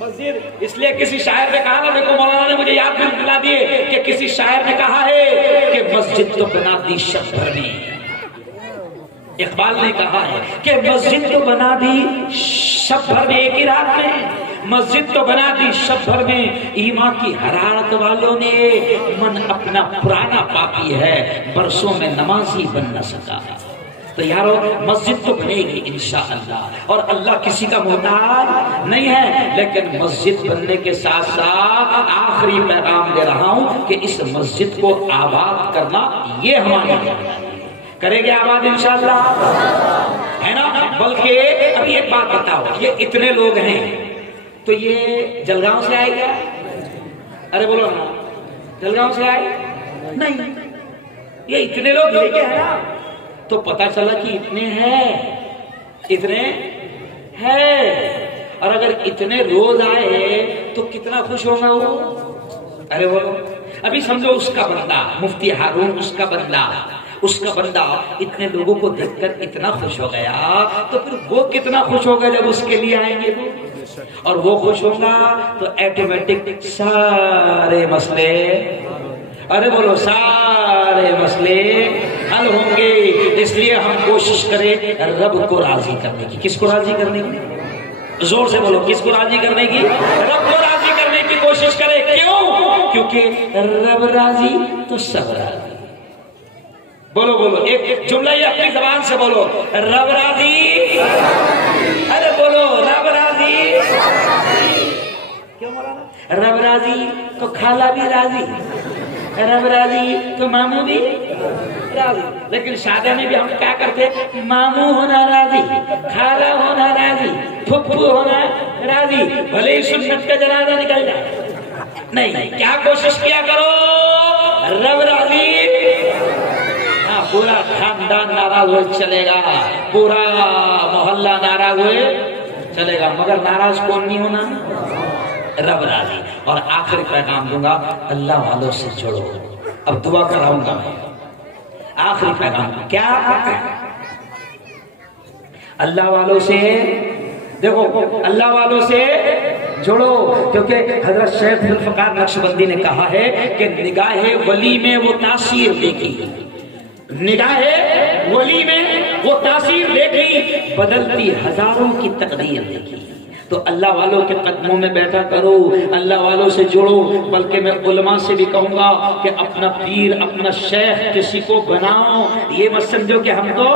مسجد. اس لیے کسی شاعر نے کہا نا، دیکھو مولانا نے مجھے یاد دلا دیے کہ کسی شاعر نے کہا ہے کہ مسجد تو بنا دی شب بھر میں. اقبال نے کہا ہے کہ مسجد تو بنا دی شب بھر میں، ایک ہی رات میں مسجد تو بنا دی شب بھر میں. ایمان کی حرارت والوں نے من اپنا پرانا پاکی ہے، برسوں میں نمازی بن نہ سکا. تو یارو مسجد تو بنے گی انشاءاللہ، اور اللہ کسی کا محتاج نہیں ہے. لیکن مسجد بننے کے ساتھ ساتھ آخری پیغام دے رہا ہوں کہ اس مسجد کو آباد کرنا یہ ہماری کرے گے آباد انشاءاللہ، ہے نا. بلکہ اب ایک بات بتاؤ، یہ اتنے لوگ ہیں تو یہ جلگاؤں سے آئے گا؟ ارے بولو نا، جلگاؤں سے آئے نہیں. یہ اتنے لوگ لے کے ہیں نا، تو پتا چلا کہ اتنے ہیں. اور اگر اتنے روز آئے تو کتنا خوش ہوگا وہ. ارے بولو، ابھی سمجھو اس کا بندہ مفتی ہارون، اس کا بندہ اتنے لوگوں کو دیکھ کر اتنا خوش ہو گیا، تو پھر وہ کتنا خوش ہوگا جب اس کے لیے آئیں گے. اور وہ خوش ہوگا تو ایٹومیٹک سارے مسئلے، ارے بولو سارے مسئلے حل ہوں گے۔ اس لیے ہم کوشش کریں رب کو راضی کرنے کی۔ کس کو راضی کرنے کی؟ زور سے بولو، کس کو راضی کرنے کی؟ رب کو راضی کرنے کی کوشش کرے۔ کیوں؟ کیونکہ رب راضی تو سب راضی۔ بولو بولو، ایک جملہ یہ اپنی زبان سے بولو، رب راضی، ارے بولو رب راضی۔ کیوں مولانا؟ رب راضی تو خالہ بھی راضی، رب راضی تو ماموں بھی راضی۔ لیکن شادی میں بھی ہم کیا کرتے؟ ماموں ہونا راضی، خالہ ہونا راضی، پھپھو ہونا راضی، بھلے ہی سنت کا جنازہ نکل جائے۔ نہیں، کیا کوشش کیا کرو؟ رب راضی۔ پورا خاندان ناراض ہوئے چلے گا، پورا محلہ ناراض ہوئے چلے گا، مگر ناراض کون نہیں ہونا؟ رب راضی۔ اور آخری پیغام دوں گا، اللہ والوں سے جڑو۔ اب دعا کراؤں گا میں، آخری پیغام کیا؟ اللہ والوں سے دیکھو، اللہ والوں سے جڑو، کیونکہ حضرت شیخ ذوالفقار نقشبندی نے کہا ہے کہ نگاہ ولی میں وہ تاثیر دیکھی، نگاہ ولی میں وہ تاثیر دیکھی، بدلتی ہزاروں کی تقدیر دیکھی۔ تو اللہ والوں کے قدموں میں بیٹھا کرو، اللہ والوں سے جڑو۔ بلکہ میں علماء سے بھی کہوں گا کہ اپنا پیر، اپنا شیخ کسی کو بناؤ، یہ مت سمجھو کہ ہم تو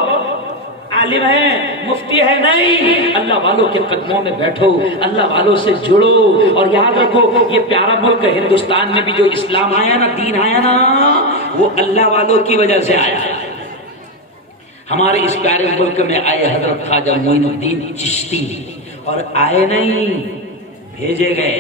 عالم ہیں، مفتی ہے، نہیں، اللہ والوں کے قدموں میں بیٹھو، اللہ والوں سے جڑو۔ اور یاد رکھو، یہ پیارا ملک ہندوستان میں بھی جو اسلام آیا نا، دین آیا نا، وہ اللہ والوں کی وجہ سے آیا۔ ہمارے اس پیارے ملک میں آئے حضرت خواجہ معین الدین چشتی، اور آئے نہیں، بھیجے گئے،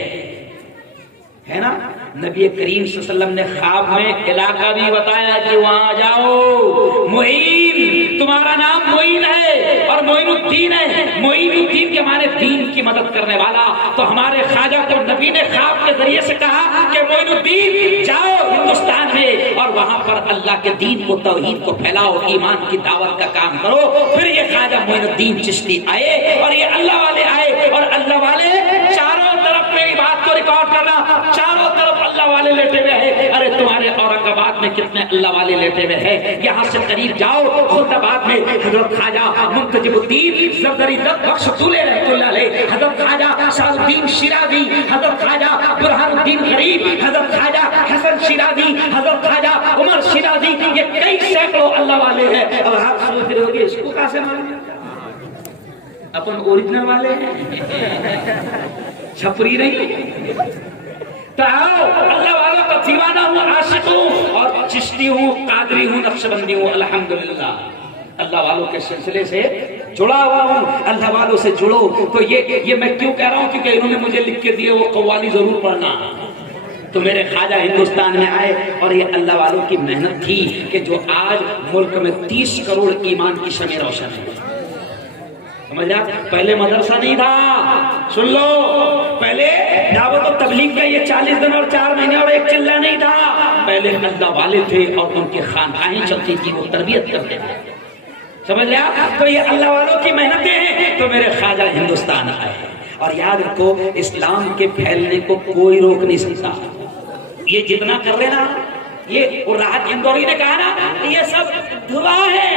ہے نا؟ نبی کریم صلی اللہ علیہ وسلم نے خواب میں علاقہ بھی بتایا کہ وہاں جاؤ، معین، تمہارا نام معین ہے اور معین الدین ہے۔ معین الدین کے معنی دین کی مدد کرنے والا۔ تو ہمارے خواجہ کو نبی نے خواب کے ذریعے سے کہا کہ معین الدین جاؤ ہندوستان میں، اور وہاں پر اللہ کے دین کو، توحید کو پھیلاؤ، ایمان کی دعوت کا کام کرو۔ پھر یہ خواجہ معین الدین چشتی آئے، اور یہ اللہ والے آئے، اور اللہ والے چاروں طرف، میری بات کو ریکارڈ کرنا، چاروں طرف اللہ والے لیٹے ہوئے ہیں۔ ارے تمہارے اورنگ آباد میں کتنے اللہ والے لیٹے ہوئے ہیں؟ یہاں سے قریب جاؤ، خلد آباد میں حضرت خواجہ منتجب الدین زردری دت بخش دولے رحمۃ اللہ علیہ، حضرت خواجہ شاہ الدین شیرازی، حضرت خواجہ برہان الدین غریب، حضرت خواجہ حسن شیرازی، حضرت خواجہ عمر شیرازی، یہ کئی سینکڑوں اللہ والے ہیں۔ اب آپ سوچ رہے ہوگے اس کو کیسے معلوم؟ اپن اوریجنل والے ہیں، چھپری نہیں۔ تو آؤ، اللہ والوں کا دیوانہ ہوں، عاشق ہوں، اور چشتی ہوں، قادری ہوں، نقشبندی ہوں، الحمدللہ اللہ والوں کے سلسلے سے جڑا ہوا ہوں۔ اللہ والوں سے جڑو۔ تو یہ میں کیوں کہہ رہا ہوں؟ کیونکہ انہوں نے مجھے لکھ کے دیے وہ قوالی ضرور پڑھنا۔ تو میرے خواجہ ہندوستان میں آئے، اور یہ اللہ والوں کی محنت تھی کہ جو آج ملک میں 30 کروڑ ایمان کی شمع روشن ہے۔ سمجھا؟ پہلے مدرسہ نہیں تھا، سن لو، پہلے دعوت و تبلیغ کا یہ 40 دن اور 4 مہینے اور ایک چلہ نہیں تھا۔ پہلے اللہ والے تھے، اور ان کی خانقاہیں چلتی تھی، وہ تربیت کرتے تھے۔ سمجھ لیا؟ تو یہ اللہ والوں کی محنتیں ہیں۔ تو میرے خواجہ ہندوستان آئے، اور یاد رکھو، اسلام کے پھیلنے کو کوئی روک نہیں سکتا۔ یہ جتنا کر رہے نا، یہ راحت اندوری نے کہا نا، یہ سب دعا ہے،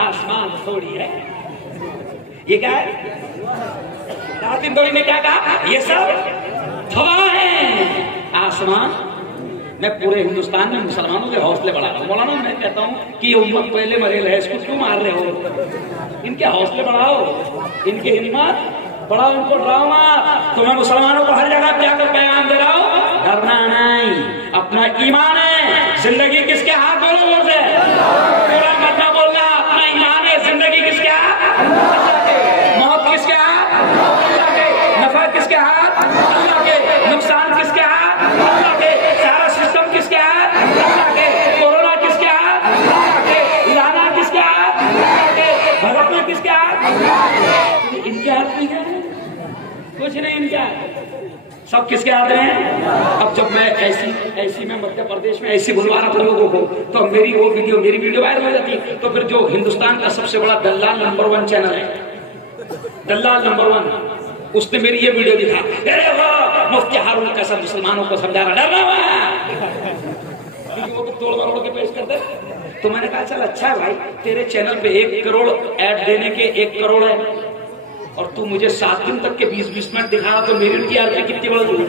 آسمان تھوڑی ہے۔ یہ کیا ہے؟ راحت اندوری نے کیا کہا؟ یہ سب دعا ہے، آسمان۔ میں پورے ہندوستان میں مسلمانوں کے حوصلے بڑھا رہا ہوں۔ مولانا میں کہتا ہوں کہ یہ امت پہلے مریل ہے، اس کو کیوں مار رہے ہو؟ ان کے حوصلے بڑھاؤ، ان کی ہمت بڑھاؤ، ان کو ڈراؤ مت۔ تو میں مسلمانوں کو ہر جگہ جا کر پیغام دے رہا ہوں، ڈرنا نہیں، اپنا ایمان ہے۔ زندگی کس کے ہاتھ؟ بولو بول سے میرا مطلب بولنا، اپنا ایمان ہے۔ زندگی کس کے ہاتھ؟ موت کس کے ہاتھ؟ اللہ کے۔ نفع کس کے ہاتھ؟ اللہ کے۔ نقصان کس کے ہاتھ؟ اللہ کے۔ سارا سسٹم کس کے ہاتھ؟ اللہ کے۔ کورونا کس کے ہاتھ؟ اللہ کے۔ لانا کس کے ہاتھ؟ اللہ کے۔ بھگتنا کس کے ہاتھ؟ ان کے ہاتھ نہیں ہے، کچھ نہیں ان کے ہاتھ، سب کس کے ہاتھ ہیں؟ اب جب میں ایسی میں مدھیہ پردیش میں ایسی بلوا رہا تھا لوگوں کو، تو میری ویڈیو وائرل ہو جاتی۔ تو پھر جو ہندوستان کا سب سے بڑا دلال نمبر 1 چینل ہے، دلال نمبر 1 اس نے میری یہ ویڈیو دکھا، ارے وہ مفتی ہارون قاسم مسلمانوں کو سمجھا رہا، ڈر رہا ہے کیونکہ وہ تو توڑ مروڑ کے پیش کرتے ہیں۔ تو میں نے کہا چل اچھا ہے بھائی، تیرے چینل پہ 1 کروڑ ایڈ دینے کے 1 کروڑ ہے، اور تو مجھے 7 دن تک کے 20-20 منٹ دکھا رہا، تو میری ٹی آر پی کتنی بڑھ گئی،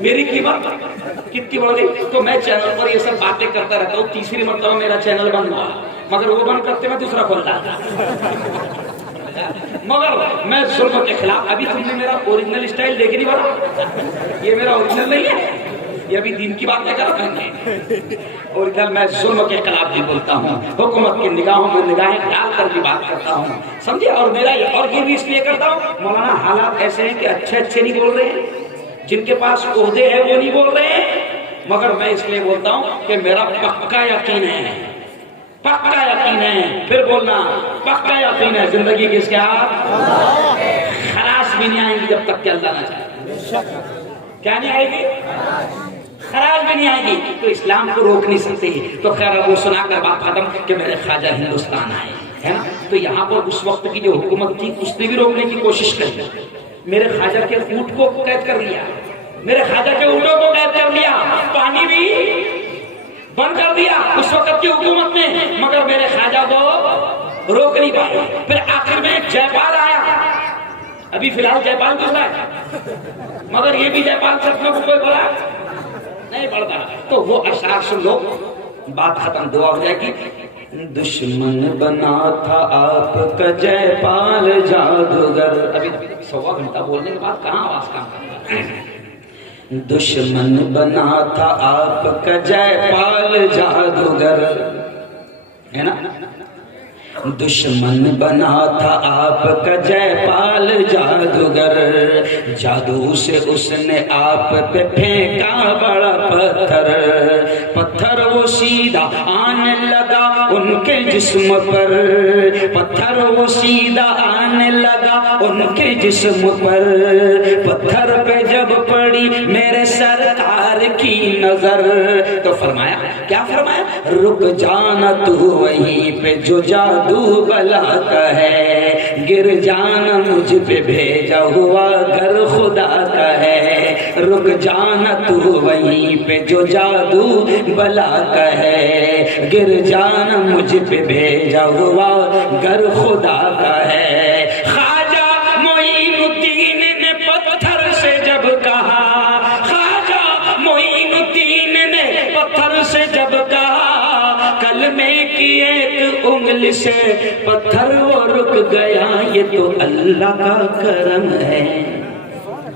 میری قیمت کتنی بڑھ گئی۔ تو میں چینل پر یہ سب باتیں کرتا رہتا ہوں، تیسری مرتبہ میرا چینل بند ہوا، مگر وہ بند کرتے میں دوسرا کھولتا تھا، مگر میں ظلم کے خلاف۔ ابھی تم نے میرا اوریجنل اسٹائل دیکھ نہیں بڑا، یہ میرا اوریجنل نہیں ہے، یہ ابھی دین کی بات نہیں کر رہا میں، اوریجنل میں ظلم کے خلاف بھی بولتا ہوں، حکومت کی نگاہوں میں نگاہیں ڈال کر بھی بات کرتا ہوں، سمجھے؟ اور میرا اور یہ بھی اس لیے کرتا ہوں، مولانا حالات ایسے ہیں کہ اچھے نہیں بول رہے ہیں، جن کے پاس عہدے ہیں وہ نہیں بول رہے ہیں، مگر میں اس لیے بولتا ہوں کہ میرا پکا یقین ہے، پکا یقین ہے، پھر بولنا پکا یقین ہے، زندگی کس کے ہاتھ، خلاص بھی نہیں آئے گی جب تک کہ اللہ نہ چاہے، کیا نہیں آئے گی، خراج بھی نہیں آئے گی، تو اسلام کو روک نہیں سکتے۔ تو خیر اب وہ سنا کر بات ختم کہ میرے خواجہ ہندوستان آئے، ہے نا؟ تو یہاں پر اس وقت کی جو حکومت تھی اس نے بھی روکنے کی کوشش کی، میرے خواجہ کے اونٹ کو قید کر لیا، میرے خواجہ کے اونٹوں کو قید کر لیا، پانی بھی بند کر دیا اس وقت کی حکومت نے، مگر میرے خواجہ کو روک نہیں پائے۔ پھر آخر میں جے پال آیا، ابھی فی الحال جے پال دوسرا ہے، مگر یہ بھی جے پال سب کو کوئی بڑا نہیں پڑتا، تو وہ اشعار سن لو، بات ختم، دعا ہو جائے گی۔ دشمن بنا تھا آپ کا جے پال جادوگر، ابھی 1.25 گھنٹہ بولنے کے بعد کہاں آواز کام کرتا ہے؟ دشمن بنا تھا آپ کا جے پال جادوگر، ہے نا؟ دشمن بنا تھا آپ کا جے پال جادوگر، جادو سے اس نے آپ پہ پھینکا بڑا پتھر، پتھر وہ سیدھا آنے لگا ان کے جسم پر، پتھر وہ سیدھا آنے لگا ان کے جسم پر، پتھر پہ جب پڑی میرے سرکار کی نظر، تو فرمایا کیا فرمایا؟ رک جانا تو وہیں پہ جو جادو بلا کا ہے، گر جانا مجھ پہ بھیجا ہوا گر خدا کا ہے، رک جانا تو وہیں پہ جو جادو بلا کا ہے، گر جانا مجھ پہ بھیجا ہوا گر خدا کا ہے۔ خواجہ معین الدین نے پتھر سے جب کہا، خواجہ معین الدین نے پتھر سے جب کہا، کلمے کی ایک انگلی سے پتھر وہ رک گیا، یہ تو اللہ کا کرم ہے۔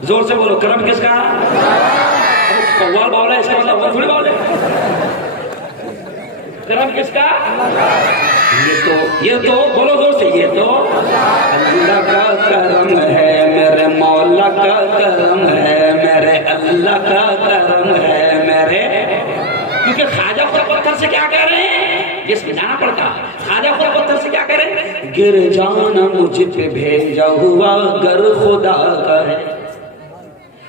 زور سے بولو، کرم کس کا؟ قوال باول ہے، اس کا مطلب تھوڑی باول ہے، کرم کس کا؟ یہ تو بولو زور سے، یہ تو اللہ کا کرم ہے، میرے مولا کا کرم ہے، میرے اللہ کا کرم ہے، میرے، کیونکہ خواجہ خود پتھر سے کیا کہہ رہے ہیں، یہ سمجھانا پڑتا، خواجہ خود پتھر سے کیا کہہ رہے ہیں؟ گر جانا مجھ پہ بھیجا ہوا گر خدا کا ہے،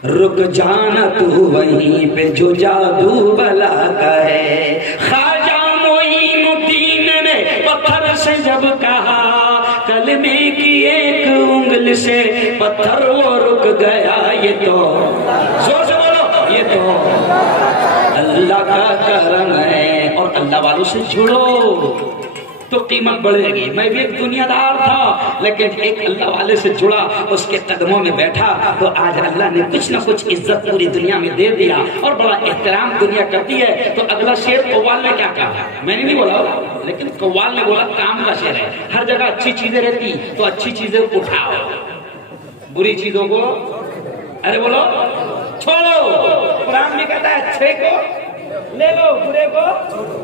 رک جانا تو وہیں پہ جو جادو بلا کا ہے۔ خواجہ معین الدین نے پتھر سے جب کہا، کلمے کی ایک انگل سے پتھر وہ رک گیا، یہ تو زور سے بولو، یہ تو اللہ کا کرم ہے۔ اور اللہ والوں سے جڑو تو قیمت بڑھے گی۔ میں بھی ایک دنیا دار تھا، لیکن ایک اللہ والے سے جڑا، اس کے قدموں میں بیٹھا، تو آج اللہ نے کچھ نہ کچھ عزت پوری دنیا میں دے دیا، اور بڑا احترام دنیا کرتی ہے۔ تو اگلا شعر قوال نے کیا کہا، میں نے نہیں بولا، لیکن قوال نے بولا، کام کا شعر ہے، ہر جگہ اچھی چیزیں رہتی تو اچھی چیزیں اٹھاؤ، بری چیزوں کو ارے بولو چھوڑو۔ قرآن میں کہتا ہے اچھے کو لے لو، برے کو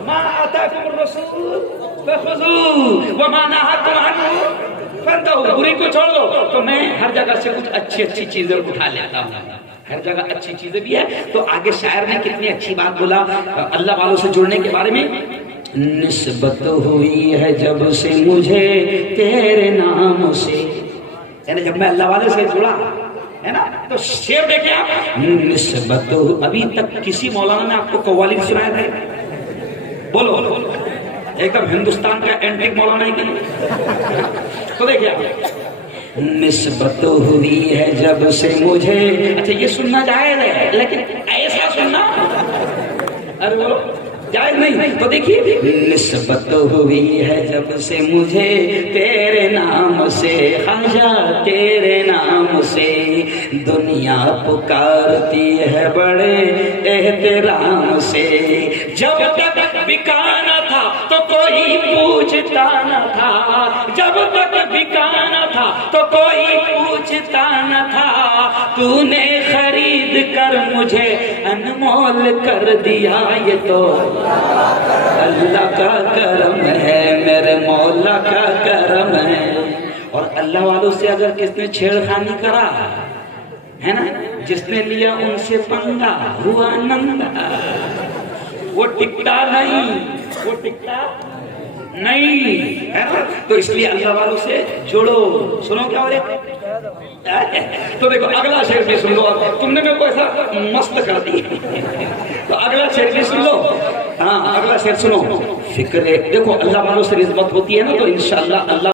ما آتاکم الرسول فخذوہ وما نہاکم عنہ فانتہوا، بری کو چھوڑ دو۔ تو میں ہر جگہ سے کچھ اچھی چیزیں اٹھا لیتا ہوں، ہر جگہ اچھی چیزیں بھی ہے۔ تو آگے شاعر نے کتنی اچھی بات بولا اللہ والوں سے جڑنے کے بارے میں۔ نسبت ہوئی ہے جب سے مجھے تیرے نام سے، یعنی جب میں اللہ والے سے جڑا ہے نا، تو شعر دیکھیں آپ، نسبت ابھی تک کسی مولانا نے آپ کو قوالی سنایا تھے؟ بولو، ایک دم ہندوستان کا اینٹک مولانا ہی نہیں۔ تو دیکھیں آپ، نسبت ہوئی ہے جب سے مجھے. اچھا یہ سننا جائز ہے لیکن ایسا سننا ارے وہ جائز نہیں. تو دیکھیے نسبت ہوئی ہے جب سے مجھے تیرے نام سے خواجہ تیرے نام سے. دنیا پکارتی ہے بڑے احترام سے. جب تک بکانا تھا تو کوئی پوچھتا نہ تھا. جب تک بکانا تھا تو کوئی پوچھتا نہ تھا. تو نے خرید کر مجھے انمول کر دیا. یہ تو اللہ کا کرم ہے میرے مولا کا کرم ہے. اور اللہ والوں سے اگر کس نے چھیڑخانی کرا ہے نا, جس نے لیا ان سے پنگا ہوا ننگا, وہ ٹکتا نہیں, وہ ٹکتا نہیں ہے نا. تو اس لیے اللہ والوں سے جڑو. سنو کیا ہو رہا ہے. تو دیکھو اگلا شعر بھی سن لو. تم نے میرے کو ایسا مست کر دی. تو اگلا شعر بھی سن لو. ہاں اگلا شعر سنو. فکر دیکھو اللہ والوں سے نسبت ہوتی ہے نا تو انشاءاللہ اللہ